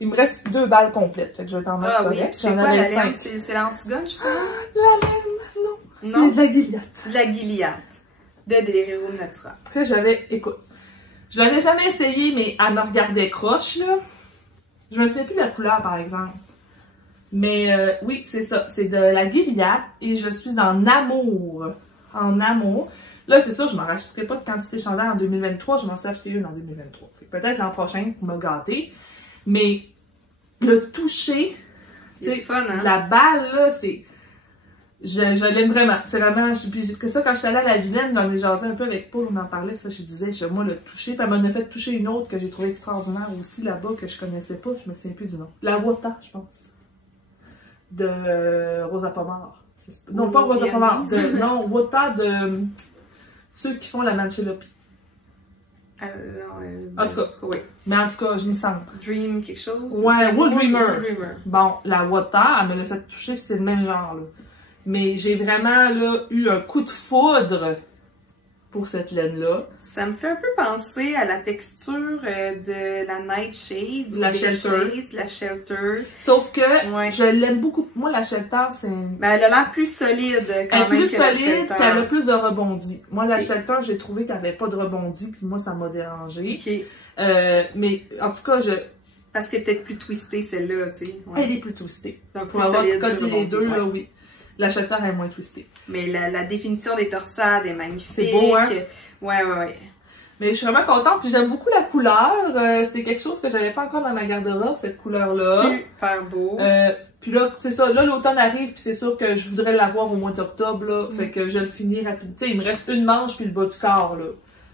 Il me reste 2 balles complètes, fait que je vais t'en mettre correct. C'est quoi la laine? C'est l'Antigone, justement? La laine, non. C'est de la Gilliatt. De la Gilliatt. De Delirium Natura. Après, écoute, je l'avais jamais essayé, mais elle me regardait croche, là. Je me souviens plus de la couleur, par exemple. Mais oui, c'est ça. C'est de la Gilliatt et je suis en amour. En amour. Là, c'est sûr, je ne m'en rachèterai pas de quantité chandail en 2023. Je m'en suis acheté une en 2023. Peut-être l'an prochain pour me gâter. Mais le toucher, tu sais, la balle, là, c'est... Je l'aime vraiment. C'est vraiment... Puis que ça, quand je suis allée à la Vilaine, j'en ai jasé un peu avec Paul, on en parlait, ça, je disais, moi, le toucher. Puis elle m'en a fait toucher une autre que j'ai trouvée extraordinaire aussi, là-bas, que je connaissais pas, je me souviens plus du nom. La Wota, je pense. De Rosa Pomar. Non, pas Rosa Pomar. Non, Wota de ceux qui font la Manchelopi. En tout cas, oui. Mais en tout cas, je me sens. Dream quelque chose? Ouais, Wool Dreamer. Bon, la Wota, elle me l'a fait toucher, c'est le même genre, là. Mais j'ai vraiment là, eu un coup de foudre pour cette laine-là. Ça me fait un peu penser à la texture de la Nightshade, la Shelter. La Shelter. Sauf que je l'aime beaucoup. Moi, la Shelter, c'est... Ben, elle a l'air plus solide quand même. Elle est plus solide, puis elle a plus de rebondis. Moi, la Shelter, j'ai trouvé qu'elle n'avait pas de rebondis, puis moi, ça m'a dérangé. Mais en tout cas, parce qu'elle est peut-être plus twistée, celle-là, tu sais. Ouais. Elle est plus twistée. Donc, pour avoir tricoté les deux, là, oui. La Shelter est moins twistée. Mais la définition des torsades est magnifique. C'est beau, hein? Ouais. Mais je suis vraiment contente, puis j'aime beaucoup la couleur. C'est quelque chose que j'avais pas encore dans ma garde-robe, cette couleur-là. Super beau. Puis là, c'est ça, là, l'automne arrive, puis c'est sûr que je voudrais l'avoir au mois d'octobre, là. Fait que je le finis rapidement. Tu sais, il me reste une manche puis le bas du corps, là.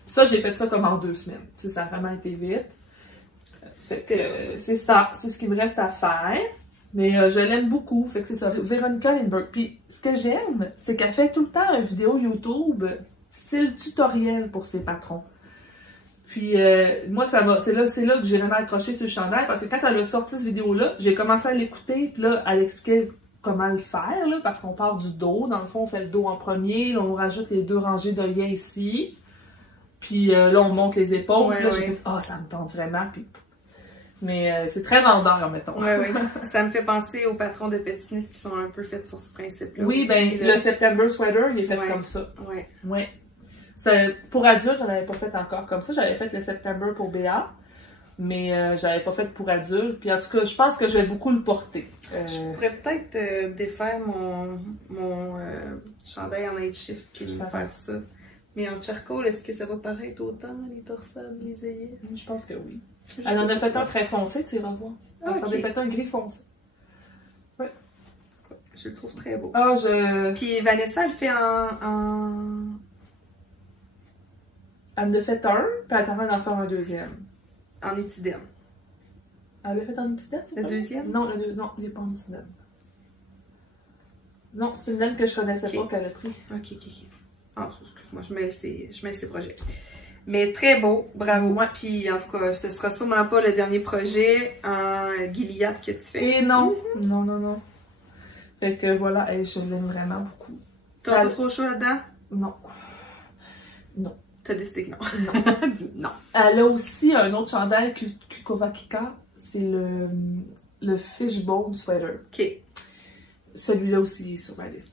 Ça, j'ai fait ça comme en 2 semaines. Tu sais, ça a vraiment été vite. Fait que c'est ça, c'est ce qui me reste à faire. Mais je l'aime beaucoup, fait que c'est ça, Véronica Lindbergh. Puis ce que j'aime, c'est qu'elle fait tout le temps une vidéo YouTube style tutoriel pour ses patrons. Puis moi, c'est là que j'ai vraiment accroché sur le chandail, parce que quand elle a sorti cette vidéo-là, j'ai commencé à l'écouter, puis là, elle expliquait comment le faire, là, parce qu'on part du dos. Dans le fond, on fait le dos en premier, là, on rajoute les 2 rangées d'œillets ici. Puis là, on monte les épaules. Ouais, là, j'ai fait « Ah, ça me tente vraiment! » Puis mais c'est très vendeur, mettons. Oui, oui. Ça me fait penser aux patrons de petites knits qui sont un peu faits sur ce principe-là. Oui, aussi, ben là. Le September Sweater, il est fait comme ça. Oui. Ouais. Pour adulte, j'en avais pas fait encore comme ça. J'avais fait le September pour BA, mais j'avais pas fait pour adulte. Puis en tout cas, je pense que je vais beaucoup le porter. Je pourrais peut-être défaire mon chandail en night shift puis faire ça. Mais en charcoal, est-ce que ça va paraître autant, les torsades, les œillets? Je pense que oui. Elle en a fait un très foncé, tu iras voir. Elle s'en a fait un gris foncé. Ouais. Je le trouve très beau. Ah, Puis Vanessa, elle fait en... Elle en a fait un, puis elle est en train d'en faire un deuxième. En utidène. Elle l'a fait en utidène, c'est Le deuxième? Non, non, il n'est pas en utidène. Non, c'est une laine que je connaissais pas qu'elle a pris. Ok. Ah, excuse-moi, je mets ces projets. Mais très beau, bravo. Ouais. Puis en tout cas, ce sera sûrement pas le dernier projet en Gilliatt que tu fais. Et non, non. Fait que voilà, je l'aime vraiment beaucoup. T'as pas trop chaud là-dedans? Non. T'as décidé que non. Non. Non. Elle a aussi un autre chandail Kukovakika, c'est le Fishbone Sweater. Ok. Celui-là aussi est sur ma liste.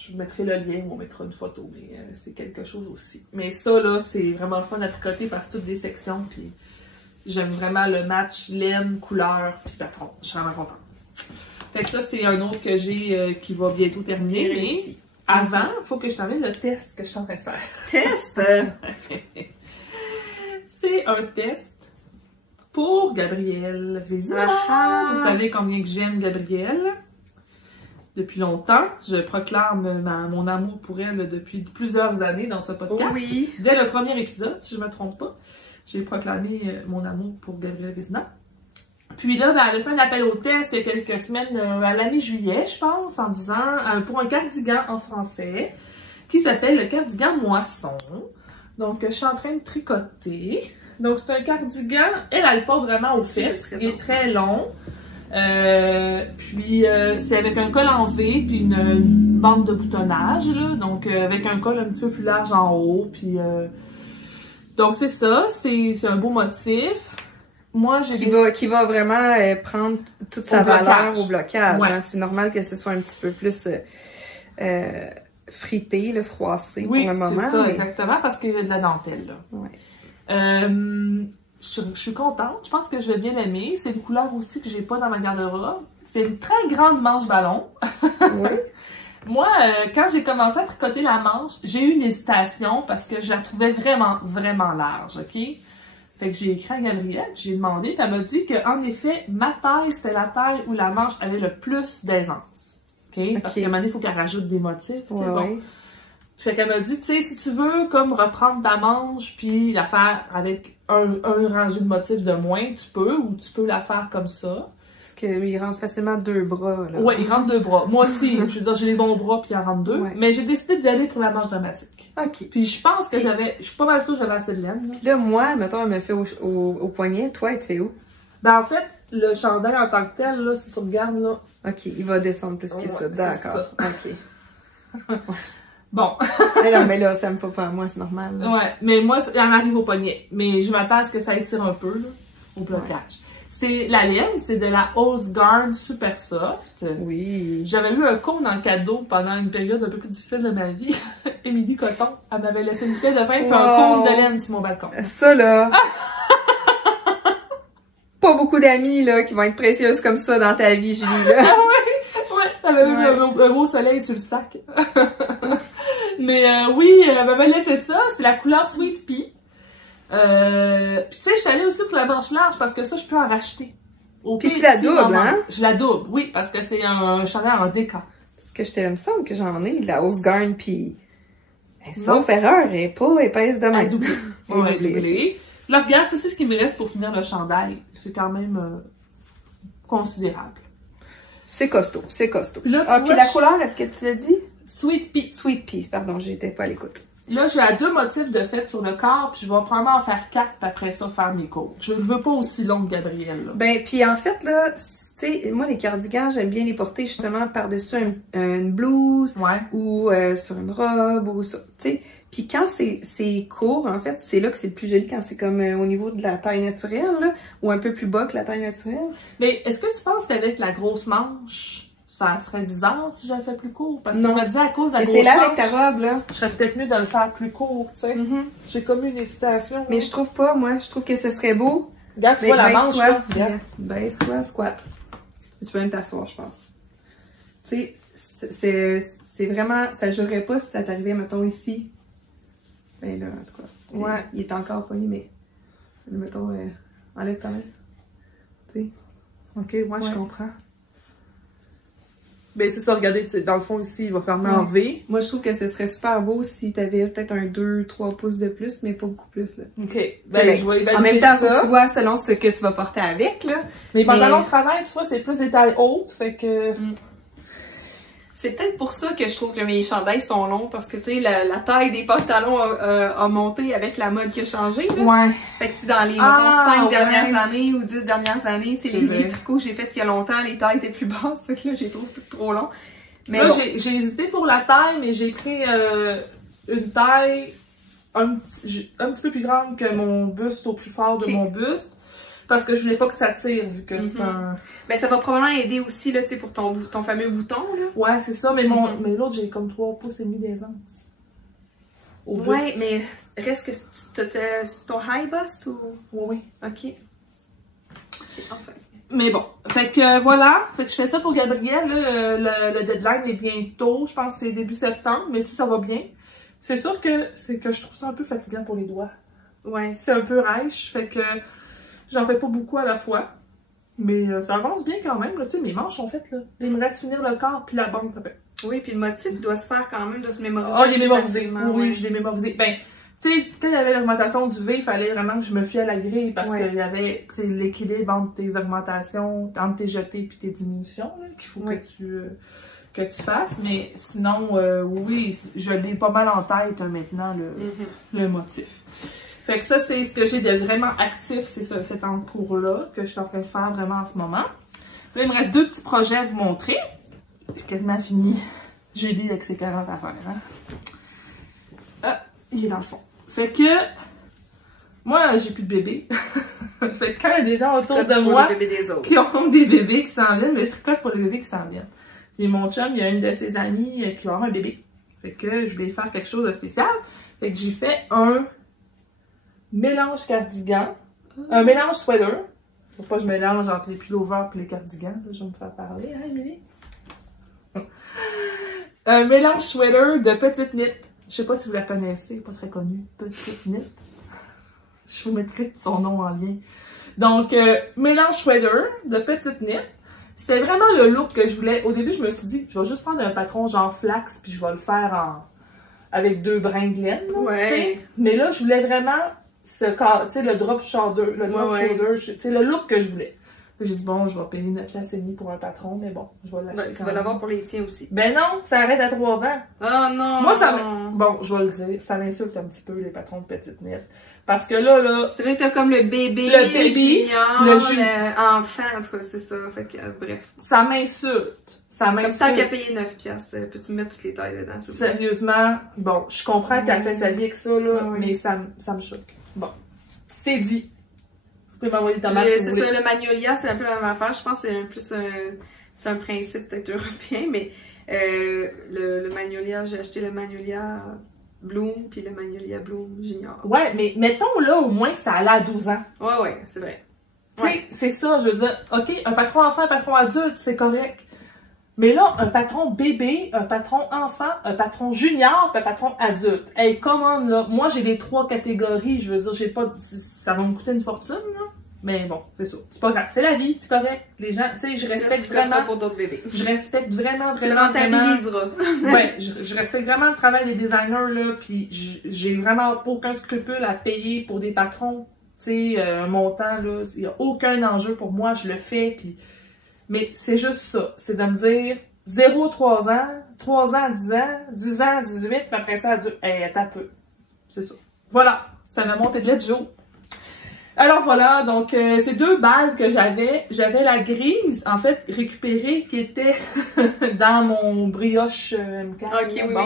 Je vous mettrai le lien ou on mettra une photo, mais c'est quelque chose aussi. Mais ça, là, c'est vraiment le fun à tricoter parce que c'est toutes des sections, puis j'aime vraiment le match laine, couleur, puis patron. Je suis vraiment contente. Fait que ça, c'est un autre que j'ai qui va bientôt terminer, mais avant, il faut que je t'emmène le test que je suis en train de faire. Test? C'est un test pour Gabrielle Vézina. Vous savez combien que j'aime Gabrielle. Depuis longtemps, je proclame mon amour pour elle depuis plusieurs années dans ce podcast. Oui. Dès le premier épisode, si je ne me trompe pas, j'ai proclamé mon amour pour Gabrielle Vézina. Puis là, elle a fait un appel au test il y a quelques semaines, à la mi-juillet, je pense, en disant pour un cardigan en français qui s'appelle le cardigan moisson. Donc, je suis en train de tricoter. Donc, c'est un cardigan, elle le porte vraiment aux fesses, il est très long. Puis c'est avec un col en V puis une bande de boutonnage là, donc avec un col un petit peu plus large en haut, puis donc c'est ça, c'est un beau motif. Moi j'ai qui va vraiment prendre toute sa valeur au blocage. Ouais. Hein? C'est normal que ce soit un petit peu plus fripé, le froissé pour un moment. Oui, c'est ça, exactement, parce qu'il y a de la dentelle là. Ouais. Je suis contente, je pense que je vais bien l'aimer. C'est une couleur aussi que j'ai pas dans ma garde-robe. C'est une très grande manche ballon. Oui. Moi, quand j'ai commencé à tricoter la manche, j'ai eu une hésitation parce que je la trouvais vraiment, vraiment large, ok? Fait que j'ai écrit à Gabrielle, j'ai demandé, puis elle m'a dit qu'en effet, ma taille, c'était la taille où la manche avait le plus d'aisance. Ok? Parce qu'à un moment donné, il faut qu'elle rajoute des motifs, tu sais, bon. Fait qu'elle m'a dit, tu sais, si tu veux comme reprendre ta manche puis la faire avec un rangé de motifs de moins, tu peux, ou tu peux la faire comme ça. Parce qu'il rentre facilement 2 bras, là. Ouais, il rentre 2 bras. Moi aussi, je veux dire, j'ai les bons bras puis il en rentre 2. Ouais. Mais j'ai décidé d'y aller pour la manche dramatique. OK. Puis je pense que je suis pas mal sûre que j'avais assez de laine. Puis là, moi, mettons, elle me fait au poignet. Toi, elle te fait où? Ben en fait, le chandail en tant que tel, là, si tu regardes, là... OK, il va descendre plus que ça. D'accord. OK. Bon. Non, mais là, ça me fait pas à moi, c'est normal. Là. Ouais, mais moi, elle m'arrive au poignet. Mais je m'attends à ce que ça étire un peu, là, au blocage. Ouais. C'est la laine, c'est de la Osgard Super Soft. Oui. J'avais eu un cours dans le cadeau pendant une période un peu plus difficile de ma vie. Émilie Coton, elle m'avait laissé une bouteille de vin et un cours de laine sur mon balcon. Ça, là... Pas beaucoup d'amis, là, qui vont être précieuses comme ça dans ta vie, Julie, là. Ah ouais! Ouais, t'avais eu un beau soleil sur le sac. Mais oui, elle m'avait laissé ça. C'est la couleur Sweet Pea. Puis tu sais, je suis allée aussi pour la manche large parce que ça, je peux en racheter. Puis tu la doubles, hein? Je la double, oui, parce que c'est un chandail en déca. Parce que il me semble que j'en ai de la hausse garn, puis sauf erreur, elle est pas épaisse de même. Doublée. Ouais, doublée. Là, regarde, tu sais ce qui me reste pour finir le chandail. C'est quand même considérable. C'est costaud, c'est costaud. Puis là, puis la couleur, est-ce que tu l'as dit? Sweet Pea. Sweet Pea, pardon, j'étais pas à l'écoute. Là, j'ai 2 motifs de fait sur le corps, puis je vais probablement en faire 4, puis après ça, faire mes côtes. Je ne veux pas aussi long que Gabrielle, là. Ben, puis en fait, là, tu sais, moi, les cardigans, j'aime bien les porter justement par-dessus une blouse, ou sur une robe, ou ça, tu sais. Puis quand c'est court, en fait, c'est là que c'est le plus joli, quand c'est comme au niveau de la taille naturelle, là, ou un peu plus bas que la taille naturelle. Mais est-ce que tu penses qu'avec la grosse manche, ça serait bizarre si j'avais fait plus court? Parce que je me disais, à cause de la grosse manche... Mais c'est là avec ta robe, là. Je serais peut-être mieux de le faire plus court, tu sais. J'ai comme une hésitation. Mais je trouve pas, moi. Je trouve que ce serait beau. Regarde, tu vois la manche, là. Baisse-toi, squat. Tu peux même t'asseoir, je pense. Tu sais, c'est vraiment... Ça jouerait pas si ça t'arrivait, mettons, ici. Ben là, en tout cas. Ouais. Il est encore pogné, mais... Mettons, enlève ta main. Tu sais. Ok, je comprends. Ben c'est ça, regardez, dans le fond ici, il va faire en V. Moi, je trouve que ce serait super beau si tu avais peut-être un 2-3 pouces de plus, mais pas beaucoup plus, là. OK. Ben, je vais évaluer en même temps, ça. tu vois, selon ce que tu vas porter avec, là. Mes pantalons de travail, tu vois, c'est plus des tailles hautes, fait que... C'est peut-être pour ça que je trouve que mes chandails sont longs, parce que, tu sais, la taille des pantalons a monté avec la mode qui a changé, là. Ouais. Fait que, tu dans les 5 dernières années ou 10 dernières années, tu sais, les tricots que j'ai fait il y a longtemps, les tailles étaient plus basses, fait que là, j'ai trouvé tout trop long. Mais là, bon. j'ai hésité pour la taille, mais j'ai pris une taille un petit peu plus grande que mon buste, au plus fort de mon buste. Parce que je voulais pas que ça tire, vu que c'est un... Ben, ça va probablement aider aussi, là, tu sais, pour ton fameux bouton, là. Ouais, c'est ça, mais mais l'autre, j'ai comme 3 pouces et demi d'aisance. Ouais, mais reste que c'est ton high bust ou... Oui. OK. Enfin. Mais bon, fait que voilà, fait que je fais ça pour Gabrielle, là, le deadline est bientôt, je pense que c'est début septembre, mais tu sais, ça va bien. C'est sûr que je trouve ça un peu fatigant pour les doigts. Ouais. C'est un peu rêche, fait que j'en fais pas beaucoup à la fois. Mais ça avance bien quand même, là, tu sais, mes manches sont faites, là. Il me reste finir le corps, puis la bande, ça fait. Oui, puis le motif doit se faire quand même, doit se mémoriser. Ah, il est mémorisé, oui, je l'ai mémorisé. Ben, tu sais, quand il y avait l'augmentation du V, il fallait vraiment que je me fie à la grille, parce qu'il y avait, tu sais, l'équilibre entre tes augmentations, entre tes jetées puis tes diminutions, là, qu'il faut que tu fasses. Mais sinon, oui, je l'ai pas mal en tête, maintenant, le motif. Fait que ça, c'est ce que j'ai de vraiment actif, c'est cet encours-là que je suis en train de faire vraiment en ce moment. Là, il me reste 2 petits projets à vous montrer. J'ai quasiment fini. Julie avec ses 40 affaires, hein. Ah, il est dans le fond. Fait que, moi, j'ai plus de bébé. Fait que quand il y a des gens autour de moi qui ont des bébés qui s'en viennent, mais je tricote pour les bébés qui s'en viennent. J'ai mon chum, il y a une de ses amies qui va avoir un bébé. Fait que je vais faire quelque chose de spécial. Fait que j'ai fait un mélange cardigan, un mélange sweater. Faut pas que je mélange entre les pullovers et les cardigans. Là, je vais me faire parler, hein, Émilie? Un mélange sweater de petite knit. Je sais pas si vous la connaissez, pas très connue. Petite knit. Je vous mettrai son nom en lien. Donc, mélange sweater de petite knit. C'est vraiment le look que je voulais. Au début, je me suis dit, je vais juste prendre un patron genre flax, puis je vais le faire avec 2 brins de laine. Ouais. Mais là, je voulais vraiment tu sais, le drop shoulder, c'est le look que je voulais. J'ai dit, bon, je vais payer 9,5$ pour un patron, mais bon, je vais l'acheter. Tu vas l'avoir pour les tiens aussi. Ben non, ça arrête à 3 ans. Oh non! Moi, bon, je vais le dire, ça m'insulte un petit peu, les patrons de petite knit. Parce que là... C'est vrai que t'as comme le bébé, le junior, l'enfant, en tout cas, c'est ça. Fait que, bref. Ça m'insulte. Comme ça qu'à payer 9$, peux-tu mettre toutes les tailles dedans? Sérieusement, bon, je comprends qu'elle fait sa vie avec ça, là, mais ça me choque. Bon, c'est dit. Vous pouvez m'envoyer des tomates si vous voulez. C'est ça, le Magnolia, c'est un peu la même affaire. Je pense que c'est plus un principe peut-être européen, mais le Magnolia, j'ai acheté le Magnolia Bloom puis le Magnolia Bloom Junior. Ouais, mais mettons là au moins que ça allait à 12 ans. Ouais, c'est vrai. Tu sais, c'est ça, je veux dire, ok, un patron enfant, un patron adulte, c'est correct. Mais là, un patron bébé, un patron enfant, un patron junior, puis un patron adulte. Hey, come on, là. Moi, j'ai les 3 catégories. Je veux dire, j'ai pas... Ça va me coûter une fortune, là. Mais bon, c'est ça. C'est pas grave. C'est la vie, c'est correct. Les gens, tu sais, je respecte vraiment. Pour d'autres bébés. Je respecte vraiment, Tu le vraiment. rentabiliseras. Ouais, je respecte vraiment le travail des designers, là. Puis j'ai vraiment aucun scrupule à payer pour des patrons. Tu sais, un montant, là. Il n'y a aucun enjeu pour moi, je le fais. Puis... Mais c'est juste ça. C'est de me dire 0 3 ans, 3 ans 10 ans, 10 ans 18, puis après ça, attends un peu. C'est ça. Voilà, ça m'a monté de lait du jour. Alors voilà, donc ces 2 balles que j'avais la grise, en fait, récupérée, qui était dans mon brioche MK. Ok, oui, oui.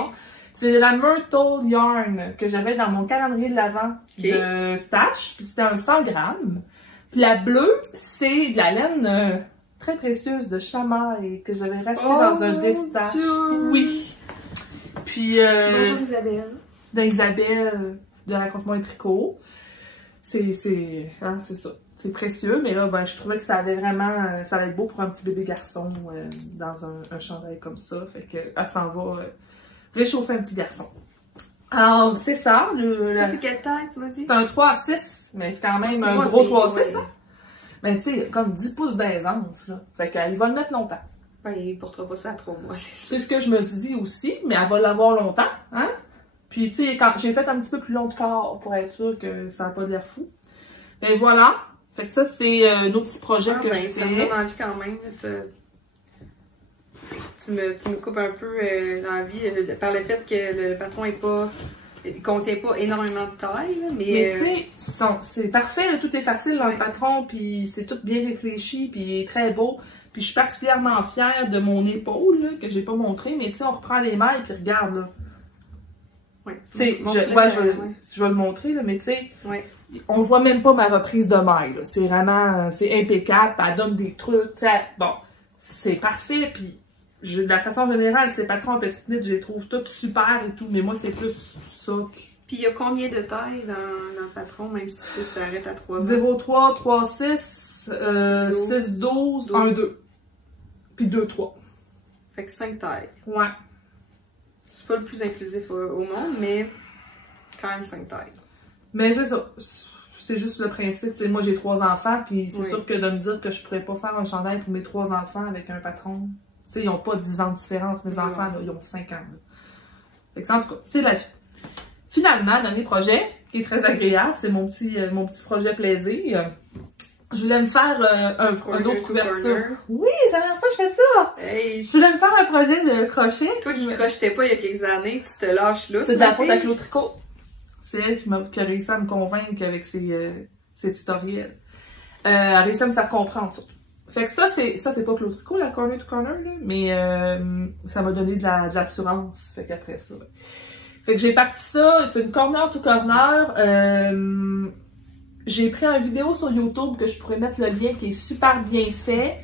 C'est la Myrtle Yarn que j'avais dans mon calendrier de l'Avent de Stash, puis c'était un 100 grammes. Puis la bleue, c'est de la laine très précieuse de chamaille que j'avais racheté dans un Destache. Oui. Puis bonjour Isabelle. D'Isabelle de Raconte-moi un tricot. C'est ça. C'est précieux, mais là, ben, je trouvais que ça allait être beau pour un petit bébé garçon dans un chandail comme ça. Fait que, elle s'en va réchauffer un petit garçon. Alors, c'est ça. Ça, c'est quelle taille, tu m'as dit? C'est un 3-6, mais c'est quand même un gros 3-6, hein? Mais tu sais, comme 10 pouces d'aisance, là. Fait qu'elle va le mettre longtemps. Ben, il portera pas ça à 3 mois, c'est ce que je me suis dit aussi, mais elle va l'avoir longtemps, hein? Puis, tu sais, quand j'ai fait un petit peu plus long de corps pour être sûr que ça n'a pas l'air fou. Et voilà. Fait que ça, c'est nos petits projets que je fais. Ça me donne envie quand même. Tu me coupes un peu l'envie par le fait que le patron contient pas énormément de taille. Là, mais tu sais, c'est parfait. Là, tout est facile dans le patron, puis c'est tout bien réfléchi, puis il est très beau. Puis je suis particulièrement fière de mon épaule, là, que j'ai pas montré, mais tu sais, on reprend les mailles, puis regarde, là. Oui. Tu sais, je vais le montrer, là, mais tu sais, on voit même pas ma reprise de maille, là. C'est vraiment, c'est impeccable, elle donne des trucs, tu sais, bon, c'est parfait, puis de la façon générale, ces patrons en petite knit, je les trouve toutes super et tout, mais moi, c'est plus ça. Puis il y a combien de tailles dans le patron, même si ça s'arrête à 3 ans? 0,3, 3,6, 6,12, 1,2. Puis 2,3. Fait que 5 tailles. Ouais. C'est pas le plus inclusif au monde, mais quand même 5 tailles. Mais c'est ça. C'est juste le principe. T'sais, moi, j'ai 3 enfants, puis c'est sûr que de me dire que je pourrais pas faire un chandail pour mes 3 enfants avec un patron. Tu sais, ils n'ont pas 10 ans de différence, mes enfants, là, ils ont 5 ans. Là. Fait que, en tout cas, c'est la vie. Finalement, dernier projet, qui est très agréable, c'est mon petit projet plaisir. Je voulais me faire une autre couverture. Oui, c'est la première fois que je fais ça! Hey. Je voulais me faire un projet de crochet. Toi qui crochetais pas il y a quelques années, tu te lâches là. C'est de la faute avec l'autre tricot. C'est elle qui a réussi à me convaincre avec ses tutoriels. Elle a réussi à me faire comprendre ça. Fait que ça, c'est pas Claude Tricot, la corner to corner, là, mais ça m'a donné de l'assurance. Fait qu'après ça, fait que j'ai parti ça, c'est une corner to corner. J'ai pris une vidéo sur YouTube que je pourrais mettre le lien qui est super bien fait.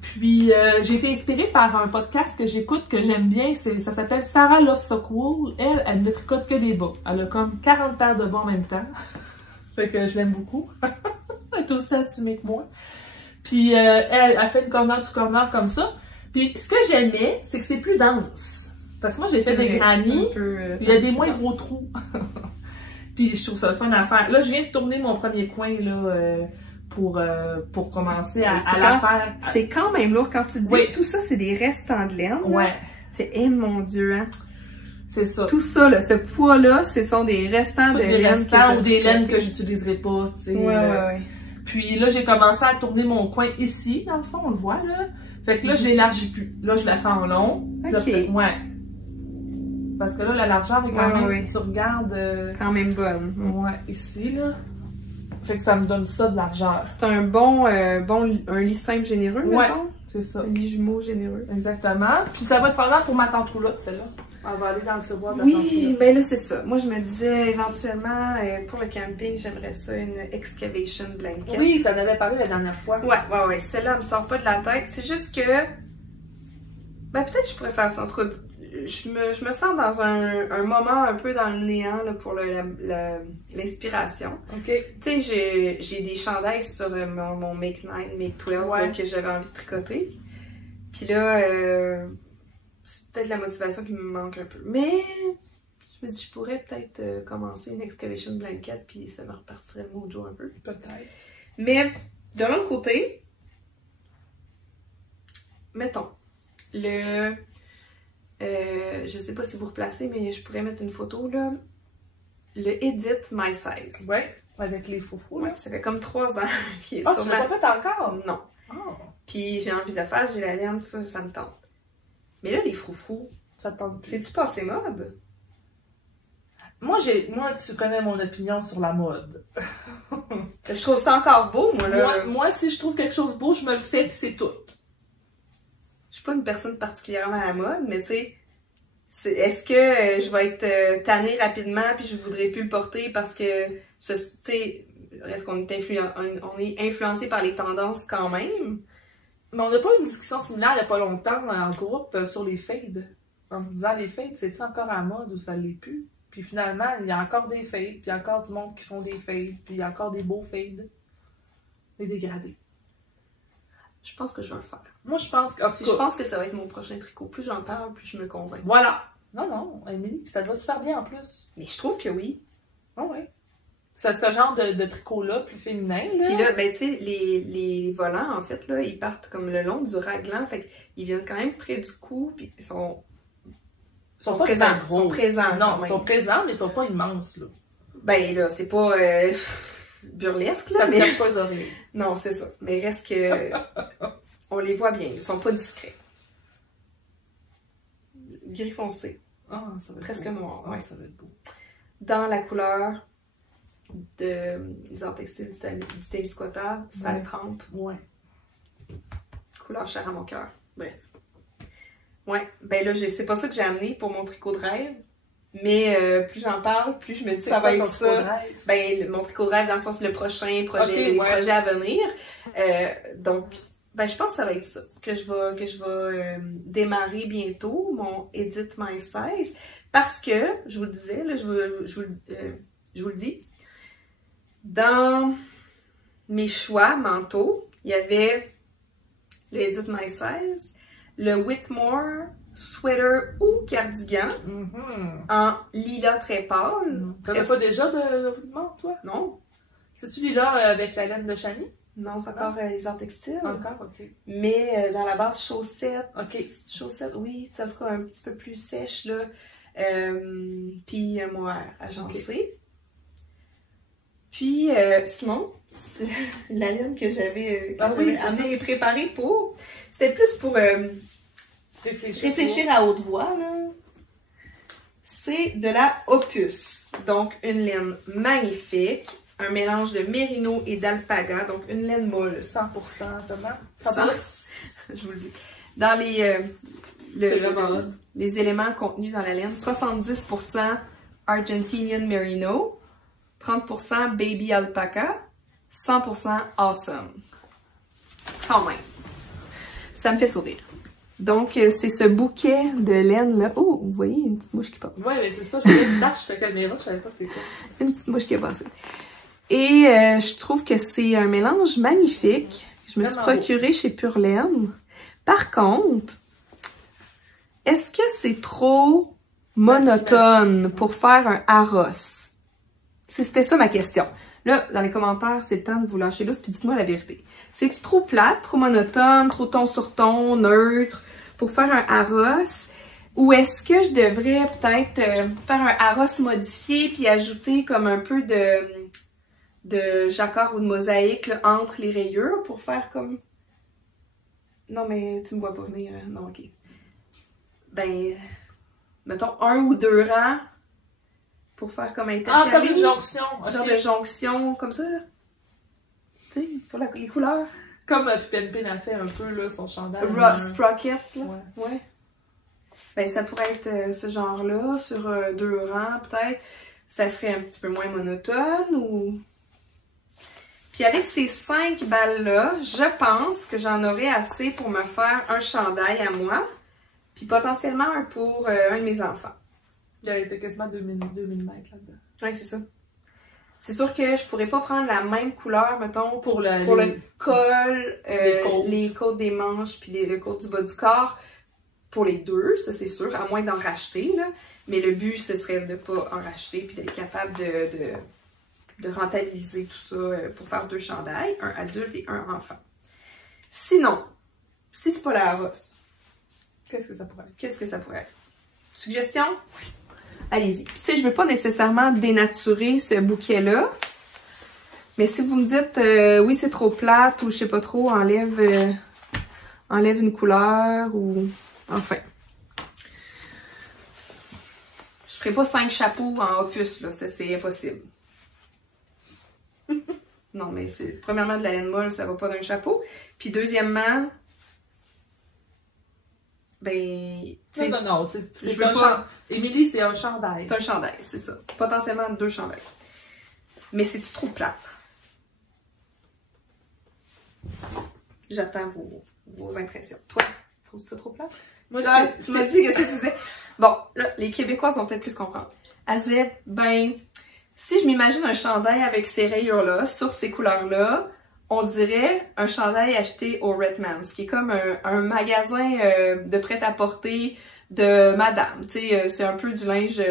Puis j'ai été inspirée par un podcast que j'écoute, que j'aime bien. Ça s'appelle Sarah Love So Cool. Elle ne tricote que des bas. Elle a comme 40 paires de bas en même temps. Fait que je l'aime beaucoup. Elle est aussi assumée que moi. Puis elle a fait une corner to corner comme ça. Puis ce que j'aimais, c'est que c'est plus dense. Parce que moi, j'ai fait des grannies. Il y a des moins gros trous. Puis je trouve ça le fun à faire. Là, je viens de tourner mon premier coin là, pour commencer à la faire. C'est quand même lourd quand tu te dis que tout ça, c'est des restants de laine. Ouais. C'est, mon Dieu, hein. C'est ça. Tout ça, là, ce poids-là, ce sont des restants de laine. Ou des laines que j'utiliserai pas, tu sais. Ouais. Puis là, j'ai commencé à tourner mon coin ici, dans le fond, on le voit, là. Fait que là, je l'élargis plus. Là, je la fais en long. OK. Là, ouais. Parce que là, la largeur est quand même, si tu regardes... quand même bonne. Ouais, ici, là. Fait que ça me donne ça de largeur. C'est un un lit simple généreux, mettons? C'est ça. Un lit jumeau généreux. Exactement. Puis ça va être pendant pour ma tante roulotte, celle-là. Elle va aller dans le tiroir de la tante roulotte. Oui, mais là, c'est ça. Moi, je me disais, éventuellement, pour le camping, j'aimerais ça, une excavation blanket. Oui, ça en avait parlé la dernière fois. Ouais. Celle-là, elle me sort pas de la tête. C'est juste que... Ben, peut-être que je pourrais faire ça. En tout cas, je me sens dans un moment un peu dans le néant là, pour l'inspiration. OK. Tu sais, j'ai des chandails sur mon Make 9, Make 12 là, que j'avais envie de tricoter. Puis là, c'est peut-être la motivation qui me manque un peu. Mais je me dis, je pourrais peut-être commencer une excavation blanket, puis ça me repartirait le mojo un peu. Peut-être. Mais de l'autre côté, mettons, je sais pas si vous replacez, mais je pourrais mettre une photo, là. Le Edit My Size. Ouais, avec les foufous, là. Ouais, ça fait comme 3 ans qu'il est sur sur tu ma... l'as pas fait encore? Non. Oh. Puis j'ai envie de le faire, j'ai la laine, tout ça, ça me tente. Mais là, les froufrous, Ça te tente. c'est-tu passé mode? Moi, tu connais mon opinion sur la mode. Je trouve ça encore beau, moi, là. Moi, si je trouve quelque chose beau, je me le fais, puis c'est tout. Je suis pas une personne particulièrement à la mode, mais tu sais, est-ce que je vais être tannée rapidement puis je voudrais plus le porter parce que, tu sais, est-ce qu'on est influencé par les tendances quand même? Mais on n'a pas eu une discussion similaire il n'y a pas longtemps en groupe sur les fades. En se disant, les fades, c'est-tu encore à la mode ou ça l'est plus? Puis finalement, il y a encore des fades, puis il y a encore du monde qui font des fades, puis il y a encore des beaux fades. Les dégradés. Je pense que je vais le faire. Moi, je pense que... Je pense que ça va être mon prochain tricot. Plus j'en parle, plus je me convainc. Voilà. Non, Émilie, ça te va super bien en plus. Mais je trouve que oui. Oh oui. C'est ce genre de tricot-là, plus féminin, là. Puis là, ben tu sais, les volants, en fait, là, ils partent comme le long du raglan. Fait qu'ils viennent quand même près du cou, puis ils sont présents. Ils sont présents. Non, ils sont présents, mais ils sont pas immenses, là. Ben là, c'est pas burlesque, là. Ça mais... ne cache pas les oreilles. Non, c'est ça. Mais reste que... on les voit bien. Ils sont pas discrets. Gris foncé. Ah, ça va être presque beau. noir, ouais. Ça va être beau. Dans la couleur des arts textiles du Témiscouata, ça trempe. Ouais. Couleur chère à mon cœur. Bref. Ouais, ben là, c'est pas ça que j'ai amené pour mon tricot de rêve. Mais plus j'en parle, plus je me dis ça va être ça. Ben, mon tricot de rêve, dans le sens le prochain projet, les projets à venir. Donc, ben, je pense que ça va être ça que je vais démarrer bientôt, mon Edit My Size. Parce que, je vous le disais, là, je vous le dis, dans mes choix manteaux, il y avait le Edit My Size, le Whitmore sweater ou cardigan en lilas très pâle. T'avais pas déjà de Whitmore, toi? Non. C'est-tu lilas avec la laine de Chani? Non, c'est encore les arts textiles. Encore, ok. Mais dans la base, chaussettes. Ok. Chaussettes, oui, en tout cas un petit peu plus sèche, là. Puis un mohair agencé. Okay. Puis sinon, la laine que j'avais amenée et préparée pour, c'était plus pour réfléchir à haute voix, là. C'est de la Opus. Donc, une laine magnifique. Un mélange de mérino et d'alpaga. Donc, une laine molle. 100%, comment? 100%. Je vous le dis. Dans les éléments contenus dans la laine, 70% Argentinian Merino, 30% Baby Alpaca, 100% Awesome. Quand même. Ça me fait sourire. Donc, c'est ce bouquet de laine-là. Oh, vous voyez, une petite mouche qui passe. Ouais, mais c'est ça, je faisais une tâche de caméra, je savais pas c'était quoi. Une petite mouche qui est passée. Et je trouve que c'est un mélange magnifique. Je me suis procuré chez Pure Laine. Par contre, est-ce que c'est trop monotone pour faire un Harros? C'était ça ma question. Là, dans les commentaires, c'est le temps de vous lâcher lousse, puis dites-moi la vérité. C'est-tu trop plate, trop monotone, trop ton sur ton, neutre, pour faire un Harros? Ou est-ce que je devrais peut-être faire un Harros modifié, puis ajouter comme un peu de jacquard ou de mosaïque là, entre les rayures pour faire comme... Non, mais tu me vois pas venir. Non, ok. Ben, mettons 1 ou 2 rangs pour faire comme intercaler. Ah, comme une jonction. Okay. Genre de jonction, comme ça, là. Tu sais, pour les couleurs. Comme PNP a fait un peu, là, son chandail. Sprocket, là. Ouais. Ben, ça pourrait être ce genre-là, sur 2 rangs, peut-être. Ça ferait un petit peu moins monotone, ou... Puis avec ces 5 balles-là, je pense que j'en aurais assez pour me faire un chandail à moi, puis potentiellement un pour un de mes enfants. Il y a été quasiment 2000 mètres là-dedans. Oui, c'est ça. C'est sûr que je pourrais pas prendre la même couleur, mettons, pour le col, les côtes des manches, puis le côte du bas du corps, pour les deux, ça c'est sûr, à moins d'en racheter, là. Mais le but, ce serait de pas en racheter, puis d'être capable de rentabiliser tout ça pour faire 2 chandails, un adulte et un enfant. Sinon, si c'est pas la Harrods, qu'est-ce que ça pourrait être? Qu'est-ce que ça pourrait être? Suggestion? Oui. Allez-y. Puis tu sais, je veux pas nécessairement dénaturer ce bouquet-là, mais si vous me dites oui, c'est trop plate ou je sais pas trop, enlève une couleur ou... Enfin. Je ferai pas 5 chapeaux en opus, là. Ça, c'est impossible. Non, mais c'est premièrement de la laine molle, ça va pas d'un chapeau. Puis deuxièmement, ben... Non, c'est un chandail. Émilie, c'est un chandail. C'est un chandail, c'est ça. Potentiellement 2 chandails. Mais c'est-tu trop plate? J'attends vos impressions. Toi, trouves-tu ça trop plate? Moi, tu m'as dit que ça disait. Bon, là, les Québécois sont peut-être plus comprendre. Azeb, ben, si je m'imagine un chandail avec ces rayures-là, sur ces couleurs-là, on dirait un chandail acheté au Redmans, qui est comme un magasin de prêt-à-porter de madame. Tu sais, c'est un peu du linge...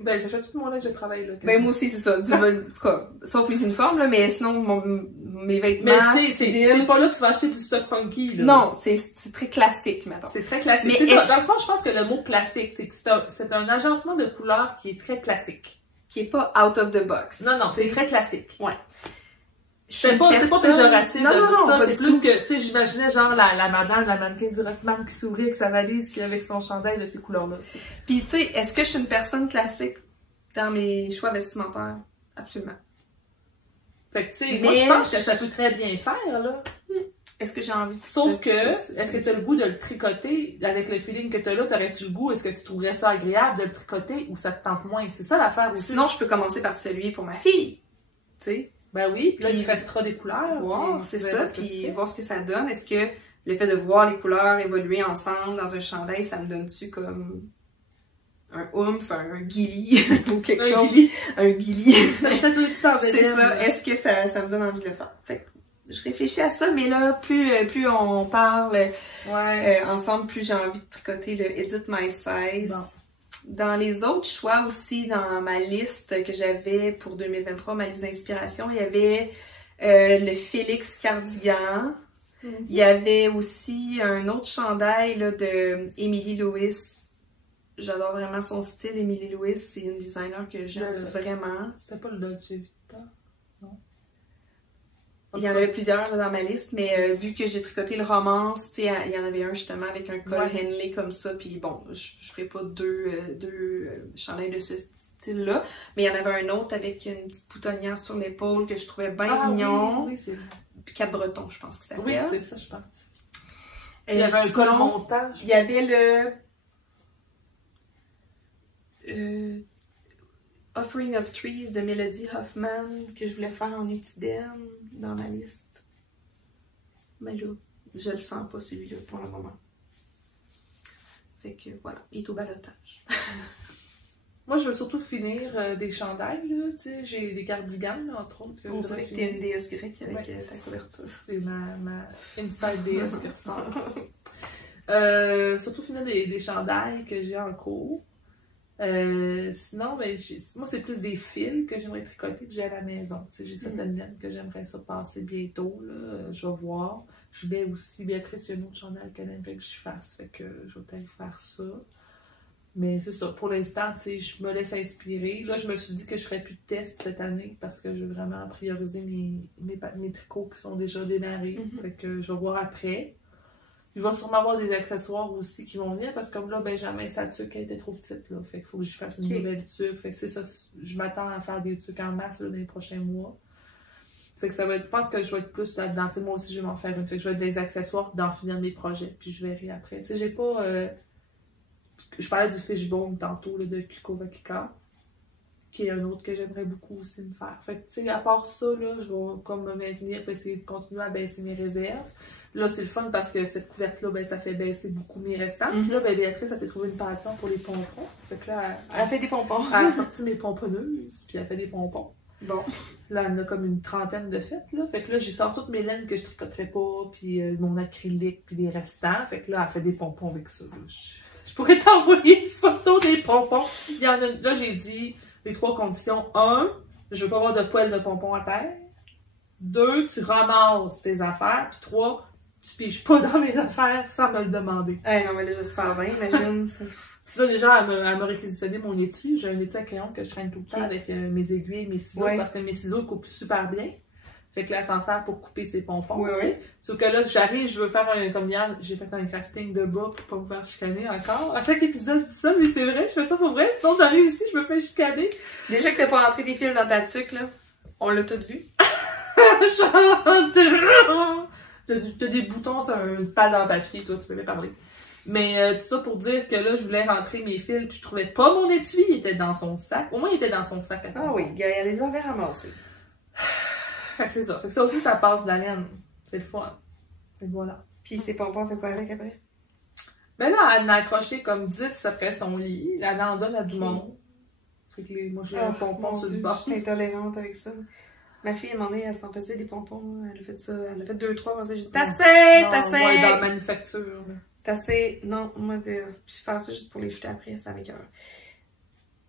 Ben, j'achète tout mon linge de travail, là. Ben, moi aussi, c'est ça. En tout cas, sauf mes uniformes, là, mais sinon, mes vêtements... Mais tu sais, c'est pas là que tu vas acheter du stock funky, là. Non, c'est très classique, mettons. C'est très classique. Mais dans le fond, je pense que le mot classique, c'est que c'est un agencement de couleurs qui est très classique. Qui est pas out of the box. Non, c'est très classique. Ouais. C'est pas péjoratif de dire ça, c'est plus que, tu sais, j'imaginais genre la madame, la mannequin du Rockman qui s'ouvrait avec sa valise, qui avec son chandail de ces couleurs-là. Puis, tu sais, est-ce que je suis une personne classique dans mes choix vestimentaires? Absolument. Fait que, tu sais, moi, je pense que ça peut très bien faire, là. Est-ce que j'ai envie de... Sauf que, est-ce que tu as le goût de le tricoter avec le feeling que tu as là? T'aurais-tu le goût? Est-ce que tu trouverais ça agréable de le tricoter ou ça te tente moins? C'est ça l'affaire aussi. Sinon, je peux commencer par celui pour ma fille. Tu sais? Ben oui, puis là, il restera des couleurs. Wow, c'est ça, puis voir ce que ça donne. Est-ce que le fait de voir les couleurs évoluer ensemble dans un chandail, ça me donne-tu comme un oomph, un guili ou quelque chose? Un guili. C'est ça. Est-ce que ça me donne envie de le faire? Fait que je réfléchis à ça, mais là, plus on parle ensemble, plus j'ai envie de tricoter le Edit My Size. Bon. Dans les autres choix aussi, dans ma liste que j'avais pour 2023, ma liste d'inspiration, il y avait le Félix Cardigan. Il y avait aussi un autre chandail là, de Emily Lewis. J'adore vraiment son style. Emily Lewis, c'est une designer que j'aime vraiment. C'était pas le Dolce Vita, non? Il y en avait plusieurs dans ma liste, mais vu que j'ai tricoté le romance, tu sais, il y en avait un justement avec un col Henley comme ça, puis bon, je ferai pas deux chandails de ce style-là, mais il y en avait un autre avec une petite boutonnière sur l'épaule que je trouvais bien mignon. Oui, c'est... Puis Cap-Breton, je pense que ça s'appelle. Oui, c'est ça, je pense. Il y avait un col montant. Il y avait le... Offering of Trees de Melody Hoffman que je voulais faire en utidène dans ma liste. Mais là, je le sens pas celui-là pour le moment. Fait que voilà, il est au balotage. Moi, je veux surtout finir des chandails, là. Tu sais, j'ai des cardigans, là, entre autres. On dirait que t'es une déesse grecque avec ta couverture. C'est ma inside déesse qui ressort. Surtout finir des chandails que j'ai en cours. Sinon, ben, moi, c'est plus des fils que j'aimerais tricoter que j'ai à la maison. J'ai certaines laines que j'aimerais ça passer bientôt. Là. Je vais voir. Je vais aussi, Béatrice, il y a un autre chandail qu'elle aimerait que je fasse. Fait que je vais peut-être faire ça. Mais c'est ça. Pour l'instant, je me laisse inspirer. Là, je me suis dit que je ferais plus de tests cette année parce que je veux vraiment prioriser mes tricots qui sont déjà démarrés. Fait que je vais voir après. Il va sûrement avoir des accessoires aussi qui vont venir parce que comme là, Benjamin, sa tuque était trop petite. Là. Fait qu'il faut que je fasse une nouvelle tuque. Fait que c'est ça, je m'attends à faire des tuques en masse là, dans les prochains mois. Fait que ça va être, je pense que je vais être plus là-dedans. Moi aussi, je vais m'en faire une. Fait que je vais être des accessoires d'en finir mes projets. Puis je verrai après. Tu sais, j'ai pas... Je parlais du fishbone tantôt là, de Kuko Vakika, qui est un autre que j'aimerais beaucoup aussi me faire. Fait que tu sais, à part ça, là, je vais comme me maintenir et essayer de continuer à baisser mes réserves. Là, c'est le fun parce que cette couverte-là, ben, ça fait baisser beaucoup mes restants. Puis là, ben, Béatrice, elle s'est trouvé une passion pour les pompons. Fait que là, elle fait des pompons. Elle a sorti mes pomponneuses, puis elle fait des pompons. Bon. Là, elle en a comme une trentaine de fêtes, là. Fait que là, j'y sors toutes mes laines que je tricoterais pas, puis mon acrylique, puis les restants. Fait que là, elle fait des pompons avec ça. Là. Je pourrais t'envoyer une photo des pompons. Il y en a, là, j'ai dit les 3 conditions. 1, je veux pas avoir de poêle de pompons à terre. 2, tu ramasses tes affaires. Puis 3, tu piges pas dans mes affaires sans me le demander. Non, mais là, j'espère bien, imagine. Tu vas déjà à me réquisitionner mon étui. J'ai un étui à crayon que je traîne tout le temps avec mes aiguilles et mes ciseaux parce que mes ciseaux coupent super bien. Fait que là, ça sert pour couper ses pompons. Oui. Sauf que là, j'arrive, je veux faire comme hier, j'ai fait un crafting de bas pour pas me faire chicaner encore. À chaque épisode, je dis ça, mais c'est vrai, je fais ça pour vrai. Sinon, j'arrive ici, je me fais chicaner. Déjà que t'as pas rentré tes fils dans ta tuque, là, on l'a tout vu. T'as des boutons sur un pad en papier, toi, tu peux me parler. Mais tout ça pour dire que là, je voulais rentrer mes fils, puis je trouvais pas mon étui, il était dans son sac. Au moins, il était dans son sac. Ah oui, elle les avait ramassés. Fait que c'est ça. Fait que ça aussi, ça passe de la laine. C'est le fun. Et voilà. Puis ses pompons, on fait quoi avec après? Ben là, elle en a accroché comme 10 après son lit. Elle en donne à du monde. Fait que moi, j'ai un pompon sur le bord. Je suis intolérante avec ça. Ma fille, à un moment donné, elle s'en faisait des pompons. Elle a fait ça. Elle a fait 2, 3. J'ai dit, c'est assez! Ouais, dans la manufacture. C'est assez. Non, moi, je faire ça juste pour les jeter après, ça avec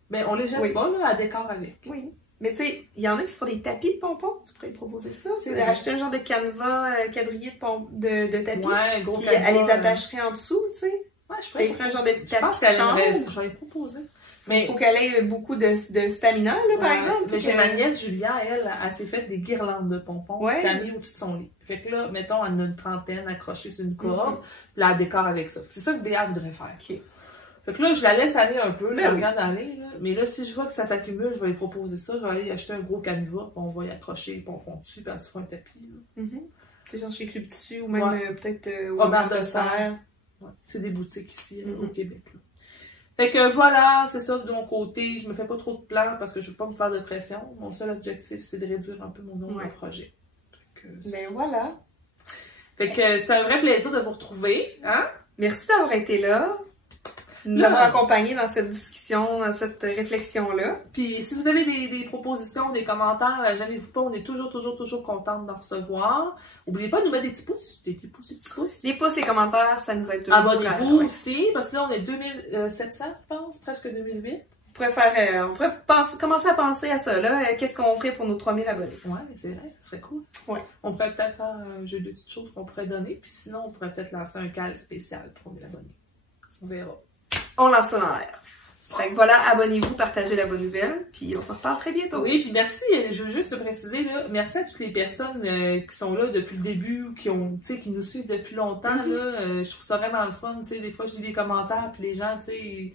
Ben, on les jette pas, là, à décor avec. Oui. Mais tu sais, il y en a qui se font des tapis de pompons. Tu pourrais proposer ça. C'est acheter un genre de canevas quadrillé de tapis. Ouais, gros puis canevas. Elle les attacherait en dessous, tu sais. Ouais, je ferait un genre de tapis de chambre. J'aurais proposé. Mais il faut qu'elle ait beaucoup de stamina, là, par exemple. Mais chez ma nièce, Julia, elle s'est faite des guirlandes de pompons qu'elle a mis au-dessus de son lit. Fait que là, mettons, elle a une trentaine accrochée sur une corde, puis là, elle décore avec ça. C'est ça que Béa voudrait faire. Okay. Fait que là, je la laisse aller un peu, je la regarde aller, là. Mais là, si je vois que ça s'accumule, je vais lui proposer ça. Je vais aller acheter un gros canevas, puis on va y accrocher les pompons dessus, puis elle se fera un tapis. C'est genre chez Club Tissu ou même peut-être au Bar de Serre. Ouais. C'est des boutiques ici, au Québec. Là. Fait que voilà, c'est ça de mon côté. Je me fais pas trop de plans parce que je veux pas me faire de pression. Mon seul objectif, c'est de réduire un peu mon nombre de projets. Ben voilà. Fait que c'était un vrai plaisir de vous retrouver. Hein? Merci d'avoir été là. Nous avons accompagné dans cette discussion, dans cette réflexion-là. Puis si vous avez des propositions, des commentaires, gênez-vous pas, on est toujours contente d'en recevoir. N'oubliez pas de nous mettre des petits pouces. Des petits pouces. Les pouces, les commentaires, ça nous aide toujours. Abonnez-vous aussi, parce que là on est 2700, je pense, presque 2008. On pourrait commencer à penser à ça, là. Qu'est-ce qu'on ferait pour nos 3000 abonnés? Ouais, c'est vrai, ce serait cool. Ouais. On pourrait peut-être faire un jeu de petites choses qu'on pourrait donner, puis sinon on pourrait peut-être lancer un cal spécial pour 1000 abonnés. On verra. On lance ça dans l'air. Fait que voilà, abonnez-vous, partagez la bonne nouvelle, puis on se reparle très bientôt. Oui, puis merci, je veux juste te préciser, là, merci à toutes les personnes qui sont là depuis le début, qui nous suivent depuis longtemps, là, je trouve ça vraiment le fun, tu sais, des fois je lis des commentaires, puis les gens, tu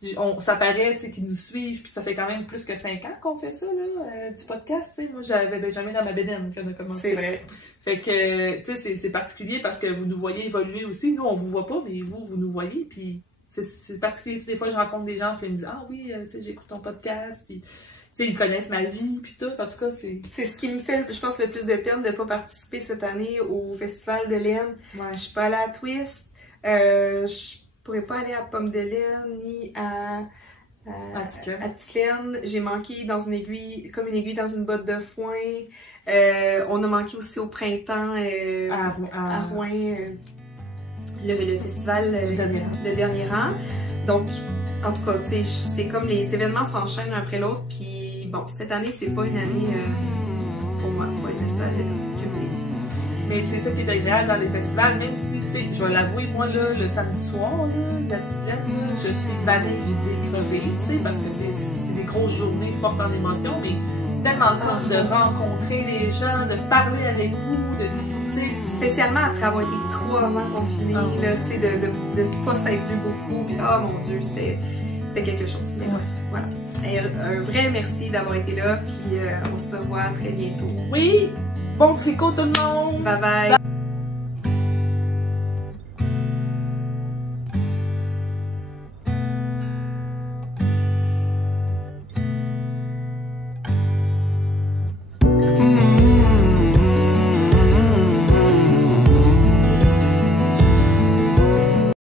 sais, ça paraît, tu sais, qu'ils nous suivent, puis ça fait quand même plus que 5 ans qu'on fait ça, là, du podcast, tu sais, moi j'avais Benjamin dans ma bédaine quand on a commencé. C'est vrai. Fait que, tu sais, c'est particulier parce que vous nous voyez évoluer aussi, nous on vous voit pas, mais vous nous voyez, puis c'est particulier, des fois je rencontre des gens puis ils me disent « Ah oui, tu sais, j'écoute ton podcast », puis tu sais, ils connaissent ma vie, puis tout, en tout cas, c'est... C'est ce qui me fait, je pense, le plus de peine de ne pas participer cette année au Festival de Laine. Ouais. Je suis pas allée à Twist, je pourrais pas aller à Pomme de Laine, ni à Petite-Laine. J'ai manqué dans une aiguille dans une botte de foin. On a manqué aussi au printemps à Rouen. Le festival le dernier rang. Donc, en tout cas, tu sais, c'est comme les événements s'enchaînent l'un après l'autre. Puis, bon, cette année, c'est pas une année pour moi, pour le festival de Québec. Mais c'est ça qui est agréable dans les festivals, même si, tu sais, je vais l'avouer, moi, là, le samedi soir, là, la petite je suis vanée, vidée, crevée, tu sais, parce que c'est des grosses journées fortes en émotions, mais c'est tellement fun de rencontrer les gens, de parler avec vous, spécialement après avoir été 3 ans confinés, là, tu sais, de pas s'être vu beaucoup, puis oh mon Dieu, c'était quelque chose. Mais bref, voilà. Et un vrai merci d'avoir été là, puis on se revoit très bientôt. Oui, bon tricot tout le monde! Bye bye!